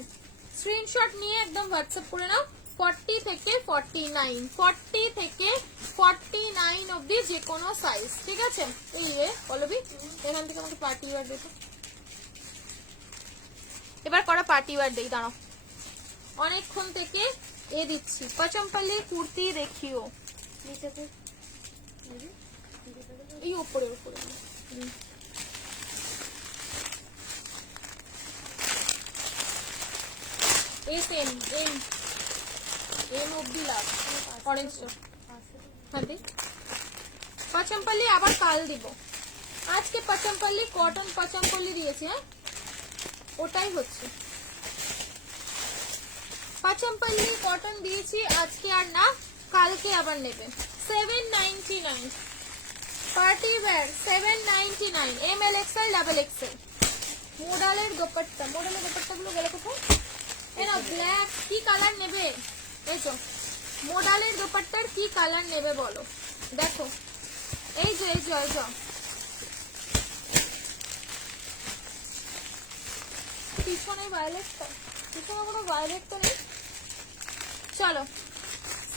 স্ক্রিনশট নিয়ে একদম হোয়াটসঅ্যাপ করে নাও। 40 থেকে 49, 40 থেকে 49 অব্দি যে কোনো সাইজ। ঠিক আছে, এই রে পল্লবী এখান থেকে আমাকে পার্টি ওয়্যার দিত, এবার করা পার্টি ওয়্যার দেই, দাঁড়াও অনেকক্ষণ থেকে এ দিচ্ছি। পচমপল্লি কুর্তি দেখিও, এই উপরে উপরে এস এম এম এম অব্দি লাভ অরেঞ্জটা। হ্যাঁ দি পাচামপাল্লি আবার কাল দিব, আজকে পাচামপাল্লি কটন পাচামপাল্লি দিয়েছি। হ্যাঁ ওটাই হচ্ছে পাচামপাল্লি কটন দিয়েছি আজকে, আর না কালকে আবার নেবে। 799 party wear 799 ML XL double XL. মোডালের দোপাট্টা, মোডালের দোপাট্টাগুলো গেলে কোথায়? এ না ব্ল্যাক কি কালার নেবে? এই তো মোডালের দোপাট্টার কি কালার নেবে বলো, দেখো এই যে এই যে এই যে পিছনে ভায়োলেটটা, পিছনে কোনো ভায়োলেট তো নেই। চলো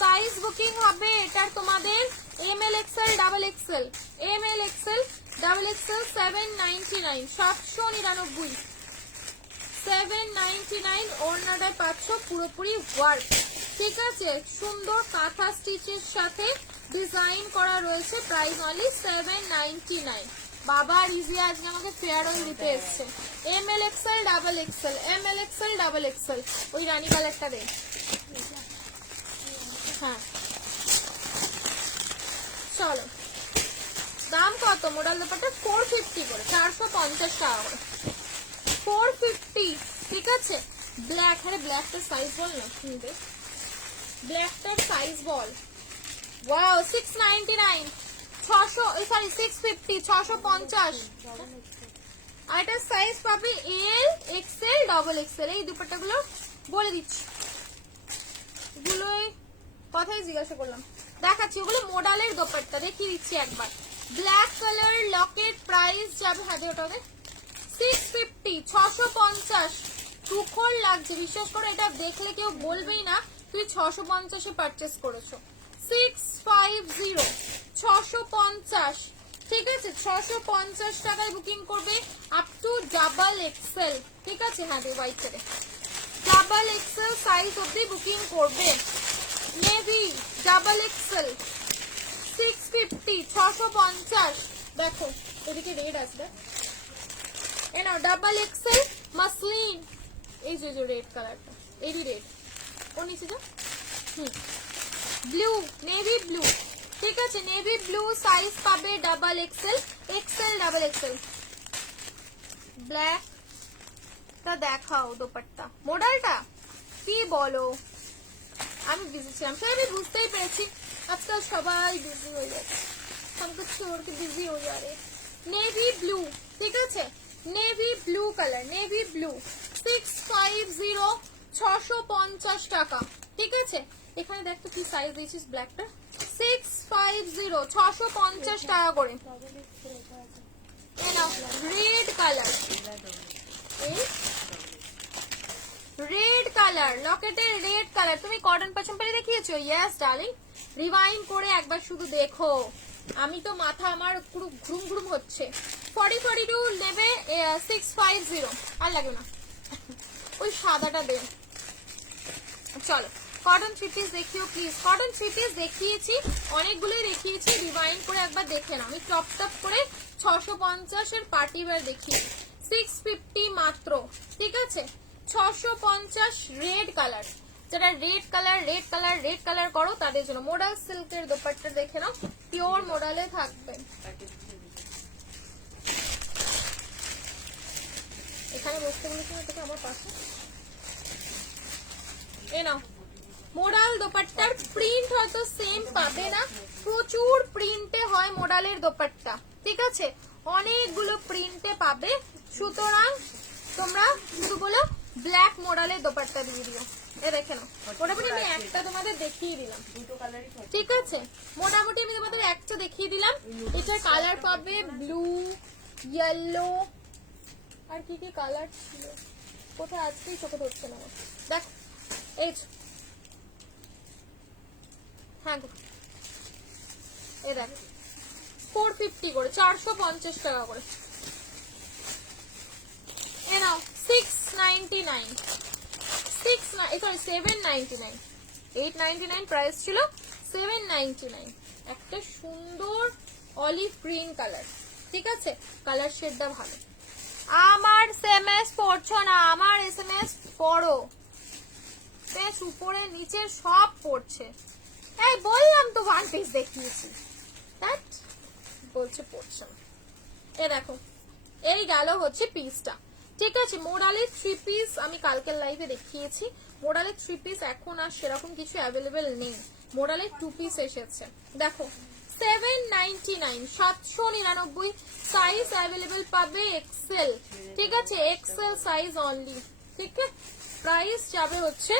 সাইজ বুকিং হবে এটার তোমাদের ML XL double XL, ML XL double XL 799 799 799 ওড়নাটায় পাচ্ছ পুরোপুরি ওয়ার্ক, ঠিক আছে? সুন্দর কাঁথা স্টিচের সাথে ডিজাইন করা রয়েছে, প্রাইস অনলি 799। বাবা রিজি আজকে আমাকে ফেয়ার অয়েল দিতে এসছে। ML XL double XL, ML XL double XL, ওই রানী কালারটা দে। হ্যাঁ চলো দাম কত? মোডাল দোপাট্টা 450 করে, 450 টাকা করে, 450, ঠিক আছে? ব্ল্যাক, আরে ব্ল্যাকটার সাইজ বল না, শুনবে ব্ল্যাকটার সাইজ বল। Wow 699 600, sorry 650 650। আর এটার সাইজ পাবে এল এক্সএল ডাবল এক্সএল। এই দুপাট্টাগুলো বলে দিচ্ছি, এগুলোই কথাই জিজ্ঞাসা করলাম, দেখাচ্ছি ওগুলো মোডালের দোপাট্টা দেখিয়ে দিচ্ছি একবার। ব্ল্যাক কালার লকেট, প্রাইস যাবে হাতে ওটাতে 650 650। তুখর লাগছে বিশ্বাস করো, এটা দেখলে কেউ বলবেই না তুই 650-এ পারচেস করেছো। 650 650, ঠিক আছে? 650 টাকায় বুকিং করবে আপ টু ডাবল এক্সেল, ঠিক আছে? হ্যাঁ দে হোয়াইট ছেড়ে ডাবল এক্সেল সাইজ অব্দি বুকিং করবে। Navy double XL 650 650। দেখো এদিকে রেড আসবে, এ নাও ডাবল এক্সেল মাসলিন, এই যে রেড কালারটা, এরই রেড, ও নিচে যা, ব্লু নেভি ব্লু, ঠিক আছে? নেভি ব্লু সাইজ পাবে double XL, XL double Excel. Black টা দেখাও দোপাট্টা, মডেলটা কি বলো? আমি বিজি ছিলাম, সে আমি বুঝতেই পেরেছি, আজকাল সবাই বিজি হয়ে যাচ্ছে, हमको छोड़ के बिजी हो जा रहे। नेवी ब्लू, ঠিক আছে? Navy blue colour, navy blue 650 650 টাকা, ঠিক আছে? এখানে দেখ তো কি সাইজ দিয়েছিস ব্ল্যাকটা, 650 650 টাকা করে। রেড কালার, রেড কালার লকেটের রেড কালার। তুমি কটন পাচামপালি দেখিয়েছো? ইয়েস ডার্লিং, রিভাইন্ড করে একবার শুধু দেখো, আমি তো মাথা আমার পুরো ঘুরুম ঘুরুম হচ্ছে। 42 নেবে 650, আর লাগবে না, ওই সাদাটা দে। চলো কটন থ্রি পিস দেখিও প্লিজ, কটন থ্রি পিস দেখিয়েছি অনেকগুলোই দেখিয়েছি, রিভাইন্ড করে একবার দেখে নাও। আমি টপ টপ করে 650 এর পার্টি ওয়্যার দেখিয়ে 650 মাত্র, ঠিক আছে? 650 রেড কালার, যারা red colour red colour red colour করো তাদের জন্য। মোডাল সিল্কের দোপাট্টা দেখে নাও, পিওর মোডালে থাকবে। এখানে বসতে বলেছি না তোকে আমার পাশে, এ নাও মোডাল দোপাট্টার প্রিন্ট হয়তো সেম পাবে না, প্রচুর প্রিন্টে হয় মোডালের দোপাট্টা, ঠিক আছে? অনেকগুলো প্রিন্টে পাবে, সুতরাং তোমরা শুধু বলো ব্ল্যাক মোডালের দোপাট্টা দিয়ে দিও। এ দেখে নাও, মোটামুটি আমি একটা তোমাদের দেখিয়ে দিলাম, ঠিক আছে? মোটামুটি আমি তোমাদের একটা দেখিয়ে দিলাম। এটার কালার পাবে ব্লু, ইয়েলো, আর কি কি কালার ছিল কোথায় আজকেই চোখে ধরছে না আমার, দেখ এই হ্যাঁ এ দেখ 450 করে, 450 টাকা করে। এ নাও 699 সরি 799, 899 প্রাইস ছিল, 799। একটা সুন্দর অলিভ গ্রিন কালার, ঠিক আছে? কালার শেডটা ভালো। আমার এসএমএস পড়ছো না, আমার এসএমএস পড়ো, পেঁচ উপরে নিচে সব পড়ছে। এই বললাম তো ওয়ান পিস দেখিয়েছি, দ্যাট বলছে পড়ছে না। এ দেখো, এই গেল হচ্ছে পিসটা, ঠিক আছে। মোডালের 3 পিস আমি কালকের লাইভে দেখিয়েছি। মোডালের 3 পিস এখন আর সেরকম কিছু অ্যাভেলেবেল নেই, মোডালের 2 পিস এসেছে। দেখো 799, 799 সাইজ অ্যাভেলেবেল পাবে এক্সেল, ঠিক আছে, এক্সেল সাইজ অনলি, ঠিক আছে। প্রাইস যাবে হচ্ছে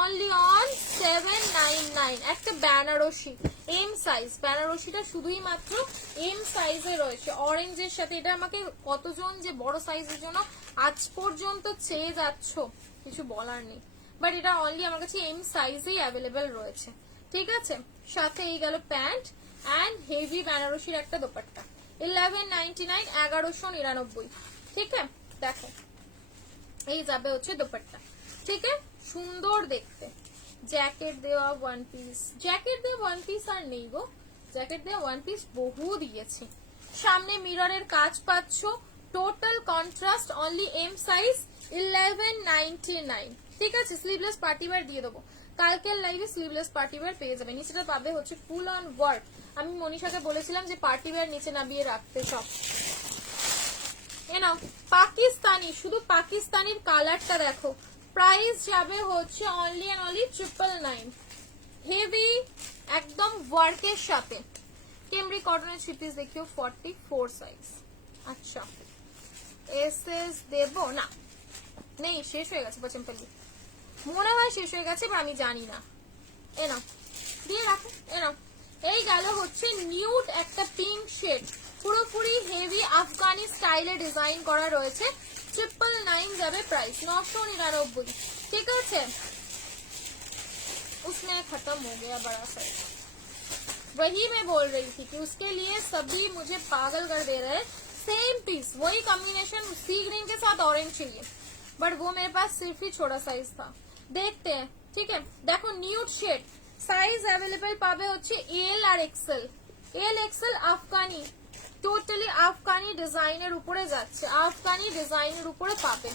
অনলি অন 799। একটা বেনারসি এম সাইজ, বেনারসিটা শুধুই মাত্র এম সাইজে রয়েছে অরেঞ্জের সাথে। এটা আমাকে কতজন যে বড় সাইজের জন্য আজ পর্যন্ত চেয়ে যাচ্ছ, কিছু বলার নেই, বাট এটা অনলি আমার কাছে এম সাইজেই অ্যাভেলেবেল রয়েছে, ঠিক আছে। সাথে এই গেল প্যান্ট অ্যান্ড হেভি বেনারসির একটা দোপাট্টা, 1199, 1199, ঠিক আছে। দেখো এই যাবে হচ্ছে দোপাট্টা, ঠিক আছে, সুন্দর দেখতে। জ্যাকেট দেওয়া ওয়ান পিস, জ্যাকেট দেওয়া ওয়ান পিস আর নেই গো, জ্যাকেট দেওয়া ওয়ান পিস বহু দিয়েছি। সামনে মিররের কাজ পাচ্ছ, total contrast, only M size, 1199, ঠিক আছে। স্লিভলেস পার্টিওয়্যার দিয়ে দেবো, কালকের লাইভে স্লিভলেস পার্টিওয়্যার পেয়ে যাবে। নিচেটা পাবে হচ্ছে ফুল অন ওয়ার্ক। আমি মনীষাকে বলেছিলাম যে পার্টিওয়্যার নিচে নামিয়ে রাখতে সব। এ নাও পাকিস্তানি, শুধু পাকিস্তানির কালারটা দেখো, প্রাইস যাবে হচ্ছে অনলি এন্ড অনলি 999, হেভি একদম ওয়ার্কের সাথে। কেমব্রি কটনের 3 পিস দেখিও, 44 সাইজ। আচ্ছা এসএস দেব না, নেই, শেষ হয়ে গেছে পচমপল্লি, মনে হয় শেষ হয়ে গেছে, বা আমি জানি না। এ নাও দিয়ে রাখো, এ নাও। এই গেল হচ্ছে নিউড একটা পিঙ্ক শেড, পুরোপুরি হেভি আফগানি স্টাইলে ডিজাইন করা রয়েছে, 999 যাবে প্রাইস, 999, ঠিক আছে। उसमें खत्म हो गया बड़ा साइज, वही मैं बोल रही थी कि उसके लिए सभी मुझे पागल कर दे रहे हैं। सेम पीस, वही कॉम्बिनेशन, सी ग्रीन के साथ ऑरेंज चाहिए, बट वो मेरे पास सिर्फ ही छोटा साइज था। देखते हैं, ठीक है। देखो নিউড শেড, সাইজ অ্যাভেলেবেল পাবে হচ্ছে এল আর XL, L XL afghani, totally afghani ডিজাইনের উপরে যাচ্ছে, আফগানি ডিজাইনের উপরে পাবে,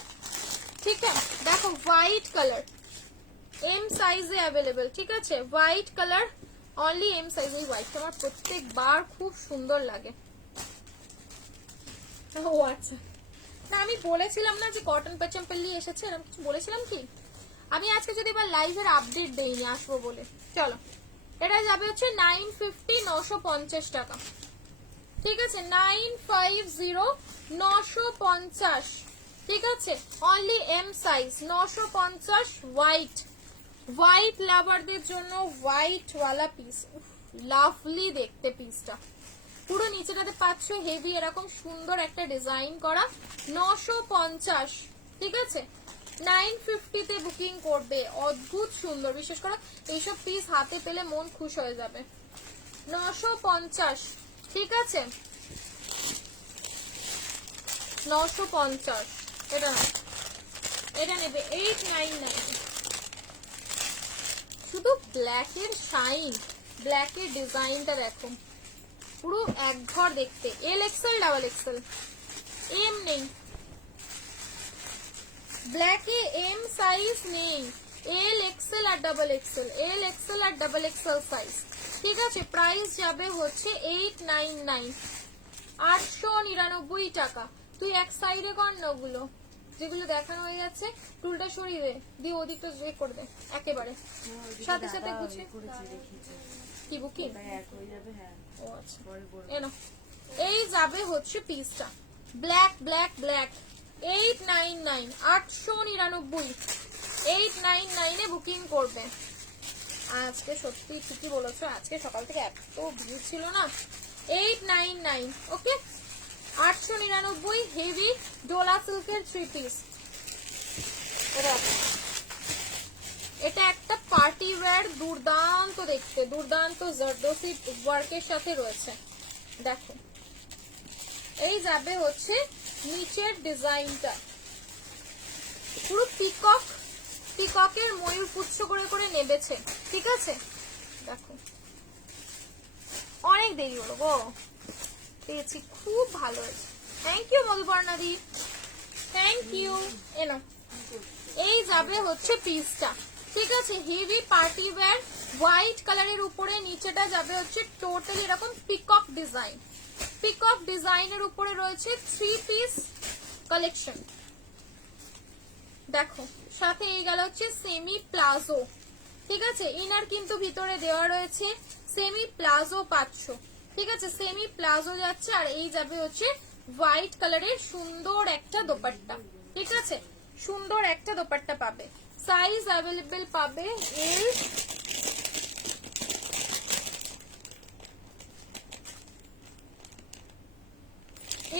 ঠিক আছে। দেখো হোয়াইট কালার, এম সাইজে অ্যাভেলেবেল, ঠিক আছে, white colour only M size. এই হোয়াইট আমার প্রত্যেকবার খুব সুন্দর লাগে। ও আচ্ছা, না আমি বলেছিলাম না যে কটন পচমপল্লি এসেছে, এরকম কিছু বলেছিলাম কি? আমি আজকে যদি এবার লাইভের আপডেট দেইনি, আসবো বলে। চলো এটা যাবে হচ্ছে 950, 950 টাকা, ঠিক আছে, 950, 950, ঠিক আছে, only M size, 950, white, white লাভারদের জন্য হোয়াইট ওয়ালা পিস, লাভলি দেখতে পিসটা। পুরো নিচেটাতে পাচ্ছ হেভি এরকম সুন্দর একটা ডিজাইন করা, 950, ঠিক আছে। 950 তে বুকিং করবে, অদ্ভুত সুন্দর, বিশেষ করে এইসব পিস হাতে পেলে মন খুশ হয়ে যাবে। 950, ঠিক আছে, 950, এটা না, এটা নেবে 899। শুধু ব্ল্যাকের শাইন, ব্ল্যাকের ডিজাইনটা দেখো, পুরো এক ঘর দেখতে। L XL, double XL, M নেই ব্ল্যাকে, এম সাইজ নেই, এল এক্সেল আর ডাবল এক্সেল, এল এক্সেল আর ডাবল এক্সেল সাইজ, ঠিক আছে। প্রাইস যাবে হচ্ছে 899, 899 টাকা। তুই এক সাইডে কর না, ওগুলো যেগুলো দেখানো হয়ে যাচ্ছে টুলটা সরিয়ে দে, দিয়ে ওদিকটা চেক করে দে একেবারে, সাথে সাথে গুছিয়ে। কি বুকিং? ও আচ্ছা, এনো এই যাবে হচ্ছে পিসটা, ব্ল্যাক ব্ল্যাক ব্ল্যাক, 899, 899, 899 এ বুকিং করবে। আজকে সত্যি ঠিকই বলেছো, আজকে সকাল থেকে এত ভিড় ছিল না। 899, ওকে, 899, হেভি ডোলা সিল্কের 3 পিস। এটা একটা পার্টি ওয়্যার, দুর্দান্ত দেখতে, দুর্দান্ত জারদোসি ওয়ার্কের সাথে রয়েছে। দেখো এই যাবে হচ্ছে নিচের ডিজাইনটা, পুরো পিকক, পিককের ময়ূর পুচ্ছ করে করে নেবেছে, ঠিক আছে। দেখো অনেক দেরি হলো গো, পেয়েছি, খুব ভালো হয়েছে, থ্যাংক ইউ মধুপর্ণা দি, থ্যাংক ইউ। এনো এই যাবে হচ্ছে পিসটা, ঠিক আছে, হেভি পার্টি ওয়্যার হোয়াইট কালারের উপরে, নিচেটা যাবে হচ্ছে টোটালি এরকম পিকক ডিজাইন। পিকক ডিজাইনের উপরে রয়েছে 3 পিস কালেকশন। দেখো সাথে এই গেল হচ্ছে সেমি প্লাজো। ঠিক আছে, ইনার কিন্তু ভিতরে দেওয়া রয়েছে, সেমি প্লাজো পাচ্ছ। ঠিক আছে, সেমি প্লাজো যাচ্ছে, আর এই যাবে হচ্ছে হোয়াইট কালারের সুন্দর একটা দোপাট্টা। ঠিক আছে, সুন্দর একটা দোপাট্টা পাবে। সাইজ অ্যাভেলেবেল পাবে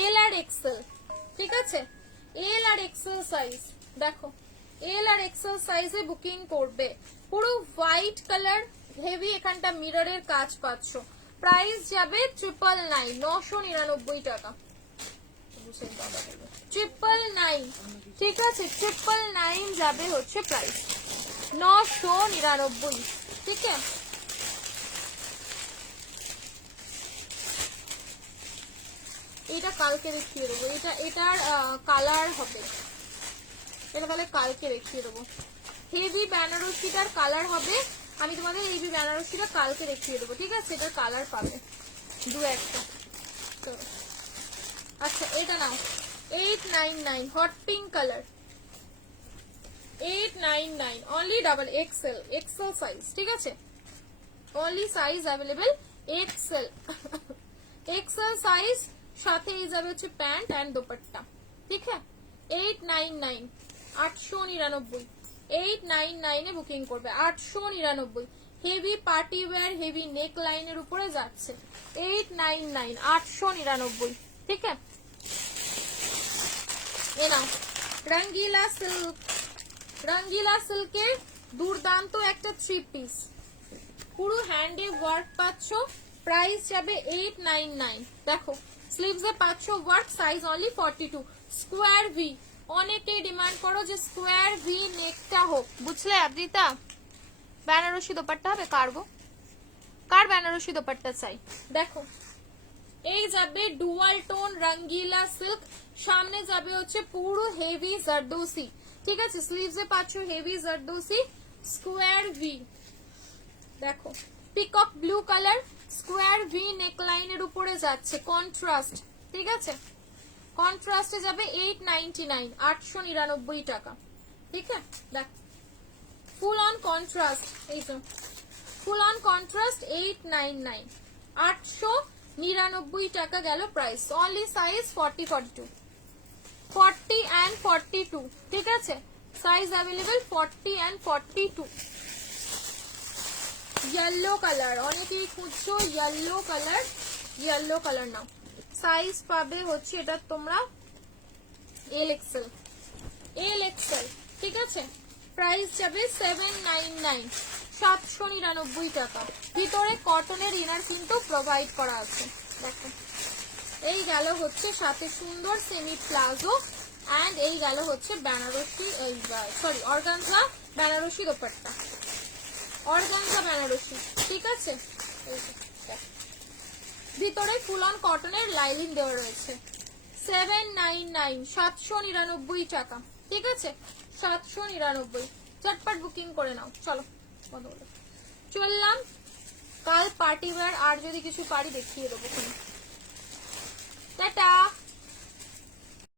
এল আর এক্সেল। ঠিক আছে, এল আর এক্সেল সাইজ। দেখো এল আর এক্সেল সাইজে বুকিং করবে। পুরো হোয়াইট কালার, হেভি এখানটা মিররের কাজ পাচ্ছ। প্রাইস যাবে 999, 999 টাকা। 999, ঠিক আছে, 999 যাবে হচ্ছে প্রাইস, 999। ঠিক আছে, এটা কালকে দেখিয়ে দেবো। এটার কালার হবে, এটা তাহলে কালকে দেখিয়ে দেবো। হেভি বেনারসিটার কালার হবে, আমি তোমাদের হেভি বেনারসিটা কালকে দেখিয়ে দেবো। ঠিক আছে, এটার কালার পাবে দু একটা। আচ্ছা এটা নাও, 899, hot pink colour, 899 only double XL, XL size. ঠিক আছে, only size available XL, XL size. সাথে এই যাবে হচ্ছে প্যান্ট এন্ড দোপাট্টা। ঠিক আছে, 899, 899, 899 এ বুকিং করবে, 899। হেভি পার্টি ওয়্যার, হেভি নেক লাইনের উপরে যাচ্ছে, 899, 899। ঠিক আছে, এ নাও রঙ্গিলা সিল্ক, রঙ্গিলা সিল্কের দুর্দান্ত একটা 3 পিস, পুরো হ্যান্ডে ওয়ার্ক পাচ্ছ। প্রাইস যাবে 899। দেখো স্লিভসে পাচ্ছ work, size only 42, square V. অনেকে ডিমান্ড করো যে স্কোয়ার ভি নেকটা হোক, বুঝলে আবৃতা? বেনারসি দোপাট্টা হবে, কারবো কার বেনারসি দোপাট্টা চাই। দেখো এই যাবে ডুয়াল টোন রঙ্গিলা সিল্ক, সামনে যাবে হচ্ছে পুরো হেভি জারদোসি। ঠিক আছে, স্লিভসে পাচ্ছ হেভি জারদোসি, স্কোয়ার ভি। দেখো peacock blue colour, square V নেকলাইনের উপরে যাচ্ছে, কন্ট্রাস্ট। ঠিক আছে, কন্ট্রাস্টে যাবে 899, 899 টাকা। ঠিক আছে, দেখ ফুল অন কন্ট্রাস্ট, এই তো ফুল অন কন্ট্রাস্ট 899, 899 টাকা গেল প্রাইস। Only size 40, 42, 40 and 42। ঠিক আছে, size available 40 and 42। Yellow colour, অনেকেই খুঁজছো ইয়েলো কালার, ইয়েলো কালার নাও। সাইজ পাবে হচ্ছে এটা তোমরা এল এক্সেল, এল এক্সেল। ঠিক আছে, প্রাইস যাবে 799, 799 টাকা। ভিতরে কটনের ইনার কিন্তু প্রোভাইড করা আছে। দেখো এই গেল হচ্ছে সাথে সুন্দর সেমি প্লাজো, এন্ড এই গেল হচ্ছে Banarasi, sorry organza Banarasi dupatta, organza Banarasi. ঠিক আছে, ভিতরে ফুল অন কটনের লাইলিন দেওয়া রয়েছে, 799, 799 টাকা। ঠিক আছে, 799। চটপট বুকিং করে নাও। চলো চললাম, কাল পার্টি ওয়্যার আর যদি কিছু পারি দেখিয়ে দেবো। টাটা।